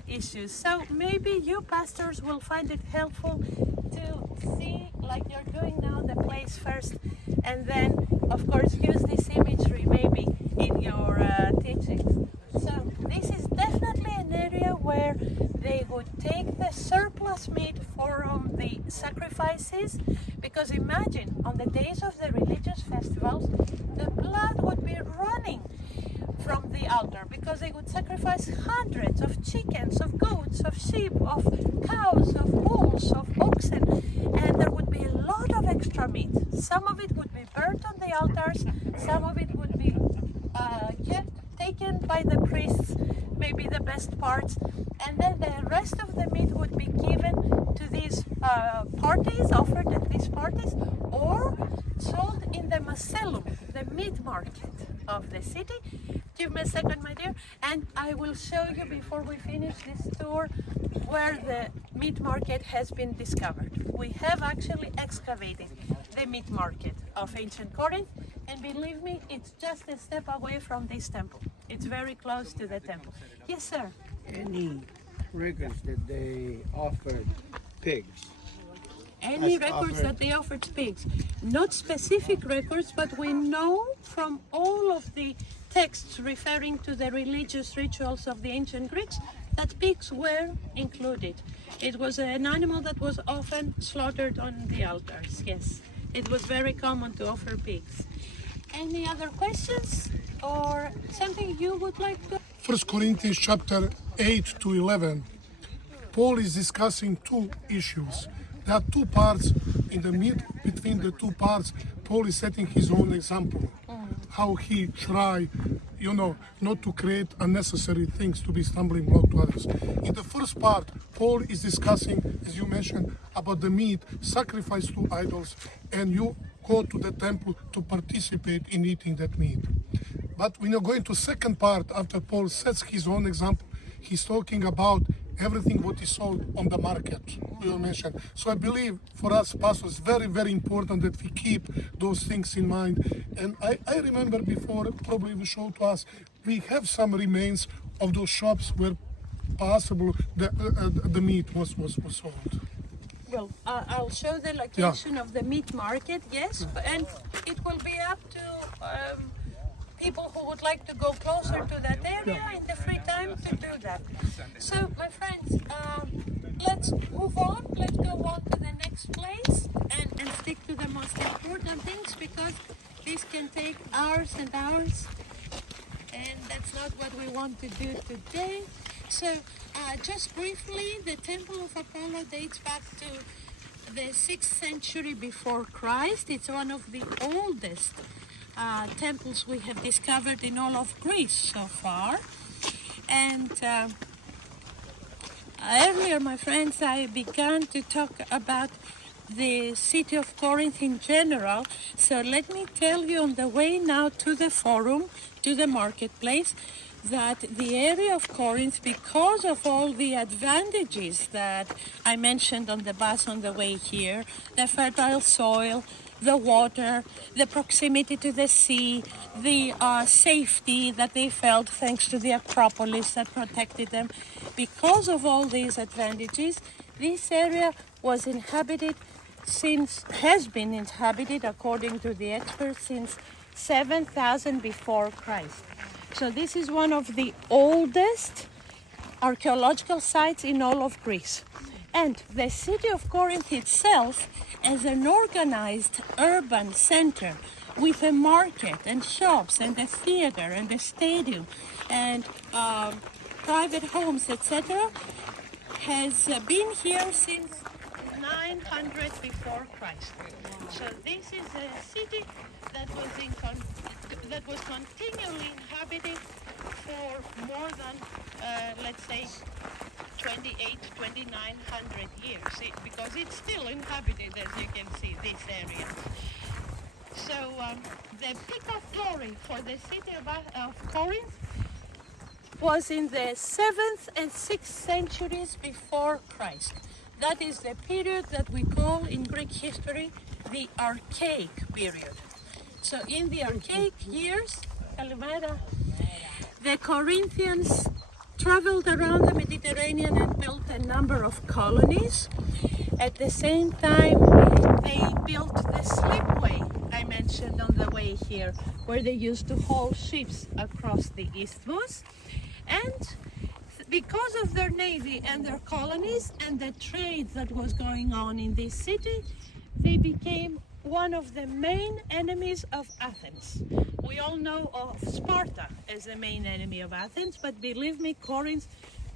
issues. So maybe you pastors will find it helpful to see, like you're doing now, the place first, and then of course use this imagery maybe in your teachings. So this is definitely an area where they would take the surplus meat from the sacrifices, because imagine on the days of the religious festivals the blood would be running from the altar, because they would sacrifice hundreds of chickens, of goats, of sheep, of cows, of bulls, of oxen, and there would be a lot of extra meat. Some of it would be burnt on the altars, some of it would be taken by the priests, maybe the best parts, and then the rest of the meat would be given to these parties, offered at these parties, or sold in the Macellum, the meat market of the city. Give me a second, my dear, and I will show you before we finish this tour where the meat market has been discovered. We have actually excavated the meat market of ancient Corinth, and believe me, it's just a step away from this temple. It's very close to the temple. Yes, sir? Any records that they offered pigs? Any records that they offered pigs? Not specific records, but we know from all of the texts referring to the religious rituals of the ancient Greeks that pigs were included. It was an animal that was often slaughtered on the altars, yes. It was very common to offer pigs. Any other questions or something you would like to? 1 Corinthians chapter 8 to 11, Paul is discussing two issues. there are two parts. In the mid between the two parts, Paul is setting his own example, how he try, not to create unnecessary things to be stumbling block to others. In the first part, Paul is discussing, as you mentioned, about the meat sacrificed to idols, and you go to the temple to participate in eating that meat. But when you're going to second part, after Paul sets his own example, he's talking about everything what is sold on the market, you mentioned. So I believe for us pastors, very, very important that we keep those things in mind. And I remember before, probably we showed to us, we have some remains of those shops where possible the meat was sold. Well, I'll show the location of the meat market, yes, and it will be up to people who would like to go closer to that area in the free time to do that. So, my friends, let's move on. Let's go on to the next place and stick to the most important things, because this can take hours and hours, and that's not what we want to do today. So, just briefly, the Temple of Apollo dates back to the 6th century before Christ. It's one of the oldest temples we have discovered in all of Greece so far. And earlier, my friends, I began to talk about the city of Corinth in general. So let me tell you on the way now to the forum, to the marketplace, that the area of Corinth, because of all the advantages that I mentioned on the bus on the way here, the fertile soil, the water, the proximity to the sea, the safety that they felt thanks to the Acropolis that protected them. Because of all these advantages, this area was inhabited has been inhabited, according to the experts, since 7,000 before Christ. So this is one of the oldest archaeological sites in all of Greece. And the city of Corinth itself, as an organized urban center with a market and shops and a theater and a stadium and private homes, etc., has been here since 900 before Christ. So this is a city that was continually inhabited for more than, let's say, 2,900 years, because it's still inhabited, as you can see, this area. So the peak of glory for the city of Corinth was in the 7th and 6th centuries before Christ. That is the period that we call in Greek history the Archaic period. So in the Archaic years, the Corinthians traveled around the Mediterranean and built a number of colonies. At the same time, they built the slipway I mentioned on the way here, where they used to haul ships across the isthmus. And because of their navy and their colonies and the trade that was going on in this city, they became one of the main enemies of Athens. We all know of Sparta as the main enemy of Athens, but believe me, Corinth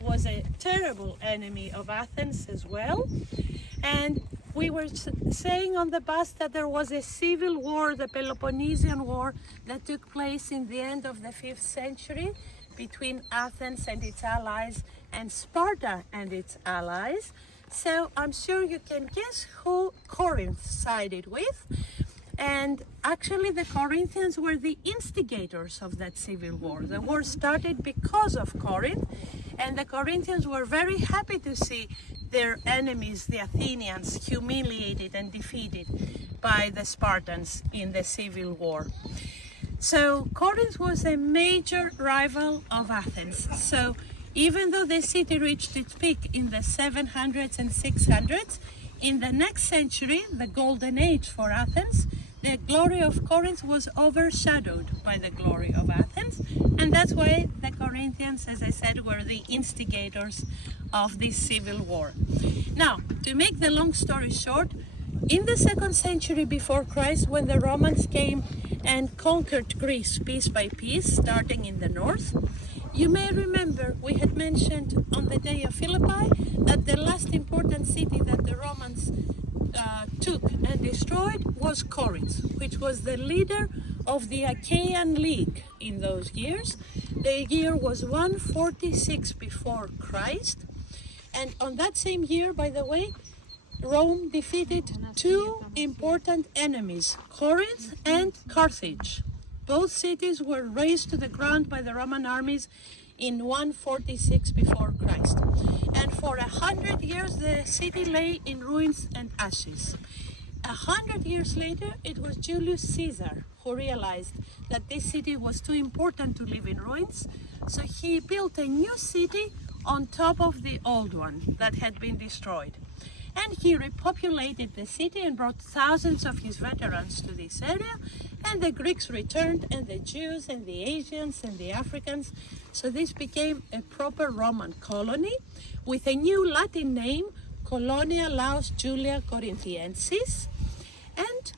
was a terrible enemy of Athens as well. And we were saying on the bus that there was a civil war, the Peloponnesian War, that took place in the end of the 5th century between Athens and its allies and Sparta and its allies. So I'm sure you can guess who Corinth sided with. And actually the Corinthians were the instigators of that civil war. The war started because of Corinth, and the Corinthians were very happy to see their enemies, the Athenians, humiliated and defeated by the Spartans in the civil war. So Corinth was a major rival of Athens. So even though the city reached its peak in the 700s and 600s, in the next century, the golden age for Athens, the glory of Corinth was overshadowed by the glory of Athens, and that's why the Corinthians, as I said, were the instigators of this civil war. Now, to make the long story short, in the 2nd century before Christ, when the Romans came and conquered Greece piece by piece, starting in the north, you may remember we had mentioned on the day of Philippi that the last important city that the Romans took and destroyed was Corinth, which was the leader of the Achaean League in those years. The year was 146 before Christ. And on that same year, by the way, Rome defeated two important enemies, Corinth and Carthage. Both cities were razed to the ground by the Roman armies in 146 before Christ. And for 100 years, the city lay in ruins and ashes. 100 years later, it was Julius Caesar who realized that this city was too important to live in ruins. So he built a new city on top of the old one that had been destroyed. And he repopulated the city and brought thousands of his veterans to this area. And the Greeks returned, and the Jews, and the Asians, and the Africans. So this became a proper Roman colony with a new Latin name, Colonia Laus Julia Corinthiensis. And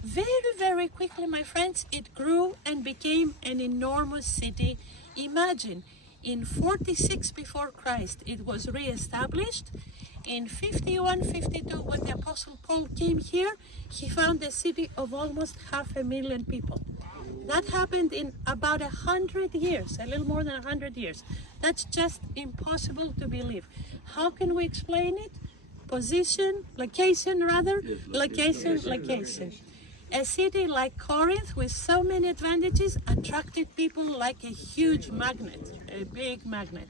very, very quickly, my friends, it grew and became an enormous city. Imagine, in 46 before Christ, it was re-established. In 51, 52, when the Apostle Paul came here, he found a city of almost 500,000 people. That happened in about 100 years, a little more than 100 years. That's just impossible to believe. How can we explain it? Location. A city like Corinth with so many advantages attracted people like a huge magnet, a big magnet.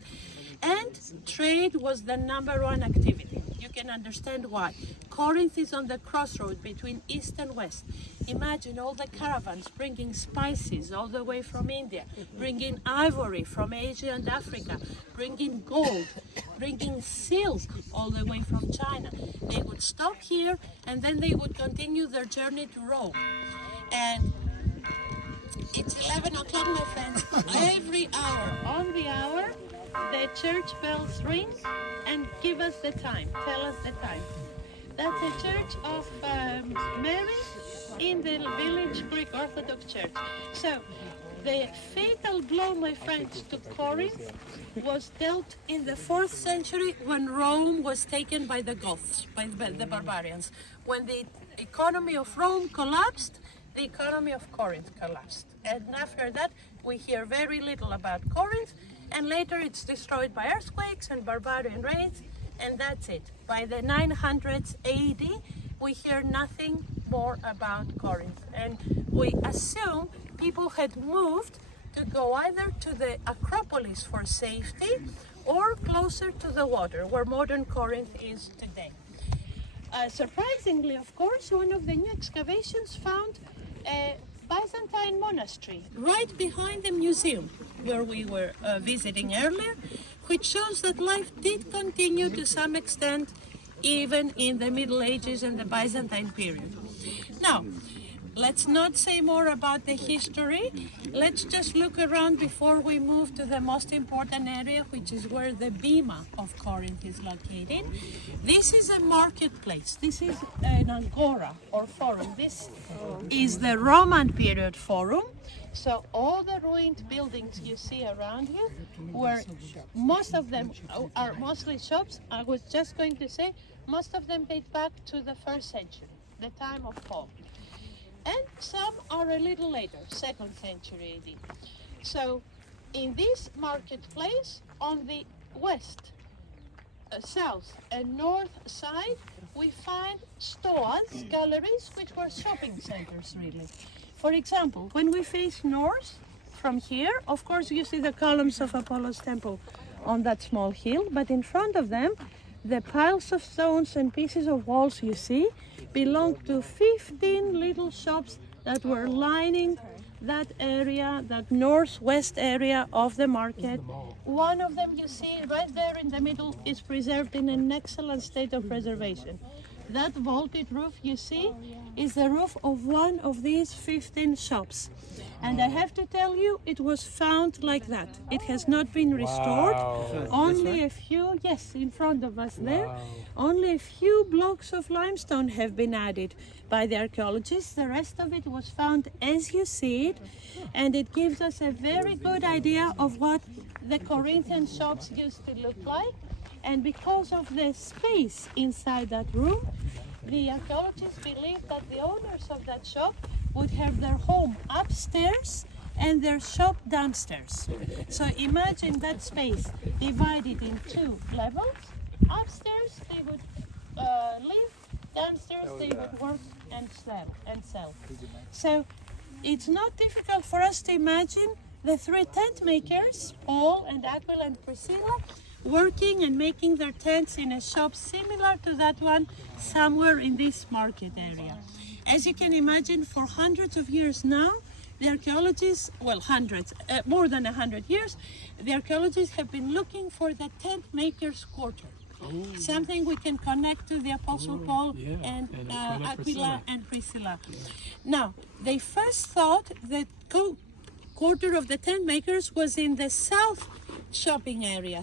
And trade was the #1 activity. You can understand why. Corinth is on the crossroad between east and west. Imagine all the caravans bringing spices all the way from India, bringing ivory from Asia and Africa, bringing gold, bringing silk all the way from China. They would stop here and then they would continue their journey to Rome. And it's 11 o'clock, my friends. Every hour, on the hour, the church bells ring and give us the time, tell us the time. That's a church of Mary in the village Greek Orthodox Church. So the fatal blow, my friends, to Corinth was dealt in the 4th century when Rome was taken by the Goths, by the barbarians. When the economy of Rome collapsed, the economy of Corinth collapsed. And after that, we hear very little about Corinth. And later it's destroyed by earthquakes and barbarian raids, and that's it. By the 900s AD, we hear nothing more about Corinth. And we assume people had moved to go either to the Acropolis for safety or closer to the water, where modern Corinth is today. Surprisingly, of course, one of the new excavations found a Byzantine monastery right behind the museum where we were visiting earlier, which shows that life did continue to some extent even in the Middle Ages and the Byzantine period. Now, let's not say more about the history. Let's just look around before we move to the most important area, which is where the bema of Corinth is located. This is a marketplace. This is an agora or forum. This is the Roman period forum. So all the ruined buildings you see around you, where most of them are mostly shops, I was just going to say, most of them date back to the 1st century, the time of Paul. And some are a little later, 2nd century AD. So in this marketplace, on the west, south and north side, we find stoas, galleries, which were shopping centers really. For example, when we face north from here, of course you see the columns of Apollo's temple on that small hill, but in front of them, the piles of stones and pieces of walls you see belong to 15 little shops that were lining that area, that northwest area of the market. One of them you see right there in the middle is preserved in an excellent state of preservation. That vaulted roof you see is the roof of one of these 15 shops. And I have to tell you, it was found like that. It has not been restored. Only a few, yes, in front of us there, only a few blocks of limestone have been added by the archaeologists. The rest of it was found as you see it, and it gives us a very good idea of what the Corinthian shops used to look like. And because of the space inside that room, the archaeologists believe that the owners of that shop would have their home upstairs and their shop downstairs. So imagine that space divided in 2 levels. Upstairs they would live, downstairs they would work and sell. So it's not difficult for us to imagine the 3 tent makers, Paul and Aquila and Priscilla, working and making their tents in a shop similar to that one somewhere in this market area. As you can imagine, for hundreds of years now, the archaeologists, well, more than 100 years, the archaeologists have been looking for the tent maker's quarter. Something we can connect to the Apostle Paul and Aquila and Priscilla. Now, they first thought that quarter of the tent makers was in the southern shopping area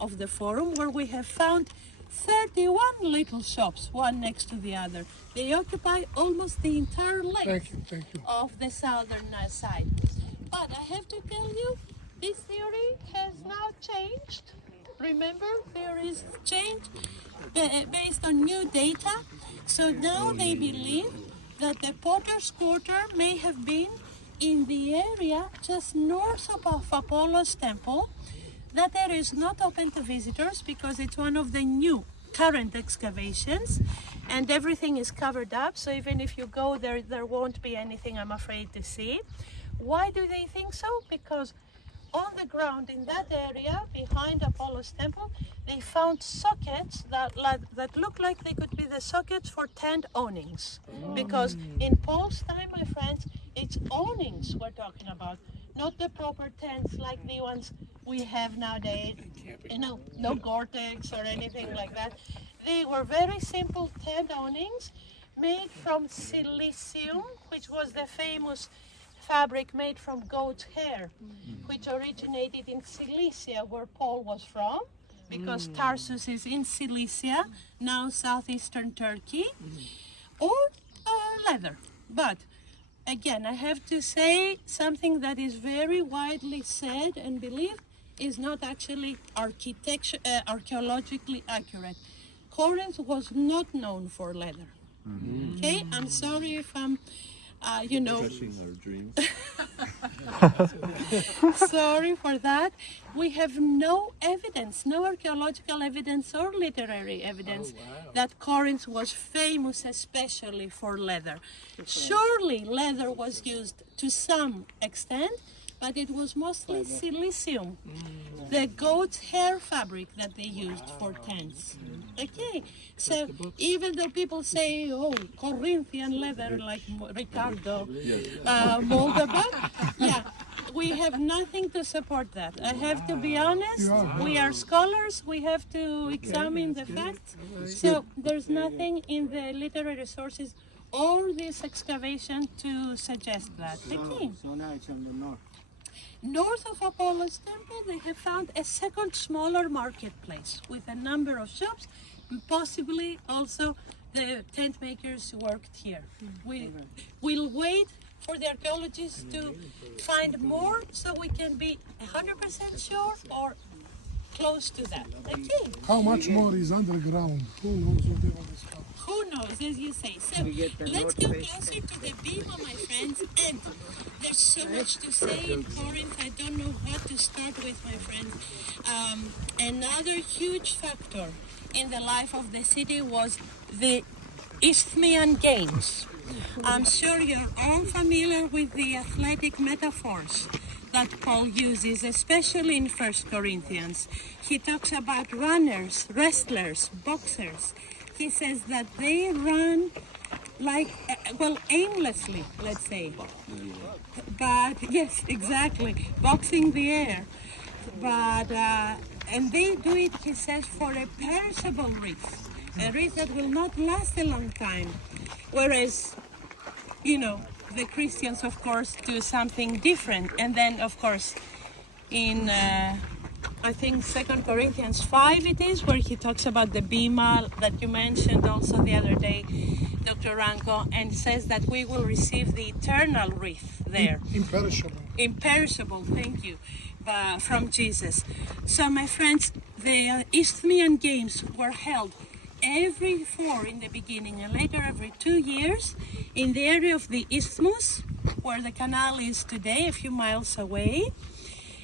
of the forum, where we have found 31 little shops, one next to the other. They occupy almost the entire length of the southern side. But I have to tell you, this theory has now changed. Remember, theories change based on new data. So now they believe that the Potter's Quarter may have been in the area just north of Apollo's temple. That area is not open to visitors because it's one of the new current excavations and everything is covered up. So even if you go there, there won't be anything, I'm afraid, to see. Why do they think so? Because on the ground in that area behind Apollo's temple, they found sockets that look like they could be the sockets for tent awnings. Because in Paul's time, my friends, it's awnings we're talking about, not the proper tents like the ones we have nowadays. You know, no Gore-Tex or anything like that. They were very simple tent awnings made from silicium, which was the famous fabric made from goat's hair, which originated in Cilicia, where Paul was from, because Tarsus is in Cilicia, now southeastern Turkey, or leather. But again, I have to say something that is very widely said and believed is not actually archaeologically accurate. Corinth was not known for leather. Okay, I'm sorry if I'm sorry for that. We have no evidence, no archaeological evidence or literary evidence that Corinth was famous especially for leather. Surely leather was used to some extent, but it was mostly silicium, the goat's hair fabric that they used for tents. Okay, so even though people say, oh, Corinthian leather, like Ricardo Molderbach, yeah, we have nothing to support that. I have to be honest, we are scholars, we have to examine the facts, so there's nothing in the literary sources or this excavation to suggest that. Okay. So now it's on the north. North of Apollo's temple, they have found a second smaller marketplace with a number of shops, and possibly also the tent makers worked here. We'll wait for the archaeologists to find more so we can be 100% sure or close to that. Okay. How much more is underground? Who knows what they will discover? Who knows, as you say. So let's go closer to the Bema, my friends. And there's so much to say in Corinth. I don't know what to start with, my friends. Another huge factor in the life of the city was the Isthmian Games. I'm sure you're all familiar with the athletic metaphors that Paul uses, especially in 1 Corinthians. He talks about runners, wrestlers, boxers. He says that they run like, aimlessly, let's say. But, yes, exactly, boxing the air. But, and they do it, he says, for a perishable wreath, a wreath that will not last a long time. Whereas, the Christians, of course, do something different. And then, of course, in I think 2 Corinthians 5 it is, where he talks about the bema that you mentioned also the other day, Dr. Ranko, and says that we will receive the eternal wreath there. Imperishable. Imperishable, thank you, from Jesus. So my friends, the Isthmian Games were held every 4 in the beginning and later every 2 years in the area of the Isthmus, where the canal is today, a few miles away.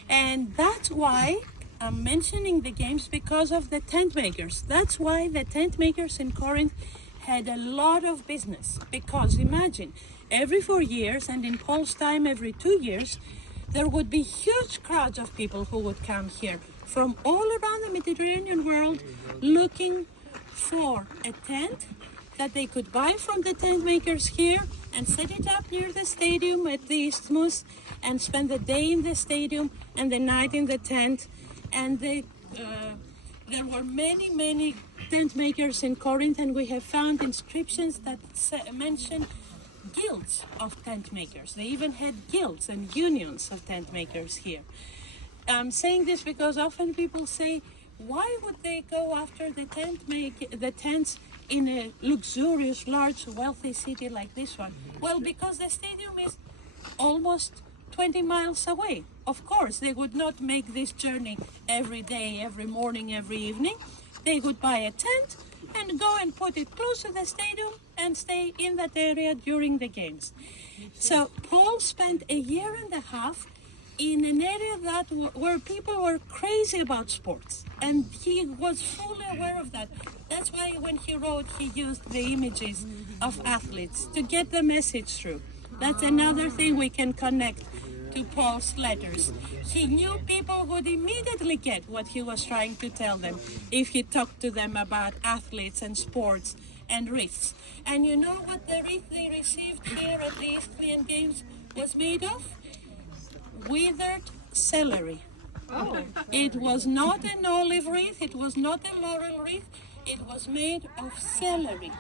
And that's why I'm mentioning the games, because of the tent makers. That's why the tent makers in Corinth had a lot of business. Because imagine, every 4 years, and in Paul's time every 2 years, there would be huge crowds of people who would come here from all around the Mediterranean world looking for a tent that they could buy from the tent makers here and set it up near the stadium at the Isthmus and spend the day in the stadium and the night in the tent. And there were many tent makers in Corinth, and we have found inscriptions that mention guilds of tent makers. They even had guilds and unions of tent makers here. I'm saying this because often people say, why would they go after the tents in a luxurious, large, wealthy city like this one? Well, because the stadium is almost 20 miles away. Of course, they would not make this journey every day, every morning, every evening. They would buy a tent and go and put it close to the stadium and stay in that area during the games. So Paul spent a year and a half in an area where people were crazy about sports, and he was fully aware of that. That's why when he wrote, he used the images of athletes to get the message through. That's another thing we can connect to Paul's letters. He knew people would immediately get what he was trying to tell them if he talked to them about athletes and sports and wreaths. And you know what the wreath they received here at the Isthmian Games was made of? Withered celery. Oh. It was not an olive wreath, it was not a laurel wreath, it was made of celery,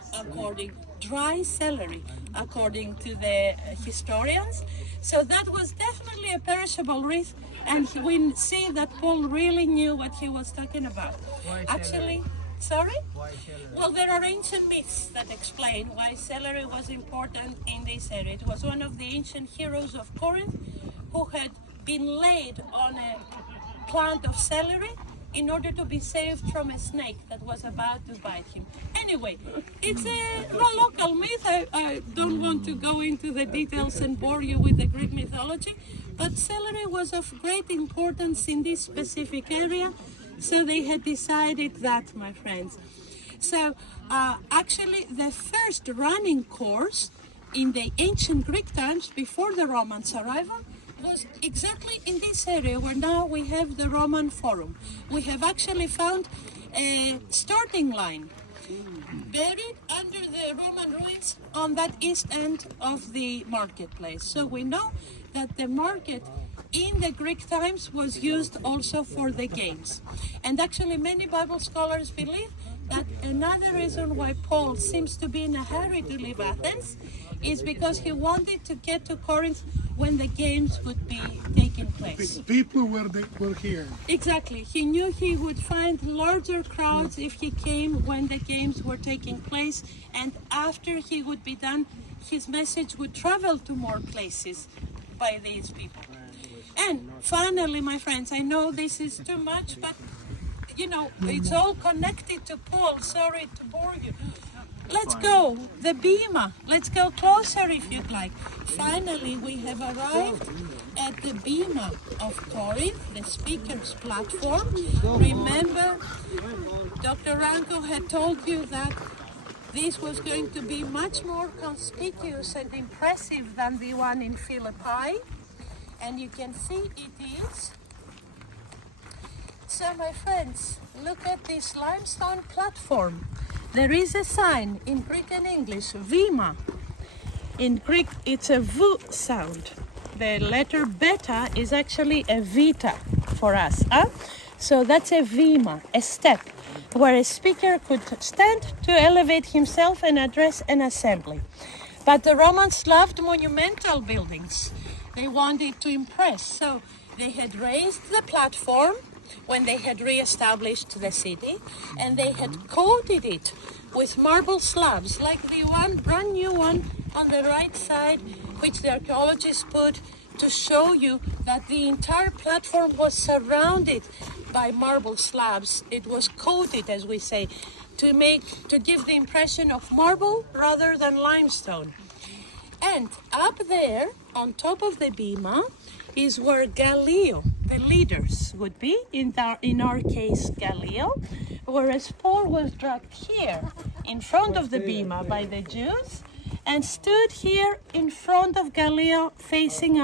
dry celery, according to the historians. So that was definitely a perishable wreath, and we see that Paul really knew what he was talking about. Actually, sorry? Well, there are ancient myths that explain why celery was important in this area. It was one of the ancient heroes of Corinth who had been laid on a plant of celery in order to be saved from a snake that was about to bite him. Anyway, it's a local myth. I don't want to go into the details and bore you with the Greek mythology, but celery was of great importance in this specific area, so they had decided that, my friends. So actually the first running course in the ancient Greek times, before the Romans' arrival, was exactly in this area where now we have the Roman Forum. We have actually found a starting line buried under the Roman ruins on that east end of the marketplace. So we know that the market in the Greek times was used also for the games. And actually many Bible scholars believe that another reason why Paul seems to be in a hurry to leave Athens is because he wanted to get to Corinth when the games would be taking place. People were here. Exactly. He knew he would find larger crowds if he came when the games were taking place, and after he would be done, his message would travel to more places by these people. And finally, my friends, I know this is too much, but you know, it's all connected to Paul. Sorry to bore you. Let's go, the bema. Let's go closer if you'd like. Finally, we have arrived at the bema of Corinth, the speaker's platform. Remember, Dr. Ranko had told you that this was going to be much more conspicuous and impressive than the one in Philippi. And you can see it is. So, my friends, look at this limestone platform. There is a sign in Greek and English, Vima. In Greek, it's a V sound. The letter beta is actually a vita for us. So that's a Vima, a step, where a speaker could stand to elevate himself and address an assembly. But the Romans loved monumental buildings. They wanted to impress, so they had raised the platform when they had re-established the city, and they had coated it with marble slabs, like the one brand new one on the right side, which the archaeologists put to show you that the entire platform was surrounded by marble slabs. It was coated, as we say, to give the impression of marble rather than limestone. And up there, on top of the bema, is where Gallio, the leaders, would be, in our case, Gallio, whereas Paul was dragged here, in front of the bema by the Jews, and stood here in front of Gallio, facing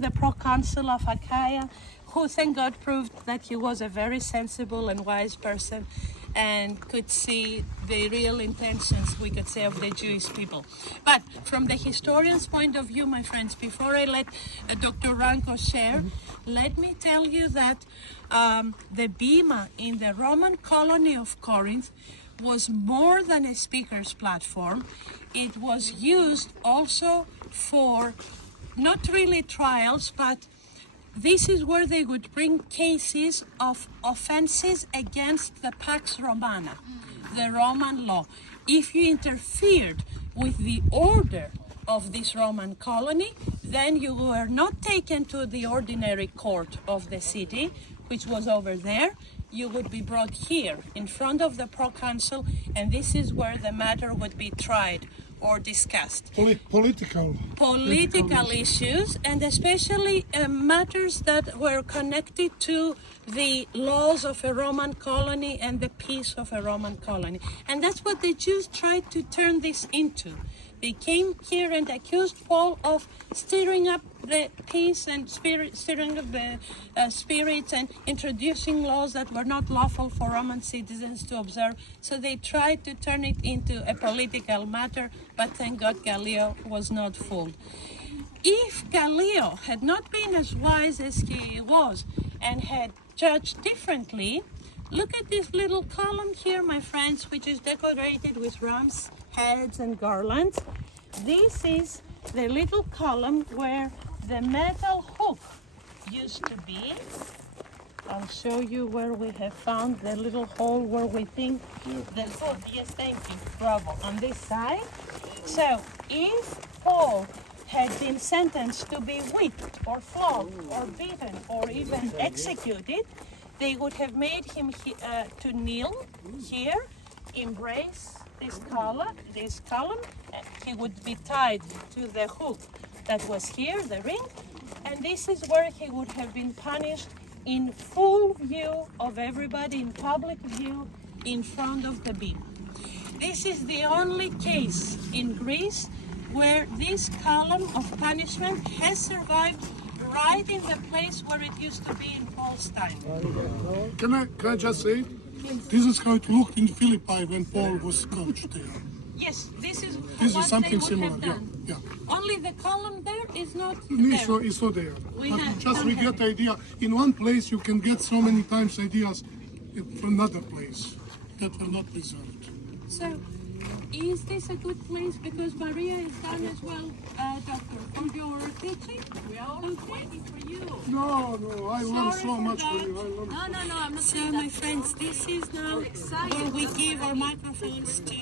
the proconsul of Achaia, who, thank God, proved that he was a very sensible and wise person and could see the real intentions, we could say, of the Jewish people. But from the historian's point of view, my friends, before I let Dr. Ranko share, let me tell you that the bema in the Roman colony of Corinth was more than a speaker's platform. It was used also for not really trials, but this is where they would bring cases of offenses against the Pax Romana, the Roman law. If you interfered with the order of this Roman colony, then you were not taken to the ordinary court of the city, which was over there. You would be brought here in front of the proconsul, and this is where the matter would be tried or discussed. Political Issues, and especially matters that were connected to the laws of a Roman colony and the peace of a Roman colony. And that's what the Jews tried to turn this into. They came here and accused Paul of stirring up the peace and stirring up the spirits and introducing laws that were not lawful for Roman citizens to observe. So they tried to turn it into a political matter, but thank God Gallio was not fooled. If Gallio had not been as wise as he was and had judged differently, look at this little column here, my friends, which is decorated with rams' heads and garlands. This is the little column where the metal hook used to be. I'll show you where we have found the little hole where we think the hook. Yes, thank you. Bravo. On this side. So if Paul had been sentenced to be whipped or flogged or beaten or even executed, they would have made him to kneel here, embrace this column. He would be tied to the hook that was here, the ring, and this is where he would have been punished in full view of everybody, in public view, in front of the beam. This is the only case in Greece where this column of punishment has survived right in the place where it used to be in Paul's time. Can I just say, this is how it looked in Philippi when Paul was coached there. Yes, this is Something similar. Yeah. Only the column there is not It's not there. We get the idea. In one place you can get so many times ideas from another place that were not preserved. So, is this a good place? Because Maria is done as well, Doctor, for your teaching. We are all waiting for you. No, I learned so much from you. No, I'm not saying that. So, my friends, this is now where we give our microphones to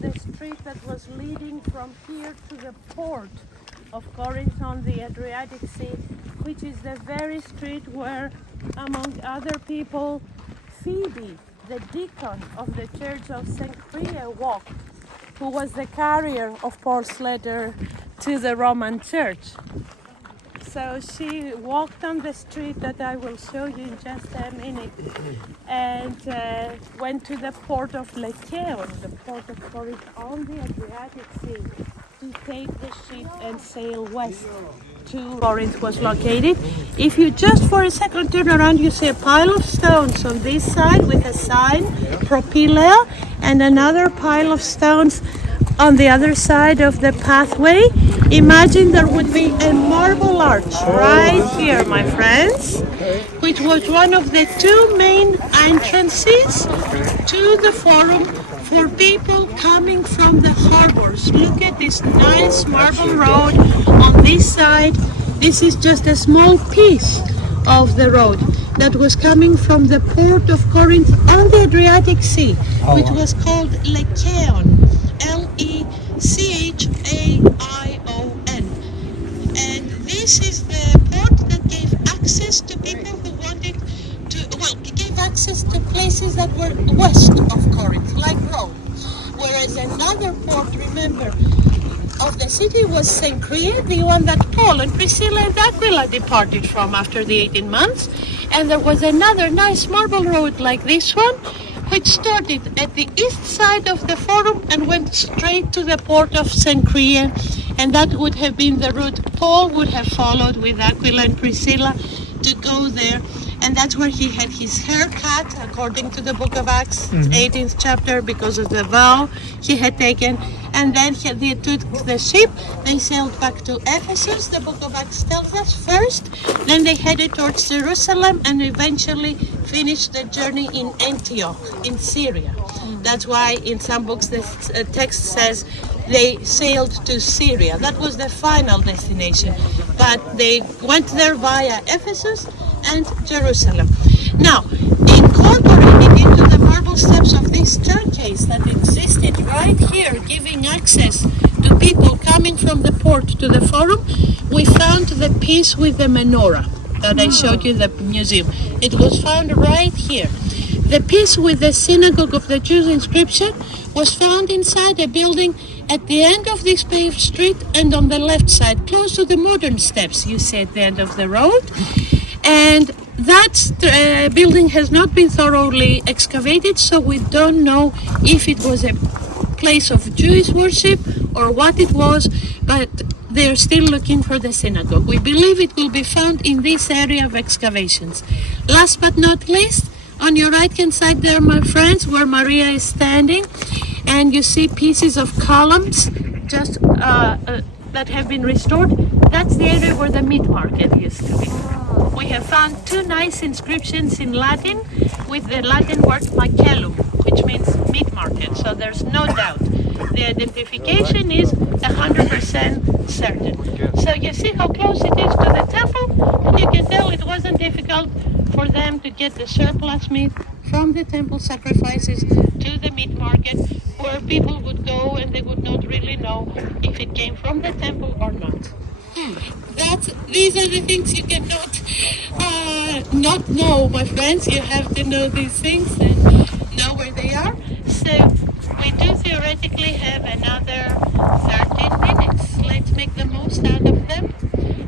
the street that was leading from here to the port of Corinth on the Adriatic Sea, which is the very street where, among other people, Phoebe, the deacon of the Church of St. Crea, walked, who was the carrier of Paul's letter to the Roman Church. So she walked on the street that I will show you in just a minute, and went to the port of Lycaon, the port of Corinth on the Adriatic Sea, to take the ship and sail west to Corinth was located. If you just for a second turn around, you see a pile of stones on this side with a sign, Propylea, and another pile of stones on the other side of the pathway. Imagine there would be a marble arch right here, my friends, which was one of the two main entrances to the forum for people coming from the harbors. Look at this nice marble road on this side. This is just a small piece of the road that was coming from the port of Corinth on the Adriatic Sea, which was called Lycaon, L-E-C-H-A-I-O-N. people who wanted to, well, gave access to places that were west of Corinth, like Rome. Whereas another port, remember, of the city was Cenchrea, the one that Paul and Priscilla and Aquila departed from after the 18 months. And there was another nice marble road like this one, which started at the east side of the forum and went straight to the port of Cenchrea. And that would have been the route Paul would have followed with Aquila and Priscilla to go there. And that's where he had his hair cut, according to the book of Acts, 18th chapter, because of the vow he had taken. And then they took the ship, they sailed back to Ephesus, the book of Acts tells us first. Then they headed towards Jerusalem and eventually finished the journey in Antioch, in Syria. That's why in some books the text says they sailed to Syria. That was the final destination. But they went there via Ephesus and Jerusalem. Now, incorporated into the marble steps of this staircase that existed right here, giving access to people coming from the port to the forum, we found the piece with the menorah that I showed you in the museum. It was found right here. The piece with the synagogue of the Jews inscription was found inside a building at the end of this paved street and on the left side, close to the modern steps you see at the end of the road. And that building has not been thoroughly excavated, so we don't know if it was a place of Jewish worship or what it was, but they're still looking for the synagogue. We believe it will be found in this area of excavations. Last but not least, on your right-hand side there, my friends, where Maria is standing, and you see pieces of columns just that have been restored. That's the area where the meat market used to be. We have found two nice inscriptions in Latin with the Latin word macellum, which means meat market, so there's no doubt. The identification is 100% certain. So you see how close it is to the temple, and you can tell it wasn't difficult for them to get the surplus meat from the temple sacrifices to the meat market, where people would go and they would not really know if it came from the temple or not. These are the things you cannot not know, my friends. You have to know these things and know where they are. So we do theoretically have another 13 minutes. Let's make the most out of them.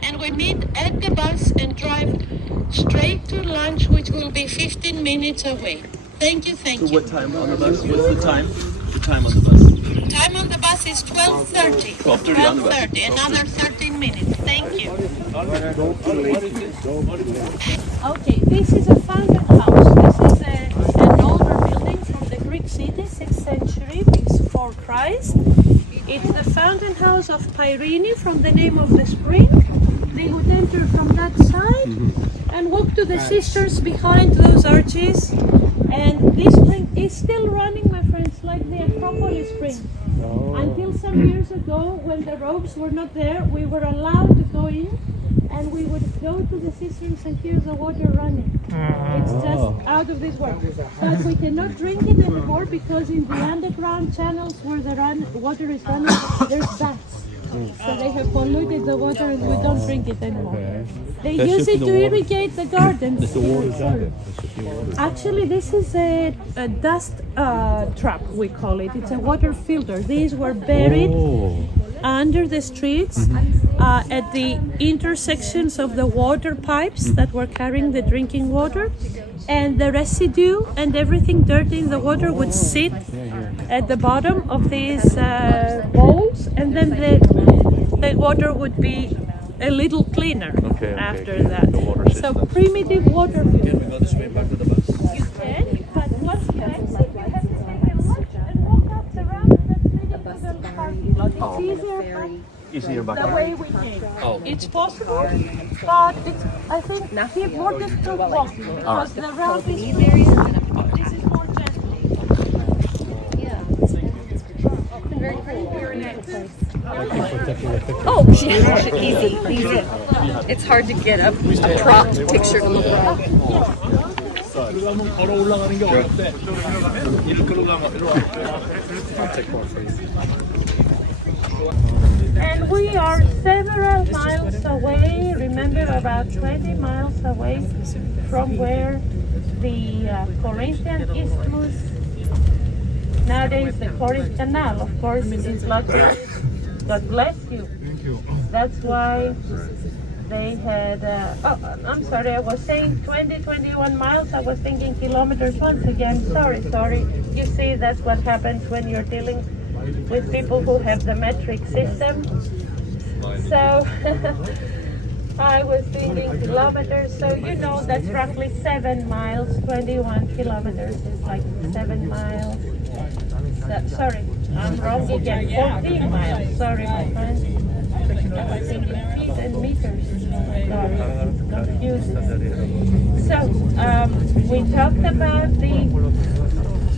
And we meet at the bus and drive straight to lunch, which will be 15 minutes away. Thank you, thank you. So what time on the bus? What's the time? The time on the bus? Time on the bus is 12:30. 12:30 on the bus. 12:30, another 13 minutes. Thank you. Okay, this is a fountain house. This is an older building from the Greek city, 6th century before Christ. It's the fountain house of Pyrene, from the name of the spring. They would enter from that side and walk to the cisterns behind those arches. And this spring is still running, my friends, like the Acropolis spring. Until some years ago, when the robes were not there, we were allowed to go in, and we would go to the cisterns and hear the water running. It's just out of this world. But we cannot drink it anymore because in the underground channels where the water is running, there's bats. So they have polluted the water and we don't drink it anymore. They use it to irrigate the gardens. Actually, this is a dust trap, we call it. It's a water filter. These were buried under the streets at the intersections of the water pipes that were carrying the drinking water. And the residue and everything dirty in the water would sit at the bottom of these bowls, and then the water would be a little cleaner after that. So primitive water filter. Can we go this way back to the bus? You can, but once you exit, you have to take a left and walk up the ramp that's leading to the parking lot. It's easier back the way we came. It's possible, but it's, I think, more difficult walking because the ramp is easier. This is more gentle. Oh, yeah, easy. It's hard to get a propped picture to look right. I'll take one for you. And we are several miles away, remember, about 20 miles away from where the Corinthian Isthmus, nowadays the Corinth Canal, of course, is located. God bless you. That's why they had, I'm sorry, I was saying 21 miles. I was thinking kilometers once again. Sorry. You see, that's what happens when you're dealing with people who have the metric system. So I was thinking kilometers, so you know that's roughly 7 miles. 21 kilometers is like 7 miles. Sorry, I'm wrong again. 14 miles. Sorry, my friend. I was thinking feet and meters. Sorry, it's confusing. So we talked about the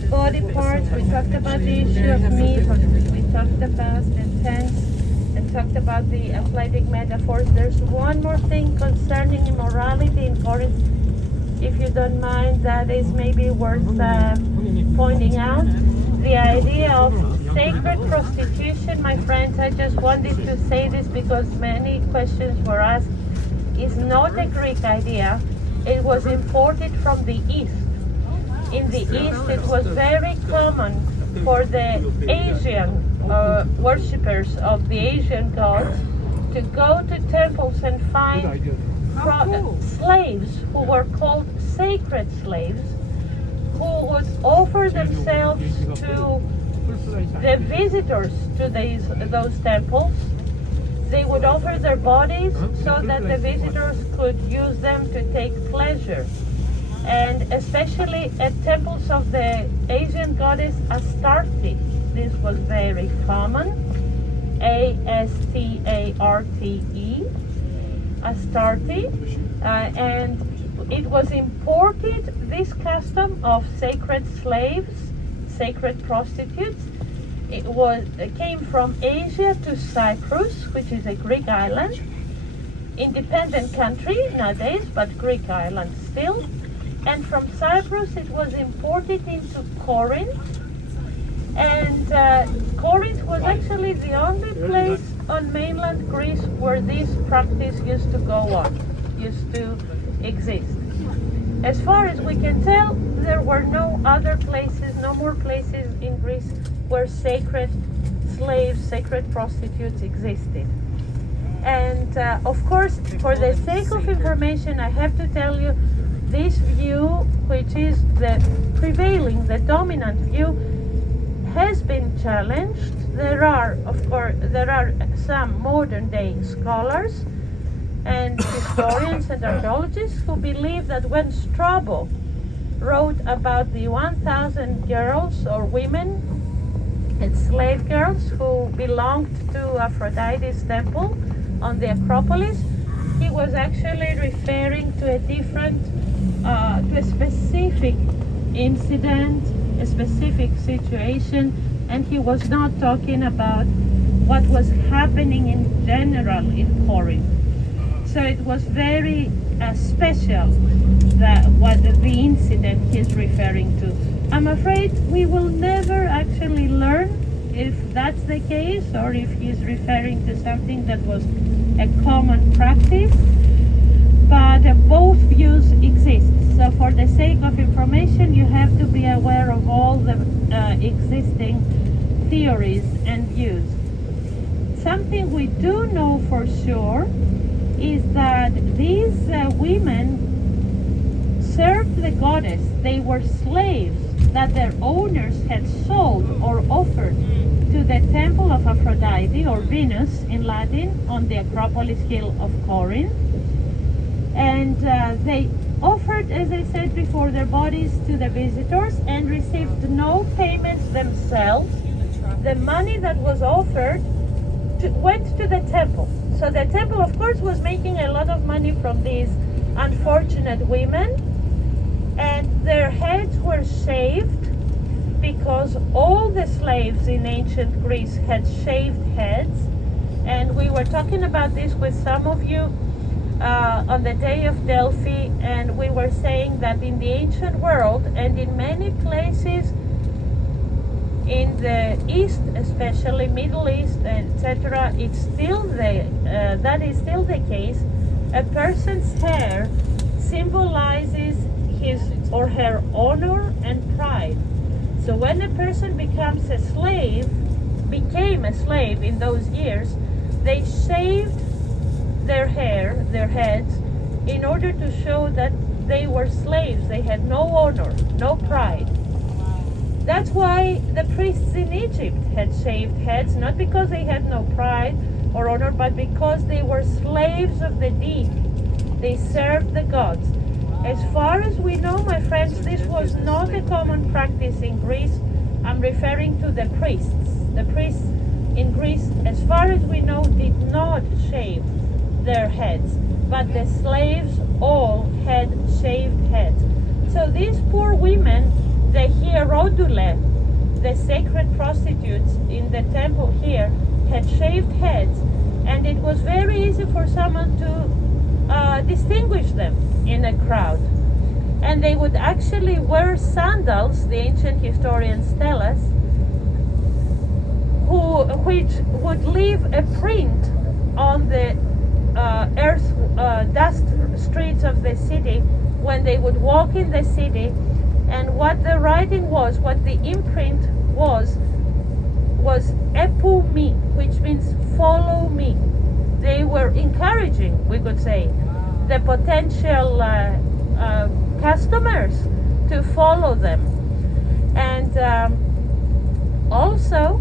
body parts. We talked about the issue of meat. We talked about the tents and talked about the athletic metaphors. There's one more thing concerning immorality in Corinth, if you don't mind, that is maybe worth pointing out. The idea of sacred prostitution, my friends, I just wanted to say this because many questions were asked, is not a Greek idea. It was imported from the East. In the East, it was very common for the Asian worshippers of the Asian gods to go to temples and find slaves who were called sacred slaves, who would offer themselves to the visitors to those temples. They would offer their bodies so that the visitors could use them to take pleasure. And especially at temples of the Asian goddess Astarte, this was very common. Astarte, Astarte, and it was imported, this custom of sacred slaves, sacred prostitutes. It came from Asia to Cyprus, which is a Greek island, independent country nowadays, but Greek island still. And from Cyprus it was imported into Corinth. And Corinth was actually the only place on mainland Greece where this practice used to go on, used to exist. As far as we can tell, there were no other places, no more places in Greece where sacred slaves, sacred prostitutes existed. And of course, for the sake of information, I have to tell you, this view, which is the prevailing, the dominant view, has been challenged. There are some modern day scholars and historians and archaeologists who believe that when Strabo wrote about the 1,000 girls or women and slave girls who belonged to Aphrodite's temple on the Acropolis, he was actually referring to a different, to a specific incident, a specific situation, and he was not talking about what was happening in general in Corinth. So it was very special, what the incident he's referring to. I'm afraid we will never actually learn if that's the case, or if he's referring to something that was a common practice, but both views exist. So for the sake of information, you have to be aware of all the existing theories and views. Something we do know for sure is that these women served the goddess. They were slaves that their owners had sold or offered to the temple of Aphrodite, or Venus in Latin, on the Acropolis hill of Corinth. And they offered, as I said before, their bodies to the visitors and received no payment themselves. The money that was offered went to the temple. So the temple, of course, was making a lot of money from these unfortunate women, and their heads were shaved, because all the slaves in ancient Greece had shaved heads. And we were talking about this with some of you on the day of Delphi, and we were saying that in the ancient world and in many places in the East, especially Middle East, etc., it's still that is still the case. A person's hair symbolizes his or her honor and pride. So when a person became a slave in those years, they shaved their hair, their heads, in order to show that they were slaves. They had no honor, no pride. That's why the priests in Egypt had shaved heads, not because they had no pride or honor, but because they were slaves of the deity. They served the gods. As far as we know, my friends, this was not a common practice in Greece. I'm referring to the priests. The priests in Greece, as far as we know, did not shave their heads, but the slaves all had shaved heads. So these poor women, the hierodule, the sacred prostitutes in the temple here, had shaved heads, and it was very easy for someone to distinguish them in a crowd. And they would actually wear sandals, the ancient historians tell us, which would leave a print on the dust streets of the city when they would walk in the city. And what the writing was, what the imprint was epu me, which means follow me. They were encouraging, we could say, the potential customers to follow them. And also,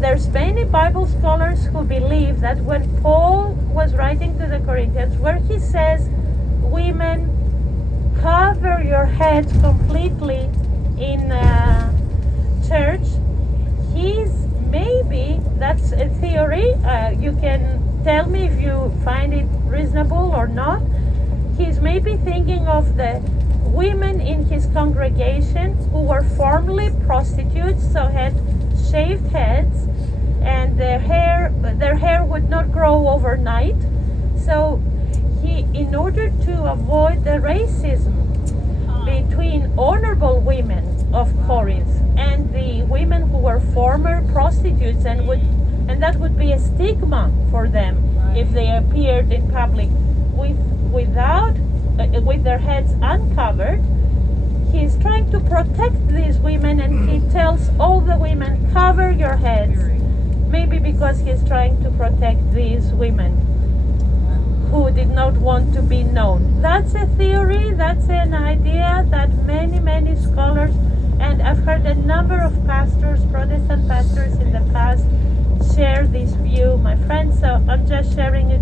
there's many Bible scholars who believe that when Paul was writing to the Corinthians, where he says, women, cover your heads completely in church, maybe that's a theory. You can tell me if you find it reasonable or not. He's maybe thinking of the women in his congregation who were formerly prostitutes, so had shaved heads, and their hair would not grow overnight. So in order to avoid the racism between honorable women of Corinth and the women who were former prostitutes, and that would be a stigma for them if they appeared in public with their heads uncovered, he's trying to protect these women, and he tells all the women, cover your heads, maybe because he's trying to protect these women who did not want to be known. That's a theory, that's an idea that many scholars, and I've heard a number of pastors, Protestant pastors in the past, share this view, my friends, so I'm just sharing it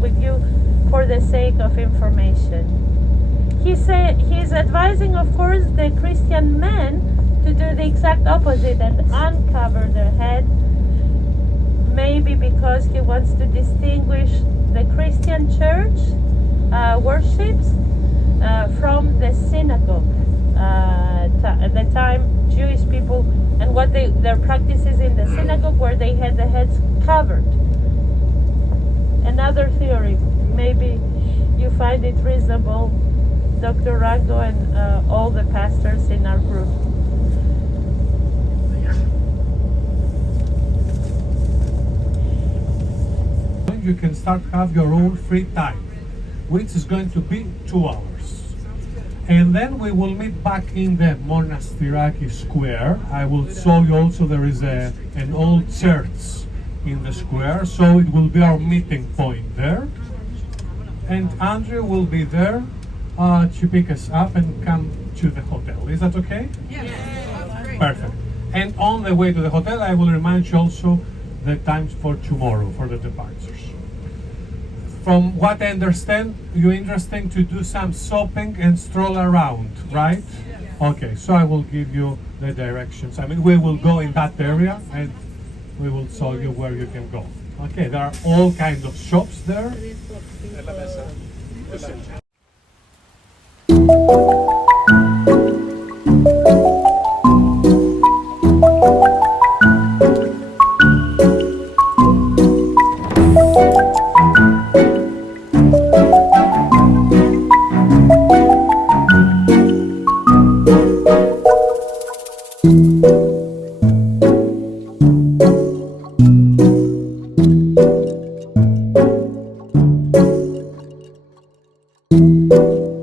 with you for the sake of information. He's advising, of course, the Christian men to do the exact opposite and uncover their head, maybe because he wants to distinguish the Christian church worships from the synagogue. At the time, Jewish people and what their practices in the synagogue, where they had the heads covered. Another theory, maybe you find it reasonable, Dr. Rango and all the pastors in our group. You can start have your own free time, which is going to be 2 hours. And then we will meet back in the Monastiraki Square. I will show you also there is an old church in the square, so it will be our meeting point there. And Andrew will be there to pick us up and come to the hotel. Is that okay? Yes. Perfect. And on the way to the hotel, I will remind you also the times for tomorrow for the departures. From what I understand, you're interested to do some shopping and stroll around, right? Okay, so I will give you the directions. I mean, we will go in that area and we will show you where you can go. Okay, there are all kinds of shops there. Thank you.